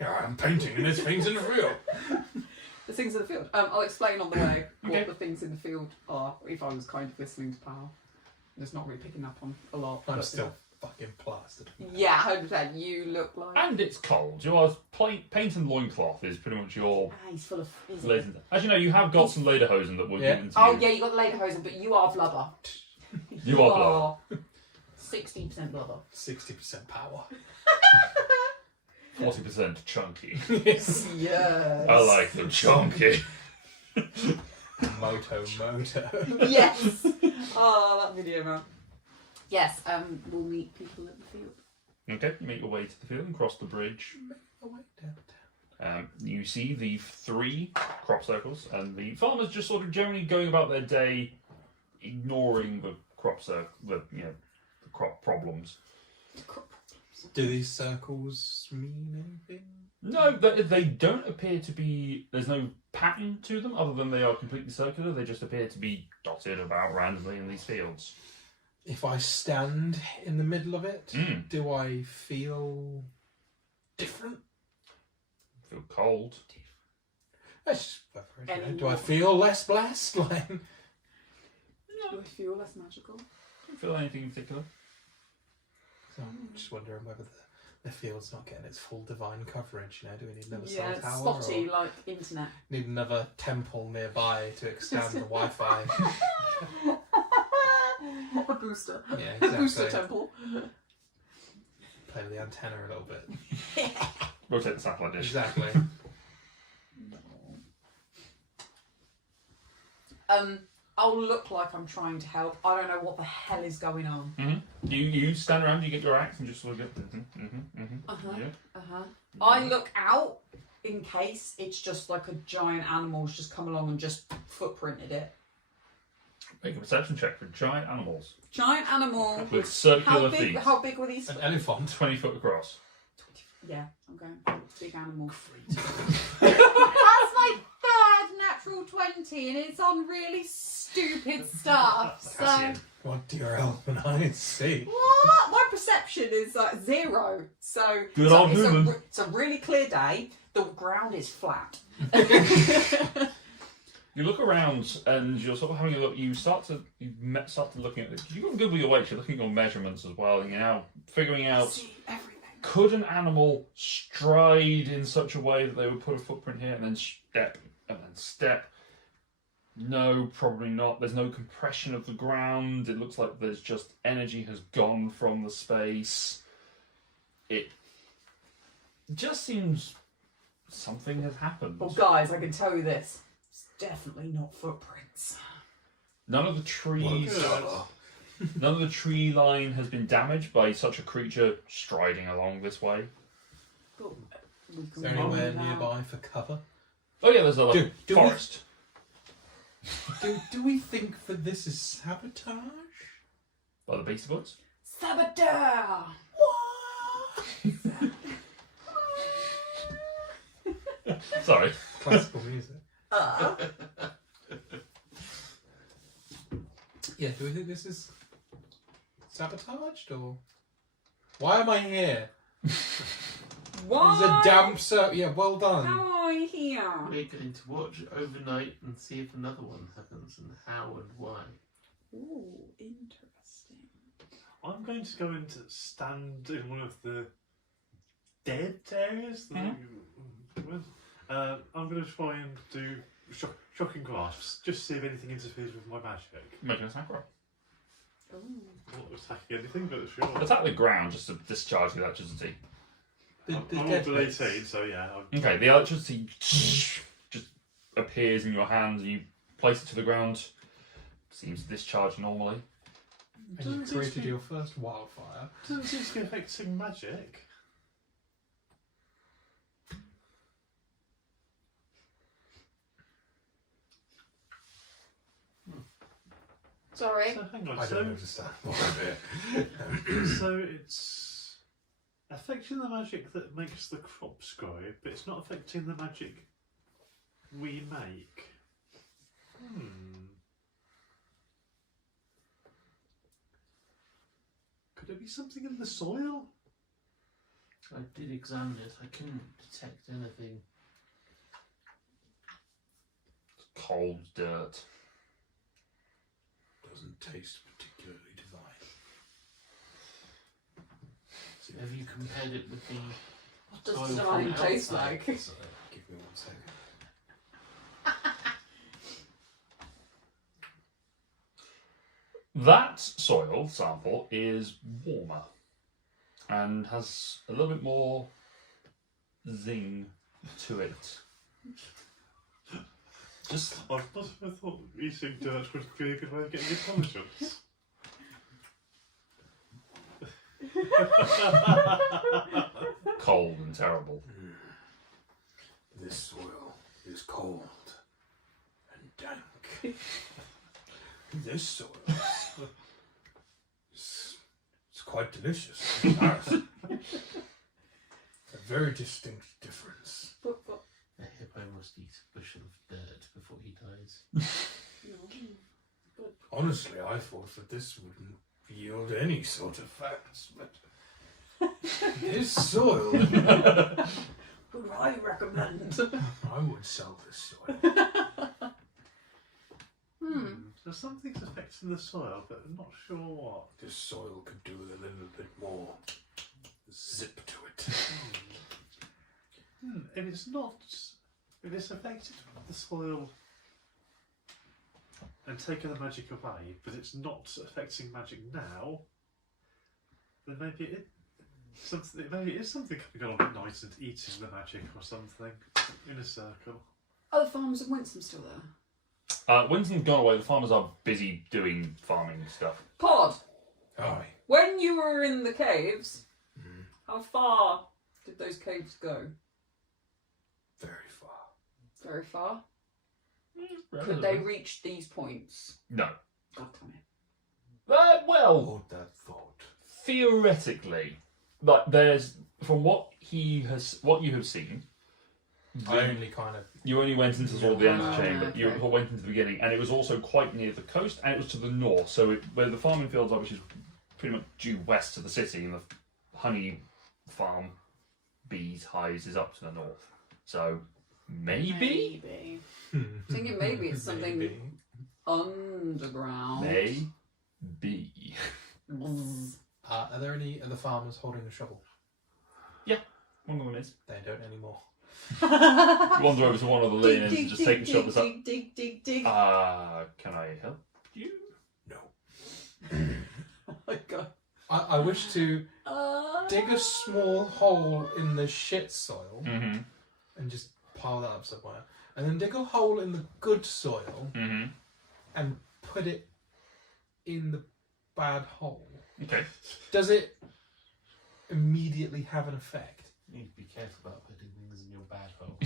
Yeah, I'm painting and there's things in the field. The things in the field. I'll explain on the way Okay. what the things in the field are. If I was kind of listening to Pal, just not really picking up on a lot. I'm but, still fucking plastered. Yeah, 100%. You look like. And it's cold. Your paint and loincloth is pretty much your He's full of. laser. As you know, you have got some lederhosen that were Yeah. given to Oh you. yeah, you got the lederhosen, but you are blubber. You are blubber. 60% blubber. 60% power. 40% chunky. Yes. Yes. I like them chunky. Moto. Yes. Oh, that video, man. Yes. We'll meet people at the field. Okay, you make your way to the field and cross the bridge. Oh, wait, downtown. You see the 3 crop circles, and the farmers just sort of generally going about their day, ignoring the crop the crop problems. Do these circles mean anything? No, they don't appear to be. There's no pattern to them, other than they are completely circular. They just appear to be dotted about randomly in these fields. If I stand in the middle of it, Mm. do I feel different? Feel cold. That's Any do I more? feel less blessed? Like, Do I feel less magical? Don't feel anything in particular. so I'm just wondering whether The field's not getting its full divine coverage, do we need another Yeah, cell it's tower? spotty Or like internet. need another temple nearby to extend the Wi-Fi? A booster. Yeah, A booster exactly. temple. Play with the antenna a little bit. Rotate the satellite dish. Exactly. I'll look like I'm trying to help. I don't know what the hell is going on. You stand around, you get your axe, and just sort of go. Uh-huh. Yeah. Uh-huh. I look out in case it's just like a giant animal's just come along and just footprinted it. Make a perception check for giant animals Giant animal. with circular How feet, big? How big were these? An elephant. 20 foot across. Yeah, I'm going big animal. Great. That's my third natural 20, and it's on really stupid stuff. So Cassian. What do your elfin eyes see? what? My perception is like 0. So Good so old it's human. it's a really clear day. The ground is flat. You look around and you're sort of having a look. You start to looking at it. You've got good with your weights. You're looking at your measurements as well. And you're now figuring out: See everything. could an animal stride in such a way that they would put a footprint here and then step and then step? No, probably not. There's no compression of the ground. It looks like there's just energy has gone from the space. It just seems something has happened. Well, guys, I can tell you this. It's definitely not footprints. None of the trees, Well, none of the tree line has been damaged by such a creature striding along this way. But we Is can there roll anywhere it out. nearby for cover? Oh yeah, there's a Do we- forest. Do we think that this is sabotage? By the Beastie Boys. Saboteur! Sorry. Classical music. Uh, Yeah, do we think this is sabotaged or? Why am I here? why? It's a damp yeah, well done. How are you here? We're going to watch overnight and see if another one happens and how and why. Ooh, interesting. I'm going to go and stand in one of the dead areas. I'm going to try and do shocking grasps, just see if anything interferes with my magic. Make an attack roll. Ooh. Not attacking anything, but sure. Attack the ground just to discharge the electricity. The I'm dead level bits. 18, so yeah. Okay, the electricity just appears in your hand and you place it to the ground. Seems to discharge normally. And you created your first wildfire. Doesn't seem to be affecting magic. Sorry. So hang on, I so, don't understand what of it. so it's affecting the magic that makes the crops grow, but it's not affecting the magic we make. Could it be something in the soil? I did examine it. I couldn't detect anything. Cold dirt. Doesn't taste particularly divine. Have you compared it with the What does soil divine from taste outside? like? So, give me 1 second. That soil sample is warmer and has a little bit more zing to it. Just I've not ever thought eating dirt would be a good way of getting intelligence. cold and terrible. This soil is cold and dank. This soil is it's quite delicious. Nice. A very distinct difference. But, A hippo must eat a bushel of dirt before he dies. no. Honestly, I thought that this wouldn't yield any sort of facts, but this soil, Would I recommend? I would sell this soil. So something's affecting the soil, but I'm not sure what. This soil could do with a little bit more zip to it. If it's not, if it's affected the soil and taken the magic away, but it's not affecting magic now, then maybe it is something coming on at night and eating the magic or something in a circle. Are the farms of Winston still there? Winston's gone away. The farmers are busy doing farming stuff. Pod, Aye. when you were in the caves, how far did those caves go? Very far. Very far? Could they reach these points? No. God damn it. Well, Hold that thought. theoretically, like there's from what you have seen. I only kind of. You only went into sort of the antechamber. okay. You went into the beginning, and it was also quite near the coast, and it was to the north. So where the farming fields are, which is pretty much due west to the city, and the honey farm, bees, hives is up to the north. So maybe. Thinking maybe it's something Maybe. underground. Maybe. Are there any other farmers holding a shovel? One of them is. They don't anymore. You wander over to one of the lanes and just take the shovels up. dig, dig. Can I help you? No. Oh my god. I wish to dig a small hole in the shit soil Mm-hmm. and just pile that up somewhere. And then dig a hole in the good soil Mm-hmm. and put it in the bad hole. Okay. Does it immediately have an effect? You need to be careful about putting things in your bad hole.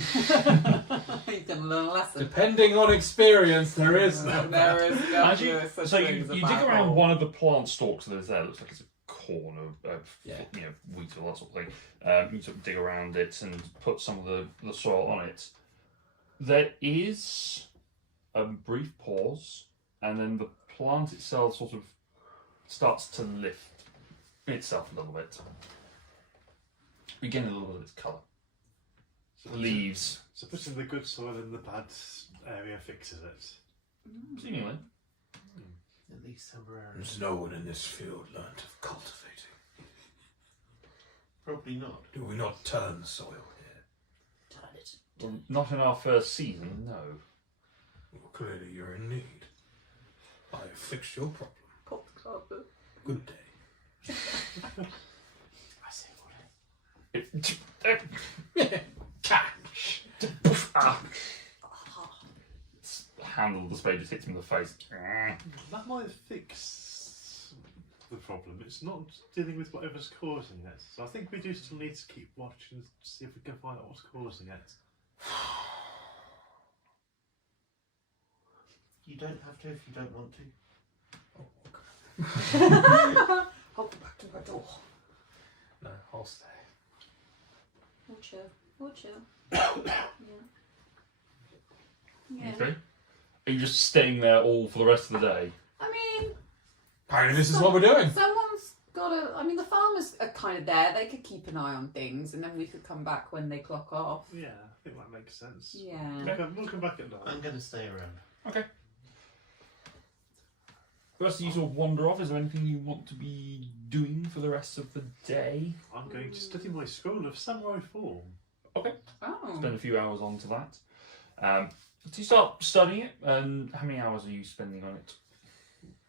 He's gonna learn a lesson. Depending on experience, there is no. There is As no you, such so thing you as a dig bad around hole. one of the plant stalks that is there. It looks like it's a corn of Yeah. wheat or that sort of thing. You sort of dig around it and put some of the soil on it. There is a brief pause, and then the plant itself sort of starts to lift itself a little bit. We gain a little bit of its colour. So Leaves, So putting the good soil in the bad area fixes it. seemingly. At least temporarily. There's no one in this field learnt of cultivating. Probably not. Do we not turn the soil here? Turn it. Well, not in our first season, no. Well, clearly you're in need. I have fixed your problem. Pop the carpet. Good day. I say what Catch! Handle of the spade just hits him in the face. That might fix the problem. It's not dealing with whatever's causing it. So I think we do still need to keep watching to see if we can find out what's causing it. You don't have to if you don't want to. Hold the back to the door. No, I'll stay. We'll chill. We'll chill. Yeah. Yeah. Okay. Are you just staying there all for the rest of the day? I mean, Apparently this is what we're doing. someone's got to. I mean, the farmers are kind of there. They could keep an eye on things, and then we could come back when they clock off. Yeah, I think that makes sense. Yeah. We'll come back at night. I'm going to stay around. Okay. The rest of you sort of wander off. Is there anything you want to be doing for the rest of the day? I'm going to study my scroll of samurai form. Oh. Spend a few hours onto that. So you start studying it, and how many hours are you spending on it?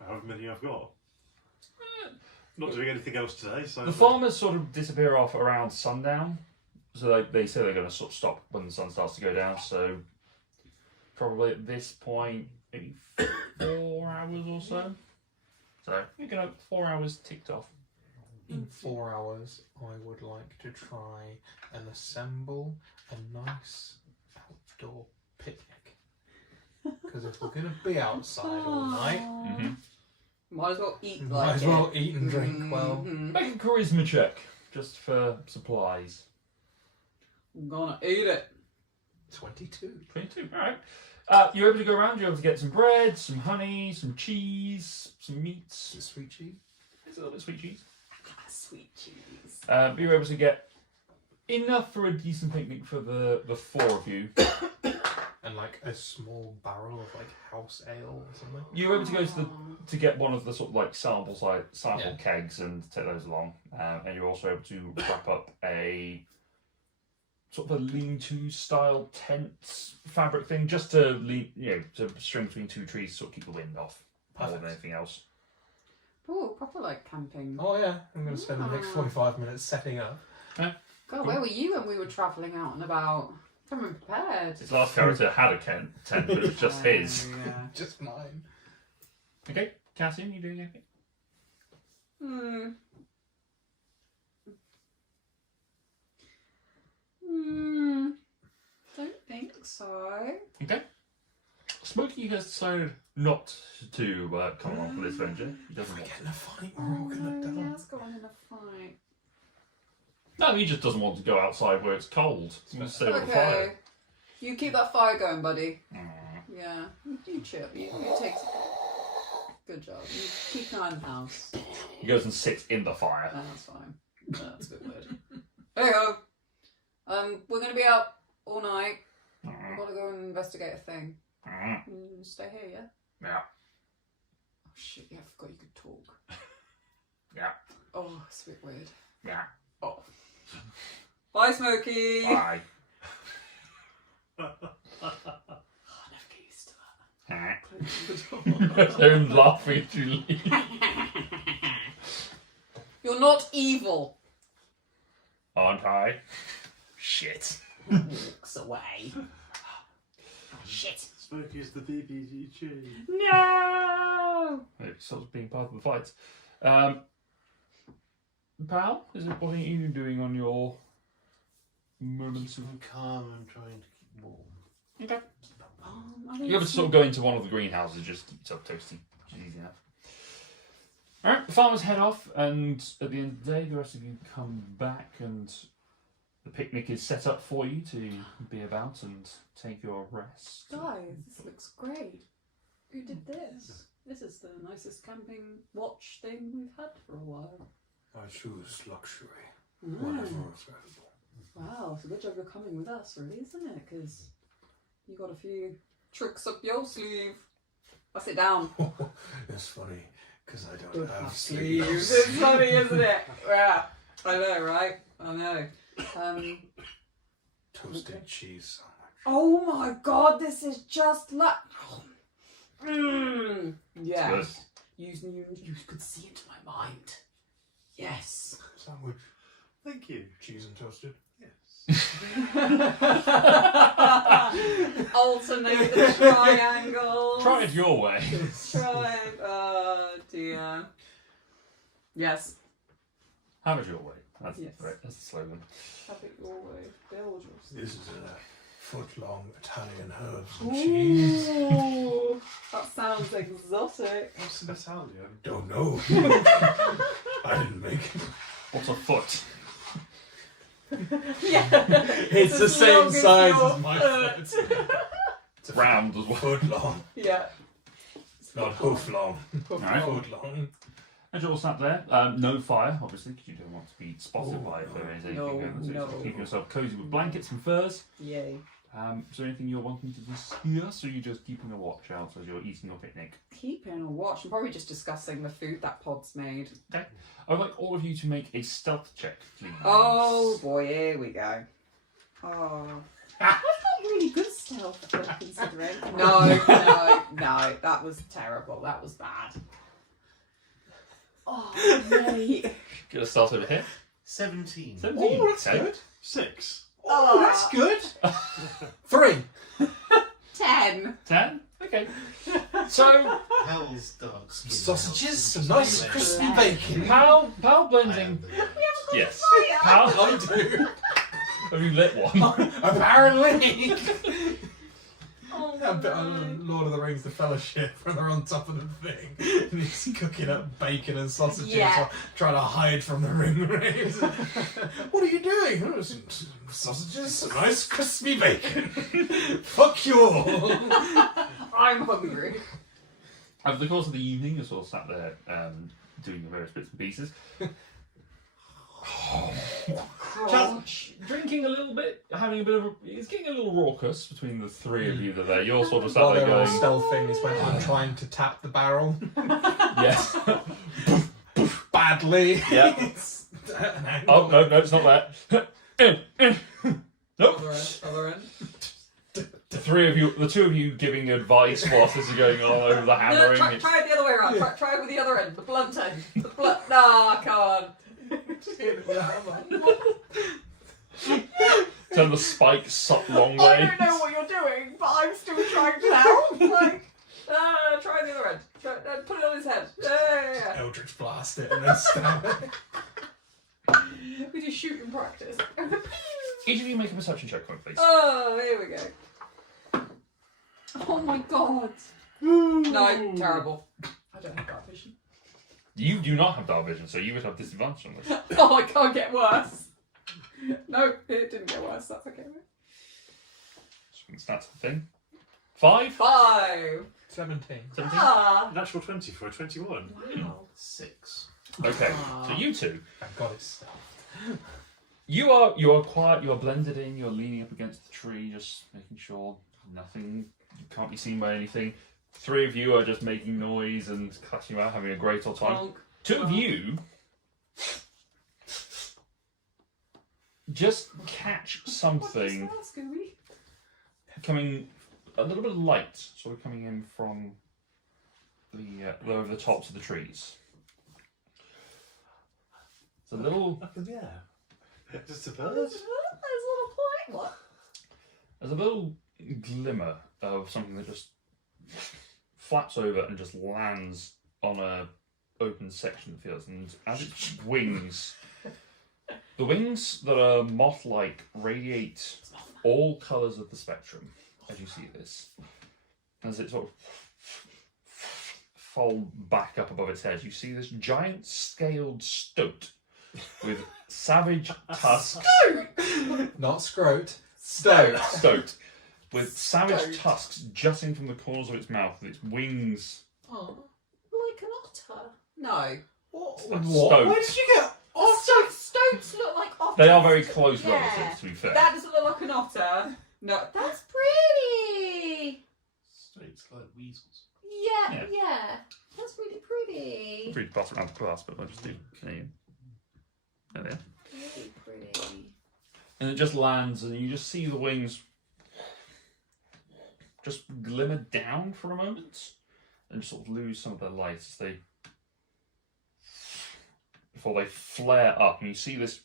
However many I've got. Not doing anything else today, so... The farmers sort of disappear off around sundown. So they say they're going to sort of stop when the sun starts to go down. So probably at this point, maybe 4 hours or so. So you're going to 4 hours ticked off. In 4 hours, I would like to try and assemble a nice outdoor picnic. Because if we're going to be outside all night, Mm-hmm. Might as well eat like might as it. well eat and drink well. Mhm. Make a charisma check just for supplies. I'm gonna eat it. 22. 22. All right. You're able to go around. You're able to get some bread, some honey, some cheese, some meats. Is it sweet cheese? It's a little bit of sweet cheese. Sweet cheese. But you're able to get enough for a decent picnic for the 4 of you. and like a small barrel of like house ale or something. You're able to go to get one of the sort of like sample Yeah. kegs and take those along, and you're also able to wrap up a sort of a lean-to style tent fabric thing, just to to string between two trees, to sort of keep the wind off more than Perfect. anything else. Oh, proper like camping. Oh yeah, I'm going to spend the next 45 minutes setting up. God, where were you when we were travelling out and about? Coming prepared. His last character had a tent, but it was just his. Yeah. Just mine. Okay, Cassian, you doing anything? Don't think so. Okay. Smokey has decided not to come along for this venture. He doesn't If we want get to. in a fight, we're all going to yeah, die. let's go on in a fight. No, he just doesn't want to go outside where it's cold. He wants to stay with the Okay. fire. You keep that fire going, buddy. Mm. Yeah. You chill. You take. Good job. You keep an eye on the house. He goes and sits in the fire. That's fine. That's a good word. There you go. We're gonna be out all night. We've got to go and investigate a thing. Stay here, yeah? Yeah. Oh shit, yeah, I forgot you could talk. Yeah. Oh, it's a bit weird. Yeah. Oh. Bye, Smokey! Bye. Oh, I never get used to that. Close Don't laugh at you. You're not evil! Aren't I? Shit. Walks away. Shit. Smokey is the BBG. No! It stops being part of the fight. Pal, what are you doing on your moments of... I'm calm and trying to keep warm. Okay. I think You're able to sort of go into one of the greenhouses, just keep yourself toasty. Which is easy enough. Alright, the farmers head off, and at the end of the day, the rest of you come back, and the picnic is set up for you to be about and take your rest. Guys, this looks great. Who did this? This is the nicest camping watch thing we've had for a while. I choose luxury Mm. whenever available. Wow, it's a good job you're coming with us, really, isn't it? Because you got a few tricks up your sleeve. I sit down. It's funny because I Don't don't have have sleeves. sleeves. It's funny, isn't it? Yeah, I know, right? I know. Toasted cheese sandwich. Oh my god, this is just like. Yeah. Good. You could see into my mind. Yes. Sandwich, Thank you. cheese and toasted. Yes. Alternate the triangles. Try it your way. Try it. Oh dear. Yes. Have it your way. That's, Yes. right, that's the slogan. Have it your way. Build yours. This is a foot-long Italian herbs and cheese. Ooh, that sounds exotic. What's an Italian? Don't know. I didn't make it. What's a foot? Yeah. It's the as same long as size your as my foot. foot. It's a Round as well. foot long, Yeah. not hoof long. Alright. Foot long. As you're all sat there, no fire, obviously, because you don't want to be spotted by if there is anything No, going on. So no. just keep yourself cozy with blankets and furs. Yay. Is there anything you're wanting to discuss, or are you just keeping a watch out as you're eating your picnic? Keeping a watch. I'm probably just discussing the food that Pod's made. I would like all of you to make a stealth check, please. Oh boy, here we go. Oh. That's not really good stealth, considering. No, that was terrible. That was bad. Oh, mate. Get a stealth over here. 17. 17. Oh, that's Okay. good. 6. Oh, that's good. 3. 10. 10? Okay. So, Hell's dark skin. Sausages, some nice crispy bacon. Pal I blending. am the- Yes. Fire. Pal, I do. have you lit one? Apparently. Oh, A bit no. on Lord of the Rings, the Fellowship, where they're on top of the thing, and he's cooking up bacon and sausages, Yeah. while trying to hide from the ring rays. What are you doing? "Oh, some sausages, some nice crispy bacon. Fuck you all. I'm hungry. Over the course of the evening, you're sort of sat there doing the various bits and pieces. Chaz, drinking a little bit, having a bit of it's getting a little raucous between the three of you that are there. You're sort of sat While there they're all going, stealthing is when I'm trying to tap the barrel yes. badly. Yep. It's an Oh, angle. no, it's not that. Nope. Other end. The two of you giving advice whilst this is going on over the No, hammering. try it the other way around. Try it with the other end, the blunt end. The blunt. Nah, come on. Turn the spike long I way. don't know what you're doing, but I'm still trying to help. Like, try the other end. Put it on his head. Yeah. Eldritch blast it and then stab it. We do shooting practice. Each of you make a perception check, quick, please. Oh, here we go. Oh my god. No, terrible. I don't have dark vision. You do not have dark vision, so you would have disadvantage on this. Oh, I can't get worse. No, it didn't get worse. That's okay. That's the thing. 5? 5. 17. 17? Ah. Natural 20 for a 21. Wow. 6. Okay, so you two. Thank God it's stealth. You are quiet, you are blended in, you're leaning up against the tree, just making sure nothing, you can't be seen by anything. Three of you are just making noise and clashing about, having a great old time. Bonk. Two of you just catch something What is that, Scooby? coming, a little bit of light, sort of coming in from the over the tops of the trees. It's a little, Up in the air. Just a bird? There's a little point. What? there's a little glimmer of something that just flaps over and just lands on a open section of the field, and as its wings, the wings that are moth-like radiate all colours of the spectrum as you see this. As it sort of fold back up above its head, you see this giant scaled stoat with savage tusks. Not scrote. Stoat. Stoat with savage Stoat. tusks jutting from the corners of its mouth, with its wings. Oh, like an otter. No. What? Stoat. Where did you get Stoats look like otters. They are very close Yeah. relatives, to be fair. That doesn't look like an otter. No, that's pretty. Straight like weasels. Yeah. That's really pretty. Free to pass around the class, but I'll just do Canadian. There they are. Really pretty. And it just lands, and you just see the wings just glimmer down for a moment, and sort of lose some of their light as they, before they flare up, and you see this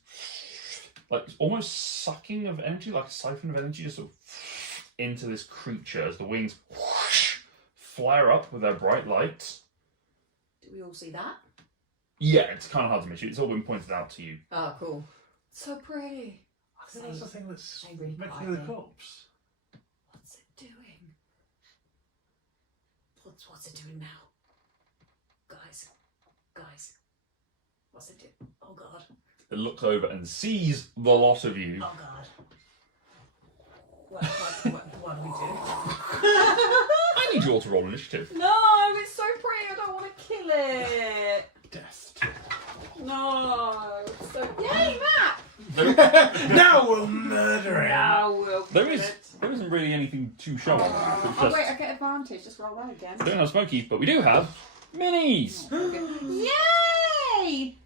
like almost sucking of energy, like a siphon of energy, just sort of into this creature as the wings flare up with their bright light. Do we all see that? Yeah, it's kind of hard to miss you. It's all been pointed out to you. Oh, cool. So pretty. I think that's the thing that's I really making like the it. corpse. What's it doing? What's it doing now? Guys. What's it doing? Oh god. It looks over and sees the lot of you. Oh god. What do we do? I need you all to roll initiative. No, it's so pretty. I don't want to kill it. Death. No. It's so yay, Matt. Now we'll murder it. Now we'll There kill is it. there isn't really anything to show on that. It's Oh just, wait, I get advantage. Just roll that again. we don't have smokies, but we do have minis. Yay!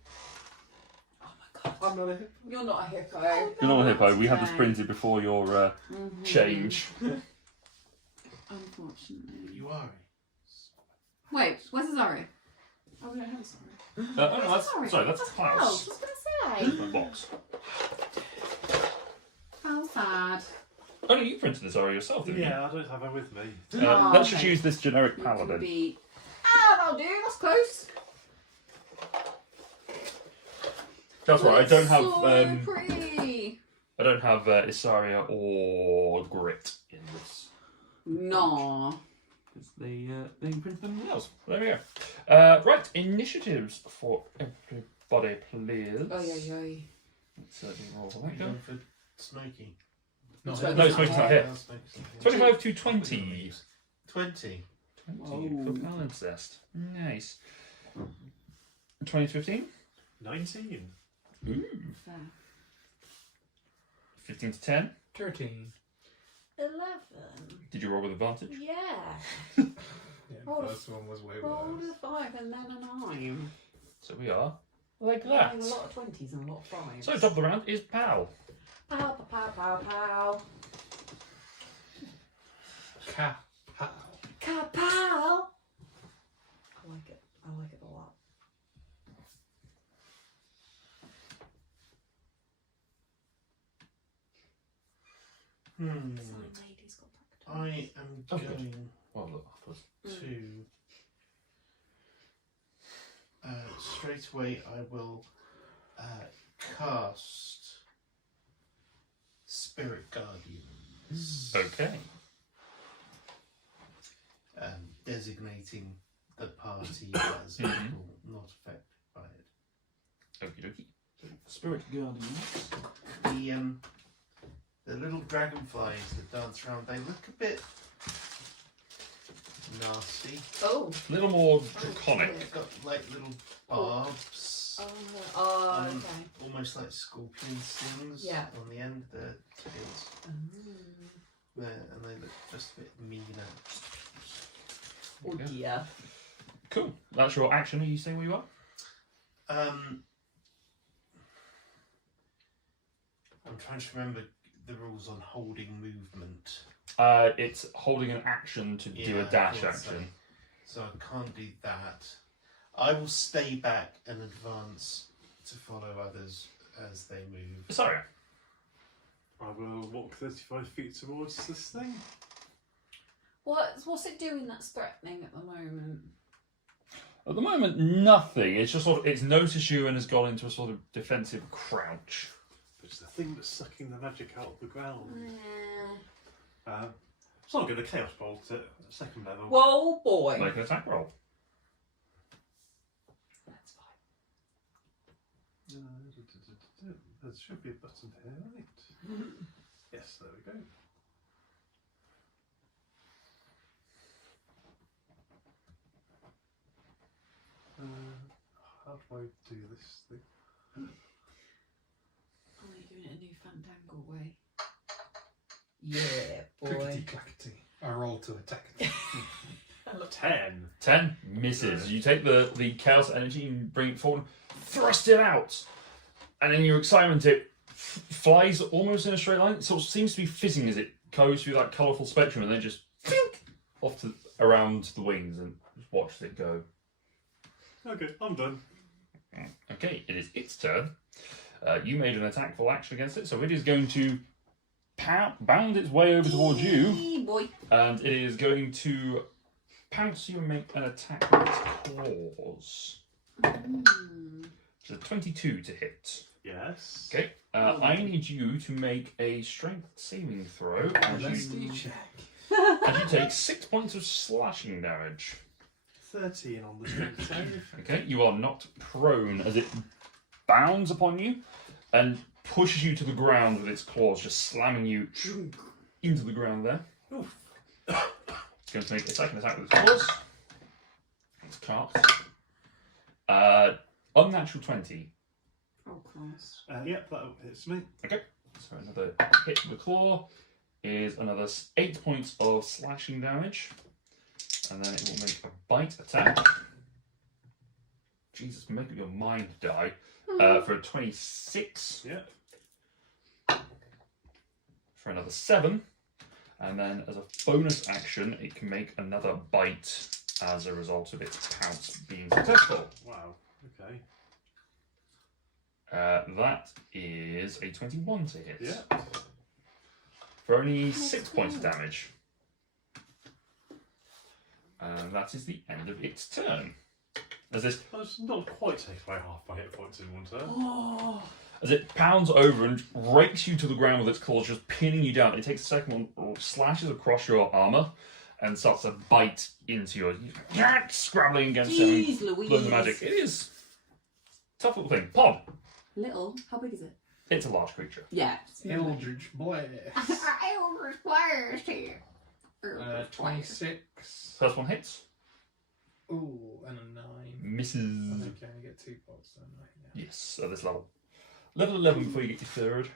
Oh my god. I'm not a hip. You're not a hippo. You're not a hippo. We have this Okay. printed before your change. Unfortunately. You are. Wait, where's the Zari? Oh, we don't have a Zari. Oh, no, that's sorry. That's Klaus. I Klaus. was going to say. My box. How sad. Oh no, you printed this already yourself, didn't Yeah, I don't have her with me. you? Oh, Let's just okay. use this generic You can paladin. be... Ah, that'll do. That's close. That's right. I don't have So pretty. I don't have Isaria or Grit in this. No. Because they printed them themselves. There we go. Right, initiatives for everybody, please. Oh, yeah. Let's do roll for Are that. you Go. going for Smokey? Not So- hip. No, Smokey's not here. Oh, Smokey's not here. 25 to 20. 20. 20 for balance zest. Nice. 20 to 15? 19. Ooh. Fair. 15 to 10. 13. 11. Did you roll with advantage? Yeah. Yeah, Roll the a- first one was way Rolled worse. a 5 and then a 9. So we are like Yeah, that. a lot of 20s and a lot of 5s. So top of the round is Pal. Pow, pow, pow, pow. Kapow. Kapow! I like it. I like it a lot. Hmm. Fine lady's got I practice. am Oh, good. going Well, look, afterwards. to straight away. I will cast Spirit Guardians, Okay. designating the party as Mhm. people not affected by it. Okie dokie. Spirit Guardians. The little dragonflies that dance around, they look a bit nasty. Oh. A little more draconic. They've got like little barbs, Oh, Um, okay. almost like scorpion stings Yeah. on the end of their tails. Mm. There, and they look just a bit meaner. Oh Yeah. dear. Cool. That's your action. Are you saying where you are? I'm trying to remember the rules on holding movement. It's holding an action to do Yeah, a dash I thought so. action. So I can't do that. I will stay back and advance to follow others as they move. Sorry. I will walk 35 feet towards this thing. What's it doing that's threatening at the moment? At the moment, nothing. It's just sort of, it's noticed you and has gone into a sort of defensive crouch. It's the thing that's sucking the magic out of the ground. Nah. It's not going to Chaos Bolt at second level. Whoa, boy. Make an attack roll. That's fine. There should be a button here, right? Yes, there we go. How do I do this thing? Oh, you're doing it a new Fandangle way. Yeah, boy. Clickety clackety. I roll to attack. 10. 10 misses. You take the chaos energy and bring it forward, thrust it out, and in your excitement, it flies almost in a straight line. It sort of seems to be fizzing as it goes through that colourful spectrum, and then just off to around the wings, and just watch it go. Okay, I'm done. Okay, it is its turn. You made an attack full action against it, so it is going to bound its way over towards you, Yee, boy. and it is going to pounce you and make an attack with its claws. Mm. It's a 22 to hit. Yes. Okay, I need you to make a strength saving throw as Leslie you, check. as you take 6 points of slashing damage. 13 on the strength save. Okay, you are knocked prone as it bounds upon you and pushes you to the ground with its claws, just slamming you into the ground there. Oof. It's going to make a second attack with its claws. It's cast. Unnatural 20. Oh, Christ. Yep, that hits me. So another hit with the claw is another 8 points of slashing damage. And then it will make a bite attack. Jesus, make up your mind die. For a 26. Yep. For another 7. And then as a bonus action, it can make another bite as a result of its pounce being successful. Wow. Okay. That is a 21 to hit. Yeah. For only 6 points of damage. And that is the end of its turn. As this, That's not quite taken away half my hit points in one turn. as it pounds over and rakes you to the ground with its claws, just pinning you down. It takes a second one, slashes across your armour, and starts to bite into your scrabbling against Jeez it and Louise. learn the magic. It is a tough little thing. Pod. Little? How big is it? It's a large creature. Yeah. Eldritch Blast. Eldritch Blast here. 26. First one hits. Ooh, and a 9. Misses. I think I only get 2 pots, don't I? Yeah. Yes, at this level. Level 11 before you get your third.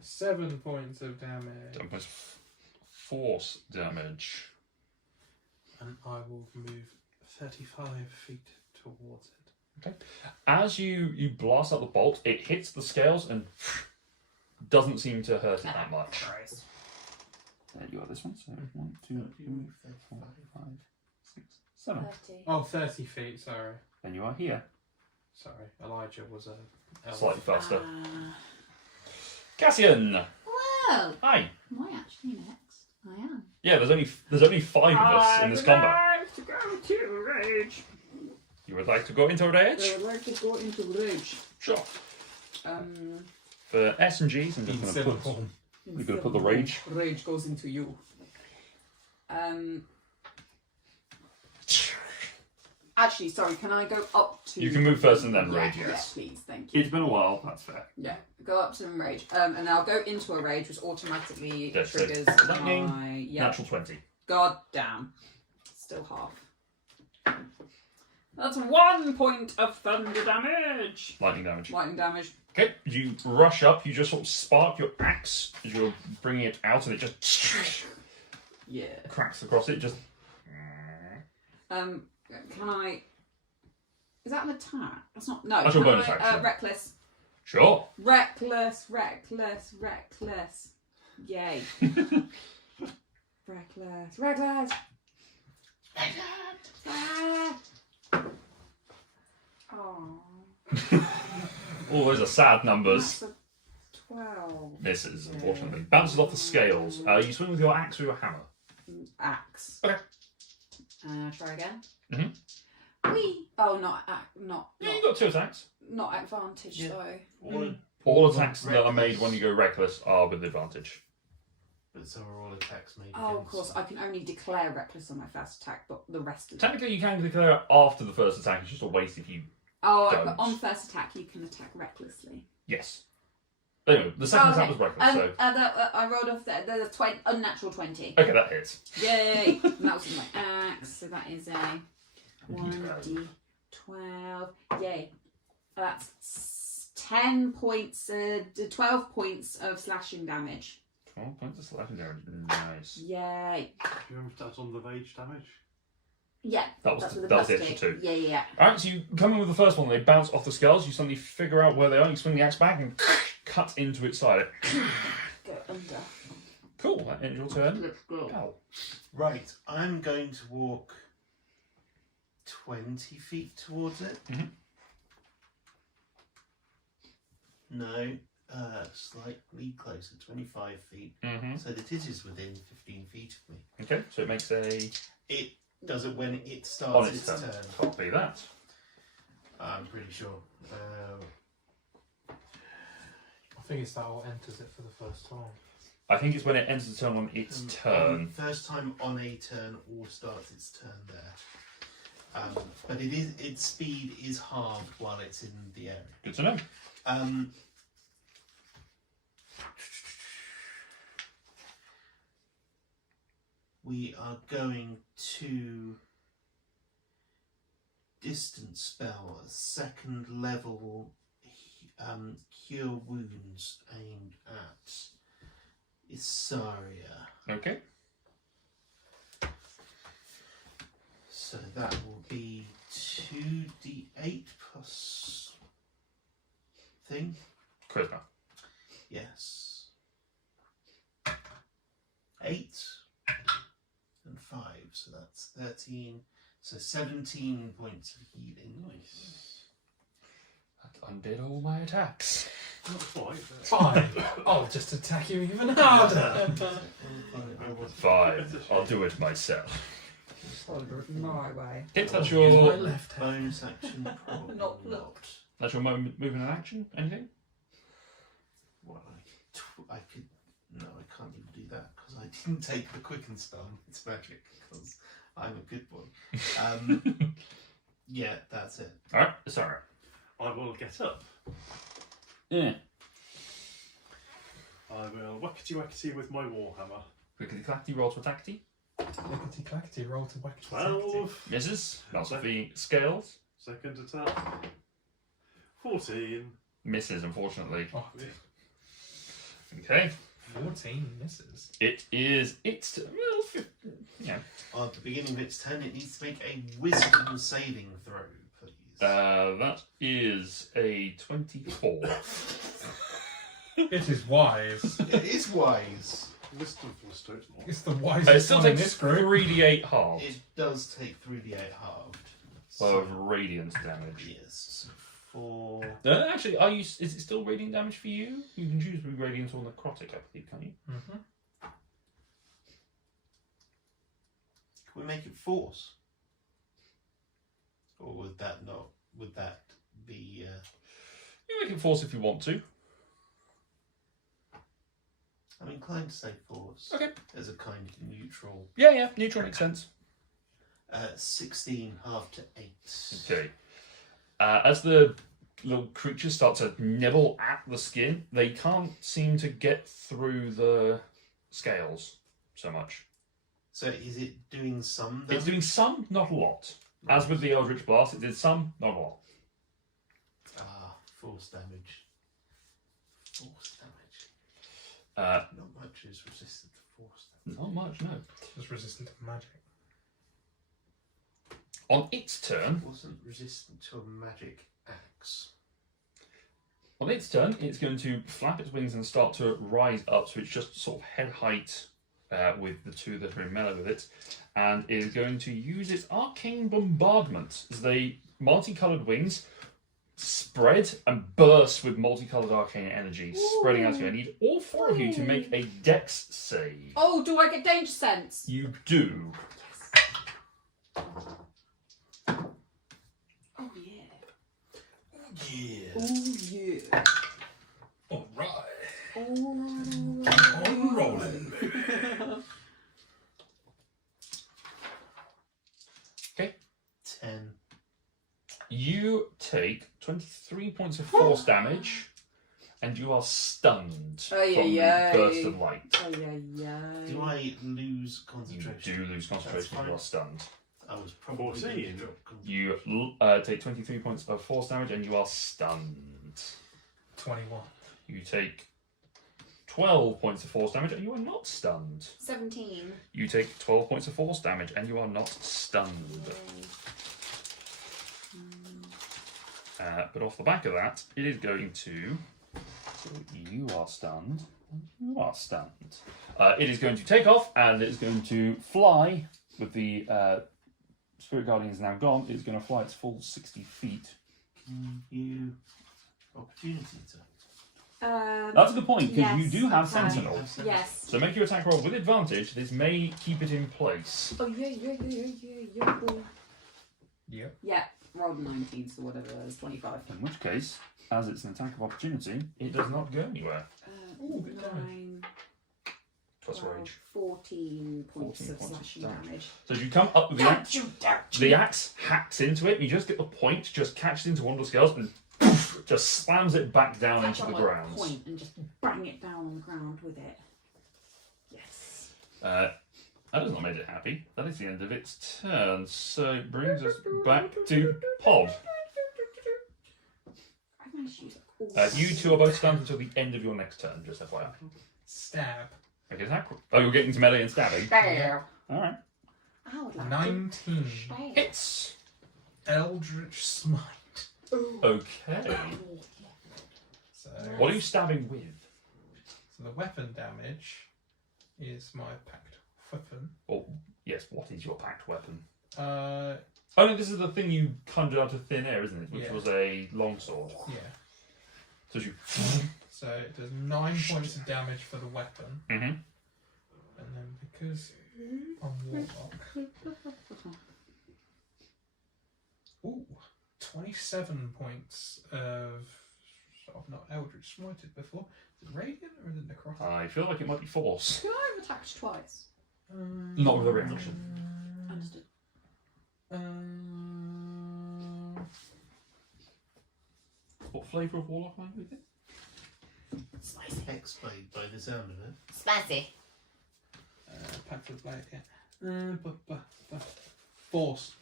7 points of damage. 7 points of force damage. And I will move 35 feet towards it. As you blast out the bolt, it hits the scales and doesn't seem to hurt it that much. Gross. There you are, this one. So 1, 2, 3, 4, 5, 6, 7. 30. Oh, 30 feet, sorry. Then you are here. Sorry, Elijah was a elf. Slightly faster. Ah. Cassian! Well, Hi! am I actually next? I am. Yeah, there's only 5 of us in this combat. like to go to rage. You would like to go into rage? I would like to go into rage. Sure. Um, For S and Gs, I'm In just silver going to put... form. We're gonna put the rage. Rage goes into you. Actually, sorry, can I go up to... You can move first and then yeah, rage, yes. Yeah, please, thank you. It's been a while, that's fair. Yeah, go up to rage. And I'll go into a rage, which automatically Yes, so triggers lightning, my... Yeah, Natural 20. god damn. Still half. That's 1 point of thunder damage. Lightning damage. Lightning damage. Okay, you rush up, you just sort of spark your axe as you're bringing it out and it just Yeah. cracks across it, just... Can I... Is that an attack? That's not... No. That's your can bonus I, action. Reckless. Sure. Reckless. Yay. Reckless. Ah. Oh. All those are sad numbers. That's a 12. Misses, unfortunately. Bounces off the scales. You swing with your axe or your hammer. Axe. Okay. Try again. Mhm. Whee! Oh, not Yeah, you got 2 attacks. not advantage Yeah. though. All attacks that are made when you go reckless are with advantage. But so are all attacks made Oh, of against- course, I can only declare reckless on my first attack, but the rest of Technically, you can declare it after the first attack. It's just a waste if you... Oh, don't. but on first attack you can attack recklessly. Yes. Anyway, the second attack Okay. was reckless, so... I rolled off the unnatural 20. Okay, that hits. Yay! And that was with my axe, so that is a 1d12. Yay. That's 10 points, 12 points of slashing damage. 12 points of slashing damage. Nice. Yay. Do you remember that's on the rage damage? Yeah. That was That's the, with that was the plus extra 2. Yeah. Alright, so you come in with the first one, they bounce off the scales, you suddenly figure out where they are, you swing the axe back and cut into its side. Go under. Cool, that ends your turn. Let's go. Ow. Right, I'm going to walk 20 feet towards it. Mhm. No, slightly closer, 25 feet. Mm-hmm. So that it is within 15 feet of me. Okay, so it makes a... It does it when it on starts its its turn. turn. Copy that. I'm pretty sure. I think it's that or enters it for the first time. I think it's when it enters the turn on its turn. First time on a turn or starts its turn there. But its speed is halved while it's in the area. Good to know. We are going to distance spell, second level cure wounds aimed at Isaria. Okay. So that will be 2d8 plus thing. Charisma. Yes. 8 and 5, so that's 13. So 17 points of healing. Nice. That undid all my attacks. Not quite. But... Fine. I'll just attack you even harder. 5. I'll do it myself. My way. Okay, that's My your... left hand. Bonus action, probably Not not. look. That's your movement and action? Anything? Well, I could. No, I can't even do that because I didn't take the quicken spell. It's magic because I'm a good boy. Yeah, that's it. Alright, sorry. I will get up. Yeah. I will whackety with my warhammer. Quickly clackety, roll to attackety. Clickety clackety, roll to whack. 12. Misses. Bounce off the scales. Second attack. 14. misses, unfortunately. Oh, Okay. 14 misses. It is its well, yeah. At the beginning of its turn, it needs to make a wisdom saving throw, please. That is a 24. It is wise. It is wise. Wisdom for Stoke. It's the It wisest still one in takes this group. 3d8 halved It does take 3d8 halved. of radiant damage. Yes. For Actually, is it still radiant damage for you? You can choose between radiant or necrotic, I believe, can't you? Mm-hmm. can we make it force? Or would that not? Would that be? You make it force if you want to. I'm inclined to say force. Okay. As a kind of neutral. Yeah, neutral makes sense. 16 half to 8. Okay. As the little creatures start to nibble at the skin, they can't seem to get through the scales so much. So is it doing some damage? It's doing some, not a lot. As with the Eldritch Blast, it did some, not a lot. Force damage. Force damage. Uh, Not much is resistant to force damage. Not much, no. Just resistant to magic. On its turn, It wasn't resistant to a magic axe. it's going to flap its wings and start to rise up, so it's just sort of head height with the two that are in melee with it, and is going to use its arcane bombardment as they multicolored wings spread and burst with multicolored arcane energy, spreading out to you. I need all four of you to make a dex save. Oh, do I get danger sense? You do. Oh yeah. Yeah. Oh yeah. Alright. Oh. Rolling. Okay. 10. You take 23 points of force damage, and you are stunned from the burst of light. Oh yeah. Do I lose You concentration? do lose concentration if you are stunned. I was probably 14. going to drop concentration. You take 23 points of force damage, and you are stunned. 21. You take 12 points of force damage, and you are not stunned. 17. You take 12 points of force damage, and you are not stunned. But off the back of that, it is going to. So you are stunned. You are stunned. It is going to take off, and it is going to fly with the Spirit Guardian is now gone. It's going to fly its full 60 feet. Can you opportunity attack? That's a good point, because you yes, do have I can. Sentinel. Yes. So make your attack roll with advantage. This may keep it in place. Oh yeah. Yep. Yeah. Rolled 19, so whatever that is, 25. In which case, as it's an attack of opportunity, it does not go anywhere. Ooh, good 9, Plus 12, rage. 14 points 14 of points of slashing damage. damage. So as you come up with the axe, the axe hacks into it, and you just get the point, just catches into one of the scales, and poof, just slams it back down Catch into on the like a ground. point and just bang it down on the ground with it. Yes. That has not made it happy. That is the end of its turn. So it brings us back to Pod. I managed to use all You two are both stunned until the end of your next turn, just FYI. Stab. Okay, attack. Oh, you're getting to melee and stabbing. There. Alright. I would like 19. to stay. Hits. Eldritch Smite. Okay. So, What are you stabbing with? so the weapon damage is my packed weapon. Well, yes, what is your packed weapon? Uh, Oh no, this is the thing you conjured out of thin air, isn't it? Which Yeah. was a longsword. yeah. So you. So it does 9 points of damage for the weapon. Mm-hmm. And then because I'm Warlock. Ooh, 27 points of. I've not Eldritch Smited before. Is it Radiant or is it Necrotic? I feel like it might be force. Can I have attacked twice? Not with a reaction. Understood. What flavour of warlock are you with it? Spicy. Hexblade by the sound of it. Spicy. Packed with Blade, yeah. Force.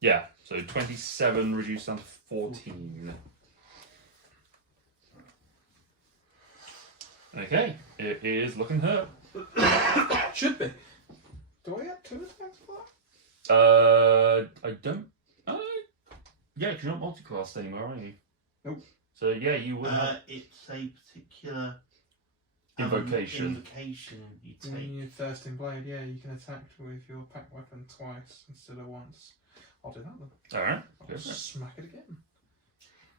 Yeah, so 27 reduced down to 14. Okay, it is looking hurt. Should be. Do I get 2 attacks for that? I don't. Yeah, because you're not multi-class anymore, are you? Nope. So yeah, you would have It's a particular invocation. invocation you When take. you Thirsting Blade, yeah, you can attack with your pack weapon twice instead of once. I'll do that then. All right. I'll Go for it. smack it again.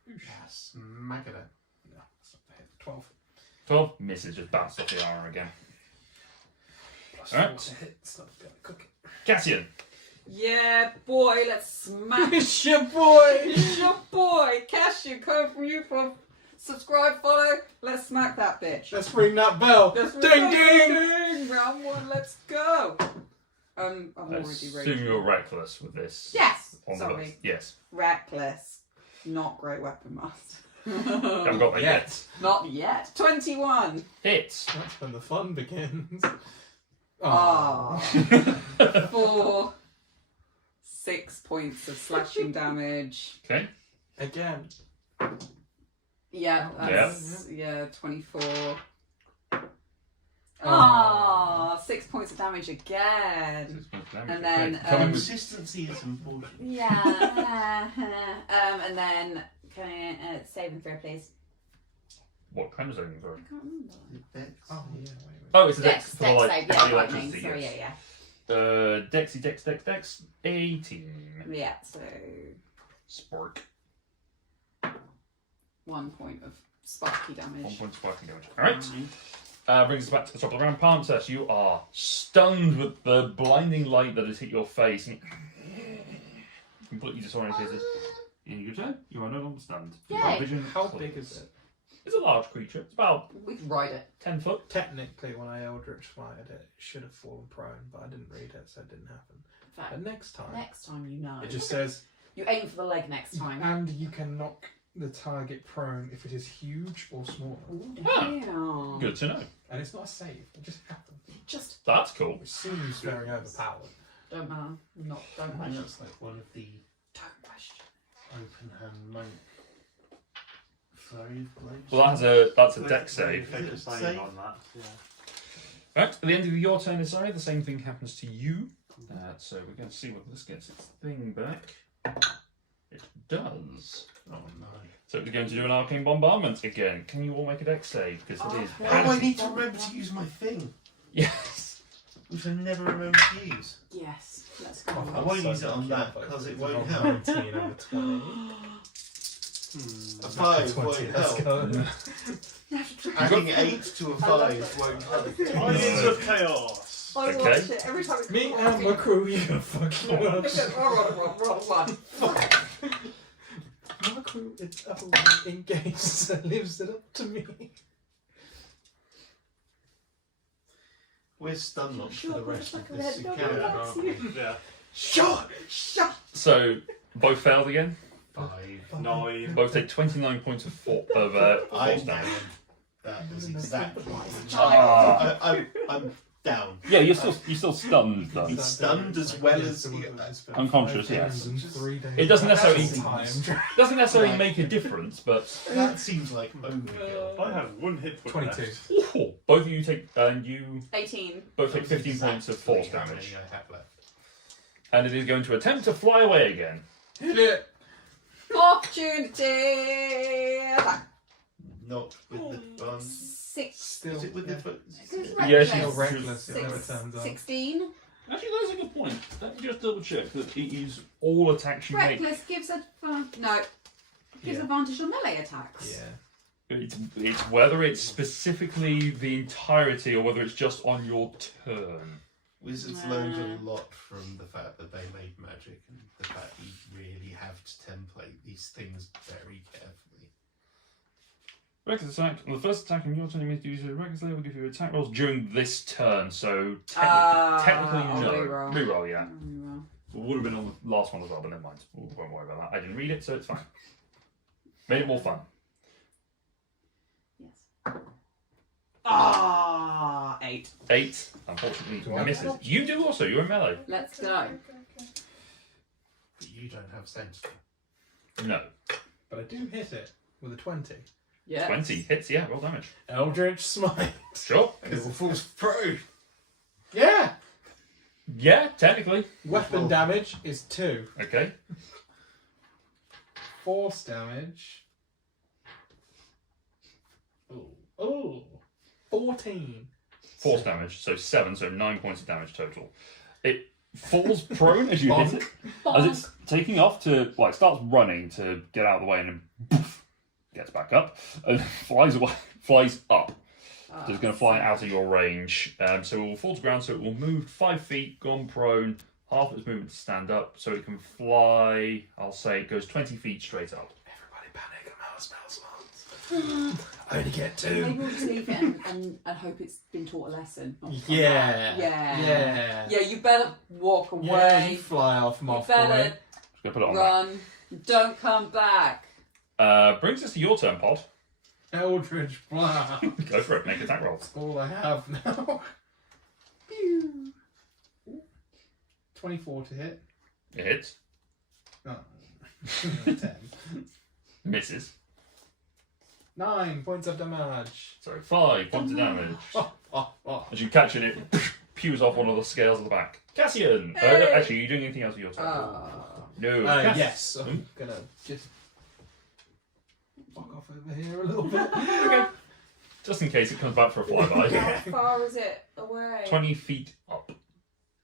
Oosh. Yes, Magada. No, that's not the hit. 12. 12 misses, just bounced off the armor again. Plus Alright. 4 to hit. So I'll be able to cook it. Cassian. Yeah, boy, let's smack. It's your boy! It's your boy, Cashew, coming from you from subscribe, follow. Let's smack that bitch. Let's ring that bell. Let's Ding ding! Round 1, let's go. I'm I already assume ready. you're reckless with this. Yes. On the Sorry. bus. Yes. Reckless. Not great weapon master. Haven't got that yet. Not yet. 21. Hits. That's when the fun begins. Ah. For 6 points of slashing damage. Okay. Again. Yeah, that's, yeah, 24. Oh. Ah, 6 points of damage again. 6 points of damage. And then, Okay. Coming with- Consistency is important. Yeah. And then, Can I save and throw, please? what kind of saving throw? I can't remember. Oh, yeah, wait. Oh, it's a Dex, dex. for Dex like save, the yeah, lightning. electricity, Sorry, yes. yeah. Dex. 18. yeah, so Spark. 1 point of sparky 1 damage. point sparking damage. Alright. Brings us back to the top of the round. Palmsess, you are stunned with the blinding light that has hit your face. And completely disorientated. In your turn, you are no longer stunned. Yay. Your vision How clears. big is it? It's a large creature. It's about We can ride it. 10 foot. Technically, when I Eldritch Fired it, it should have fallen prone, but I didn't read it, so it didn't happen. In fact, But next time, next time you know. it just says, You aim for the leg next time. and you can knock the target prone if it is huge or small. Damn. Good to know. And it's not a save, it just happens. Just That's cool. Which seems very overpowered. don't matter. Don't I question. looks like one of the Don't question. open hand monk. Flurry of blows. Well, that's a dex save. Take a save Save? on that. Yeah. Right, at the end of your turn, Isai, the same thing happens to you. So we're going to see whether this gets its thing back. It does. Oh no. So we're going to do an arcane bombardment again. Can you all make a dex save? Because it is. Oh, I need to remember to use my thing, Yes. which I never remember to use. Yes. Let's go. I won't use it on that because it won't help. 19 over 20. A 5 won't 20, let's help. go. Adding 8 to a 5 won't help. Tidings of chaos. I Okay. watch it every time. It's Me and my crew, you gonna fucking work. roll one. My crew is utterly engaged and lives it up to me. We're stun locked for the rest of Sure, this no, encounter, no, aren't no, we? Yeah. Shut. So both failed again. 5. 9. Both take 29 points of force damage. I'm down. That is exactly. Ah. I'm down. Yeah, you're still stunned though. He's stunned as well as Unconscious, yes. It Doesn't doesn't necessarily make a difference, but That seems like overkill. I have 1 hit point 22. left. ooh, both of you take and you 18. both take 15 Exactly points of force how many damage, I have left. and it is going to attempt to fly away again. Hit it! Opportunity. Not with the bun. 6. Still, Is it with the foot? Yeah, still she's- reckless. It never turns up. 16. Actually, that's a good point. Let me just double check that it is all attacks you make. Reckless gives advantage. No. Gives Yeah. advantage on melee attacks. Yeah. It's whether it's specifically the entirety or whether it's just on your turn. Wizards learned a lot from the fact that they made magic and the fact you really have to template these things very carefully. Reckless attack. On the first attack in your turn, you may use a reckless layer will give you attack rolls during this turn. So technically, I'll no. reroll. Reroll, yeah. Reroll. It would have been on the last one as well, but never mind. We won't worry about that. I didn't read it, so it's fine. Made it more fun. Yes. 8. 8, unfortunately, Do I- misses. You do also. You're in melee. Let's go. But you don't have sense. No. But I do hit it with a 20. Yeah. 20 hits, yeah, roll damage. Eldritch Smite. Sure. It will falls prone. Yeah. Yeah, technically. Weapon damage is 2. Okay. Force damage. Oh. 14. Force damage, so 7, so 9 points of damage total. It falls prone as you hit it. As it's taking off to, like, starts running to get out of the way and then poof, gets back up and flies away, flies up. So it's going to fly out of your range. So it will fall to ground, so it will move 5 feet, gone prone, half its movement to stand up, so it can fly, I'll say it goes 20 feet straight up. Everybody panic, I'm out of spell slots. I only get Maybe 2. we'll just leave it and hope it's been taught a lesson. not come Yeah. back. Yeah. Yeah. Yeah, you better walk Yeah, away. you fly off, You Moth better Boy. Just going to put it on run. Don't come back. there. Brings us to your turn, Pod. Eldritch Blast. Go for it, make attack rolls. That's all I have now. Pew. 24 to hit. It hits, Oh. 10. misses. 9 points of damage. So 5 points of damage. Oh. As you catch it, it pews off one of the scales at the back. Cassian! Hey! Actually, are you doing anything else with your turn? No. Cass- Yes, I'm gonna just fuck off over here a little bit. Okay. Just in case it comes back for a flyby. How far is it away? 20 feet up.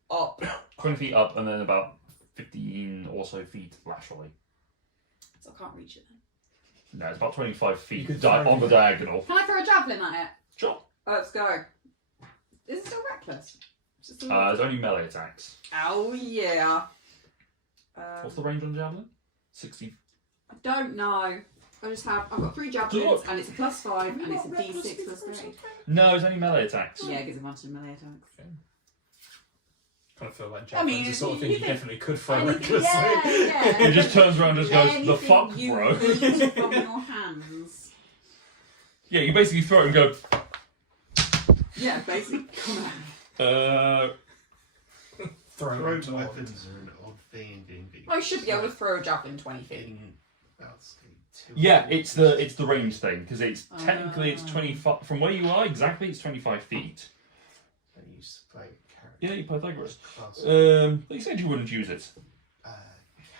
Up. 20 feet up and then about 15 or so feet laterally. So I can't reach it then. No, it's about 25 You feet could on the diagonal. Can I throw a javelin at it? Sure. Let's go. Is it still reckless? Is it still There's only melee attacks. Oh yeah. What's the range on the javelin? 60. I don't know. I've got 3 javelins and it's a +5 and it's a D6 plus 3. No, it's only melee attacks. Yeah, it gives a bunch of melee attacks. I feel like I mean, javelins the sort of thing you you think- definitely could throw Anything- recklessly. yeah. It just turns around and just goes, the Anything fuck, you bro. lose from your hands. Yeah, you basically throw it and go, Yeah, basically. Come on. Throw Thrown it to weapons are an odd thing in D&D. I should be able to throw a javelin 20 feet. In about say 2 yeah, hours. it's the range thing, because it's technically it's 25, from where you are, exactly it's 25 feet. I used to play character Yeah, you Pythagoras. class. You said you wouldn't use it.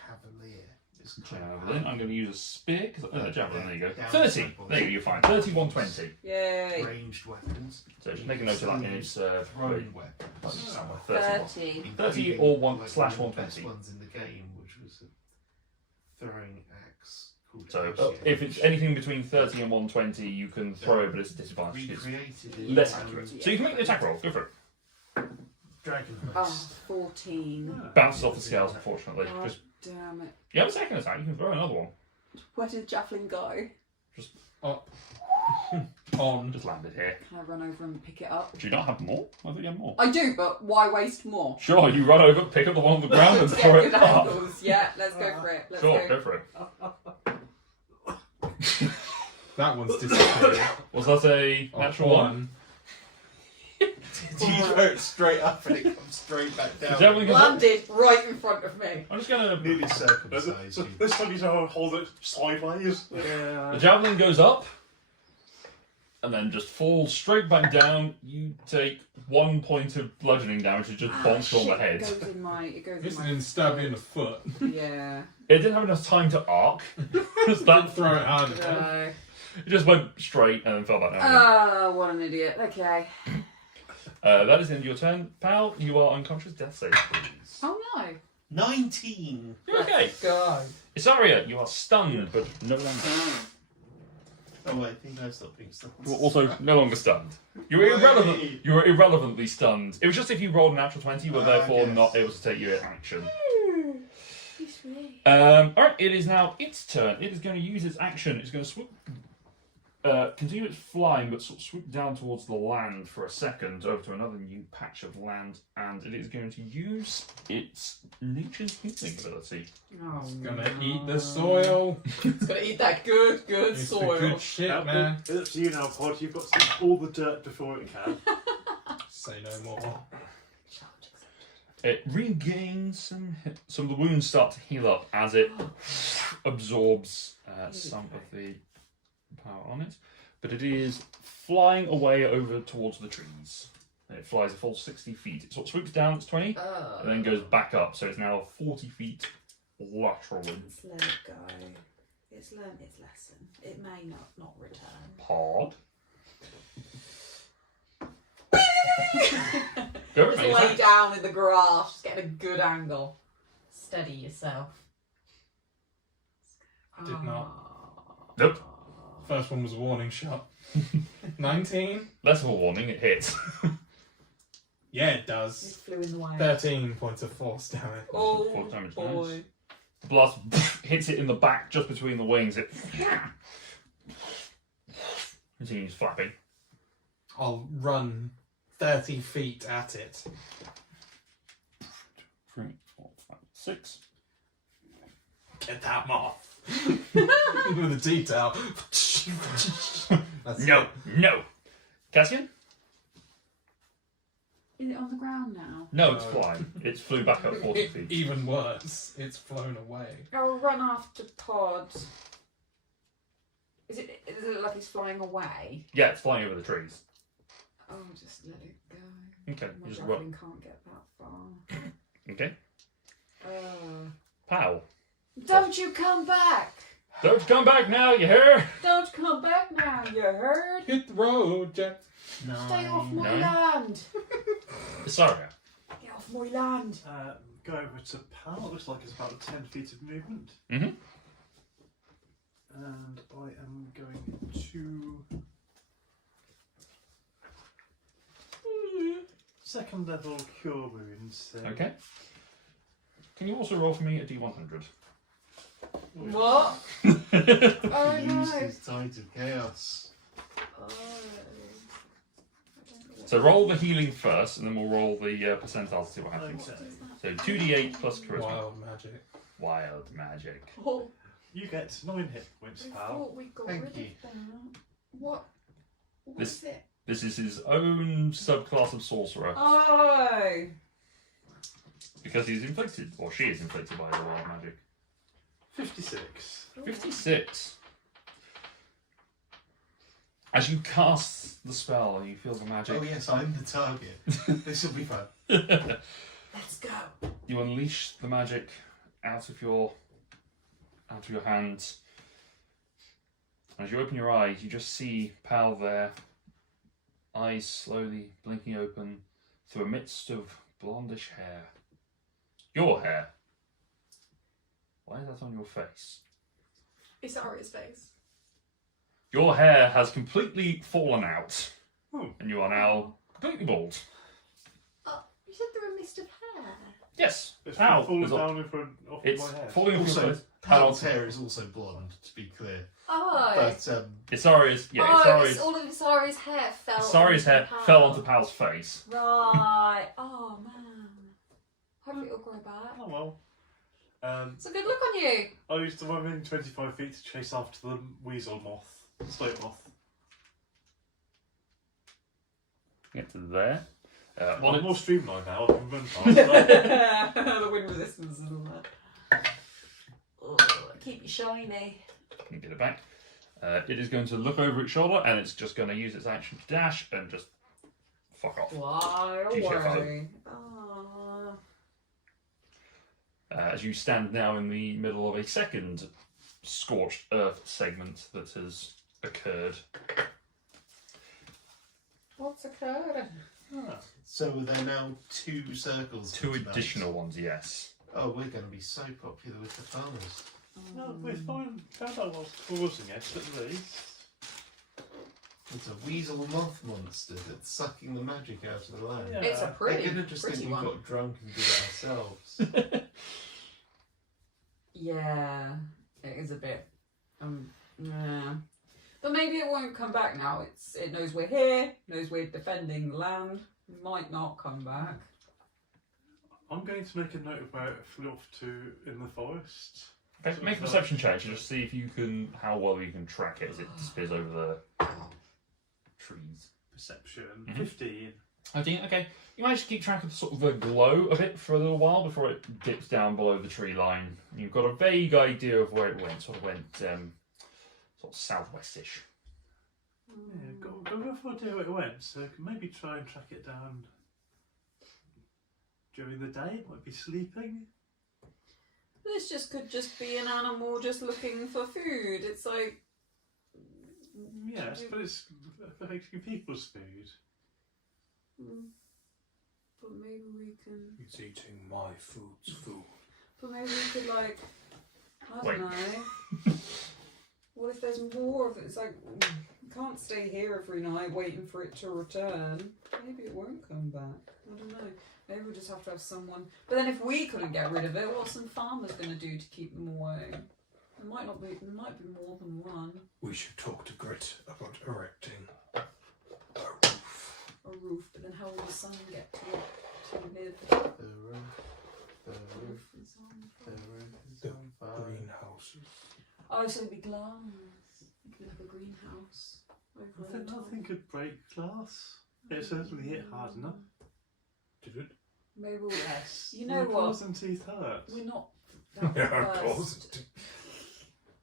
Cavalier. Is Javelin. I'm going to use a spear. Javelin, there you go. Down 30. cycle. There you go, you're fine. 31, 20. Yay. Ranged weapons. So just make a note of that in its Thrown weapons. somewhere. 31. 30. 30 or one- Like slash one of the best 120. ones in the game, which was a throwing axe called So Axiom, if it's which anything between 30 and 120, you can throw it, but it's a disadvantage. It's recreated it less and accurate. So you can make the attack roll. Go for it. Dragon Oh, Heist. 14. Bounces off the scales, unfortunately. Oh, Just damn it. you have a second attack. You can throw another one. Where did the javelin go? On. Just land it here. Can I run over and pick it up? Do you not have more? I thought you had more. I do, but why waste more? Sure, you run over, pick up the one on the ground, and To throw get it good up. angles. Yeah, let's go for it. Let's Sure, go. go for it. That one's disappeared. Was that a natural one? You throw it straight up and it comes straight back down. The javelin goes up. Landed right in front of me. I'm just gonna. Nearly circumcised So you. this time you have to hold it sideways. The javelin goes up, and then just falls straight back down. You take 1 point of bludgeoning damage. It just bonks you on the Shit, head. It goes in my. It goes This in my. didn't stab you in the foot. Yeah. It didn't have enough time to arc. Just that, Throw it hard enough. No. it just went straight and then fell back down. again. Oh, what an idiot. Okay. That is the end of your turn, pal. You are unconscious. Death save, please. Oh no. 19. You're okay. God. Isaria, you are stunned, but no longer. Oh, I think I've stopped being stunned. You're also no longer stunned. You were irrelevant. You were irrelevantly stunned. It was just if you rolled a natural 20, you were therefore yes. not able to take your action. Alright, it is now its turn. It is going to use its action. It's going to swoop, continue its flying, but sort of swoop down towards the land for a second over to another new patch of land, and it is going to use its nature's healing ability. Oh, It's gonna eat the soil. It's gonna eat that good It's the soil. good shit, man. It's up to you now, Pod. You've got to eat all the dirt before it can. Say no more. It regains some of the wounds start to heal up as it absorbs some of the power on it. But it is flying away over towards the trees. It flies a full 60 feet. It sort of swoops down, it's 20, and then goes back up. So it's now 40 feet laterally. Let's let it go. It's learned its lesson. It may not return. Pod. Go Just for it, lay mate. down in the grass, just get a good angle. Steady yourself. Did not. Nope. First one was a warning shot. 19? Less of a warning, it hits. Yeah, it It does. flew in the way. 13 points of force damage. Oh, 4 damage. boy. Nice. The blast hits it in the back, just between the wings. It continues flapping. I'll run 30 feet at it. 3, 4, 5, 6. Get that moth. With a detail. That's No, no. Cassian? Is it on the ground now? No, it's flying. It flew back up 40 feet. Even worse, it's flown away. I'll run after Pod. Does it look like it's flying away? Yeah, it's flying over the trees. Oh, just let it go. Okay, My you just javelin run. can't get that far. Okay. Uh, Pow. don't you come back! Don't come back now, you hear? Don't come back now, you heard? Hit the road, Jack. Stay off my No. land! Sorry. Get off my land! Go over to Pal. It looks like it's about 10 feet of movement. Mhm. And I am going to. Second level cure wounds. Okay. Can you also roll for me a D100? What? Oh Used no! his tide of chaos. Oh. So roll the healing first, and then we'll roll the percentile to see what happens. Okay. So 2d8 plus charisma. Wild magic. Wild magic. Oh, You get 9 hit points, we Pal. thought we got Thank rid you. of that. What? What This- is it? This is his own subclass of sorcerer. Oh! Because he's inflicted, or she is inflicted by the wild magic. 56. 56. As you cast the spell, you feel the magic. Oh yes, I'm the target. This will be fun. Let's go. You unleash the magic out of your hands. As you open your eyes, you just see Pal there, eyes slowly blinking open through a midst of blondish hair. Your hair. Why is that on your face? It's Aria's face. Your hair has completely fallen out, Hmm. and you are now completely bald. Oh, you said there were a mist of hair. Yes, It's Pal falling is on- down in front of It's my head. falling off your Also, face. Pal's hair is also blonde, to be clear. Oh. But It's Ari's. Yeah, it's oh, Ari's. it's all of Sari's hair fell. Sari's hair onto fell Pal. onto Pal's face. Right. Oh man. Hope it'll grow back. Oh well. It's a good look on you. I used to run in 25 feet to chase after the weasel moth, slope moth. Get to there. I'm more streamlined now. I can run faster. The wind resistance, isn't it? Oh, keep you shiny. Can you get it back? It is going to look over its shoulder, and it's just going to use its action to dash and just fuck off. Why? Do you check for Worry. Oh. As you stand now in the middle of a second scorched earth segment that has occurred. What's occurred? so there are now 2 circles. for 2 tonight. additional ones, yes. Oh, we're going to be so popular with the farmers. No, we found out what's causing it at least. It's a weasel moth monster that's sucking the magic out of the land. Yeah. It's a They're pretty, going to just pretty think we one. got drunk and did it ourselves. Yeah, it is a bit. Yeah. But maybe it won't come back now. It knows we're here, knows we're defending the land. Might not come back. I'm going to make a note of where it flew off to in the forest. Okay, make a perception check to just see if you can, how well you can track it as it disappears over the trees. Perception. Mhm. 15. Okay. You manage to keep track of sort of the glow of it for a little while before it dips down below the tree line. You've got a vague idea of where it went. Sort of went sort of southwestish. Yeah, got no idea where it went, so I can maybe try and track it down during the day. It might be sleeping. This just could just be an animal just looking for food. It's like, Yes, but it's affecting people's food. but maybe we can. It's eating my food's food. But maybe we could like, I Wait. don't know. What if there's more of it? It's like, we can't stay here every night waiting for it to return. Maybe it won't come back. I don't know. Maybe we'll just have to have someone. But then if we couldn't get rid of it, what's some farmers going to do to keep them away? There might not be. There might be more than one. We should talk to Grit about erecting a roof. A roof, but then how will the sun get to it to live? The roof is on the fire. roof is The on fire. greenhouses. Oh, so it'd be glass. It could be like a greenhouse. Over I think nothing could break glass. It certainly hit hard enough. Did it? Maybe we'll. Yes. You know My what? claws and teeth hurt. We're not that Yeah, of course. versed.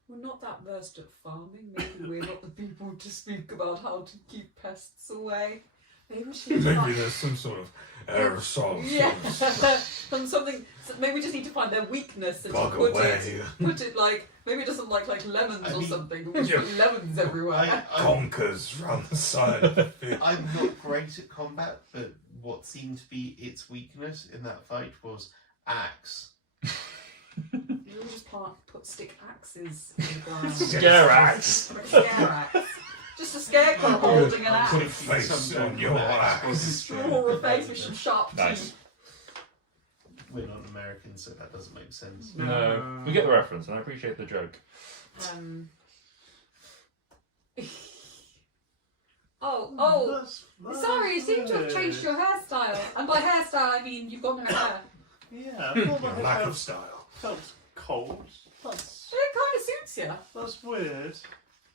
We're not that versed at farming. Maybe we're not the people to speak about how to keep pests away. Maybe we should Maybe find- there's some sort of aerosol. Yeah, sort of something. Maybe we just need to find their weakness and bug put away. put it like maybe it doesn't like lemons I or mean- something. We just Yeah. put lemons everywhere. Conkers round the side of the field. I'm not great at combat, but what seemed to be its weakness in that fight was axe. Maybe we just put stick axes in the ground. Scare axe. Like a scare axe. Just a scarecrow holding an Put a axe. face on your axe. Draw a face with some sharp Nice. teeth. We're not Americans, so that doesn't make sense. No, we get the reference, and I appreciate the joke. Oh, That's sorry, you seem to have weird. changed your hairstyle. And by hairstyle, I mean you've got no hair. Yeah, I thought my Your hair lack of style. felt cold. That's It kind of suits you. weird.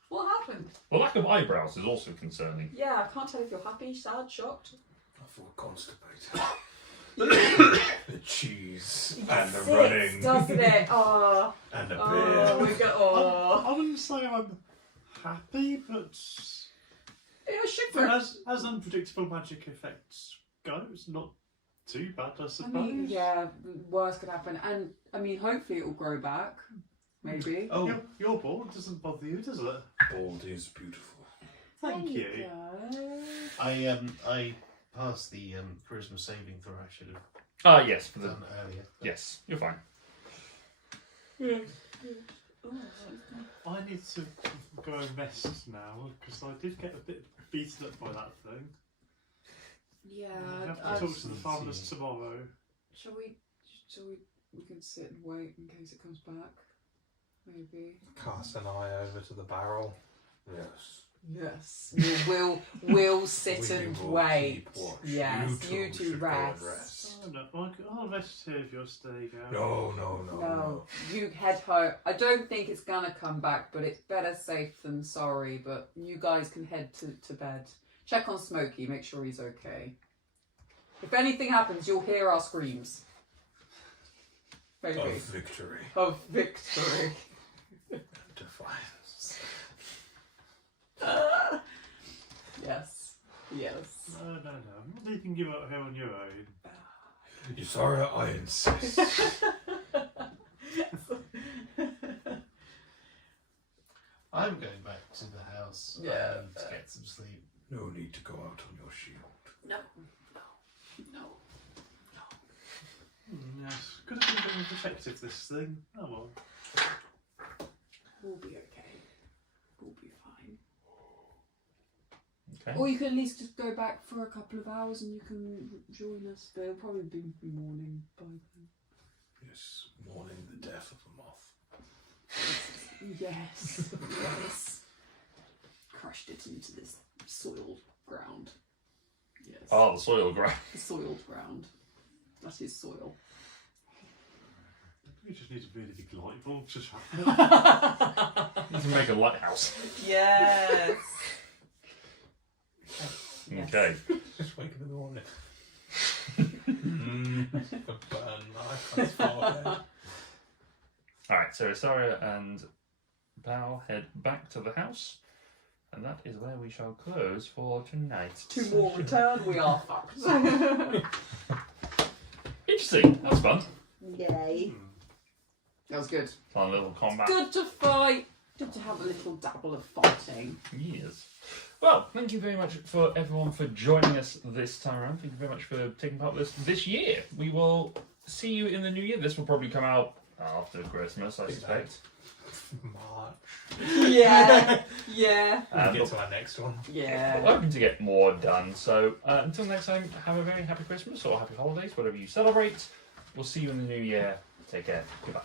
What happened? The lack of eyebrows is also concerning. Yeah, I can't tell if you're happy, sad, shocked. I feel constipated. The cheese and the Sits, running doesn't it? Oh, and the oh, beer. we go. Oh, I wouldn't say I'm happy, but yeah, should for. as unpredictable magic effects go, it's not too bad, I I suppose. mean, yeah, worse could happen, and I mean, hopefully it will grow back. Maybe. Oh, Your bald doesn't bother you, does it? Bald is beautiful. Thank There you. go. I passed the charisma saving throw I should have Ah, yes, for the done earlier. yes, you're fine. I need to go and rest now because I did get a bit beaten up by that thing. Yeah, I have to I- talk to the farmers tomorrow. shall we? We can sit and wait in case it comes back. Maybe. Cast an eye over to the barrel. Yes. Yes. We'll sit We and will wait. keep watch. Yes, you two two should go and rest. Oh, no, I'll rest here if you're staying out. No. No, you head home. I don't think it's gonna come back, but it's better safe than sorry. But you guys can head to bed. Check on Smokey, make sure he's okay. If anything happens, you'll hear our screams. Maybe. Of victory Of victory. and defiance. Yes. Yes. No, I'm not leaving you out here on your own. Sorry, I insist. I'm going back to the house. Yeah. I need to get some sleep. No need to go out on your shield. No. Yes, could have been more protective, this thing. Oh well. We'll be okay. We'll be fine. Okay. Or you can at least just go back for a couple of hours and you can join us. But it'll probably be morning by then. Yes, mourning the death of a moth. Yes. Yes. Crushed it into this soiled ground. Yes. Ah, the soil ground. The soiled ground. That is soil. We just need a really big light bulb to shine. You can make a lighthouse. Yes. Yes. Okay. Just wake up in the morning. A burn knife on his forehead. Alright, so Isaria and Bao head back to the house. And that is where we shall close for tonight. Two more return, we are fucked. Interesting. That was fun. Yay. That was good. Fun little combat. Good to fight. Good to have a little dabble of fighting. Yes. Well, thank you very much for everyone for joining us this time around. Thank you very much for taking part this year. We will see you in the new year. This will probably come out after Christmas, I suspect. March. Yeah. Yeah. We'll get to our next one. Yeah. We're hoping to get more done. So until next time, have a very happy Christmas or happy holidays, whatever you celebrate. We'll see you in the new year. Take care. Goodbye.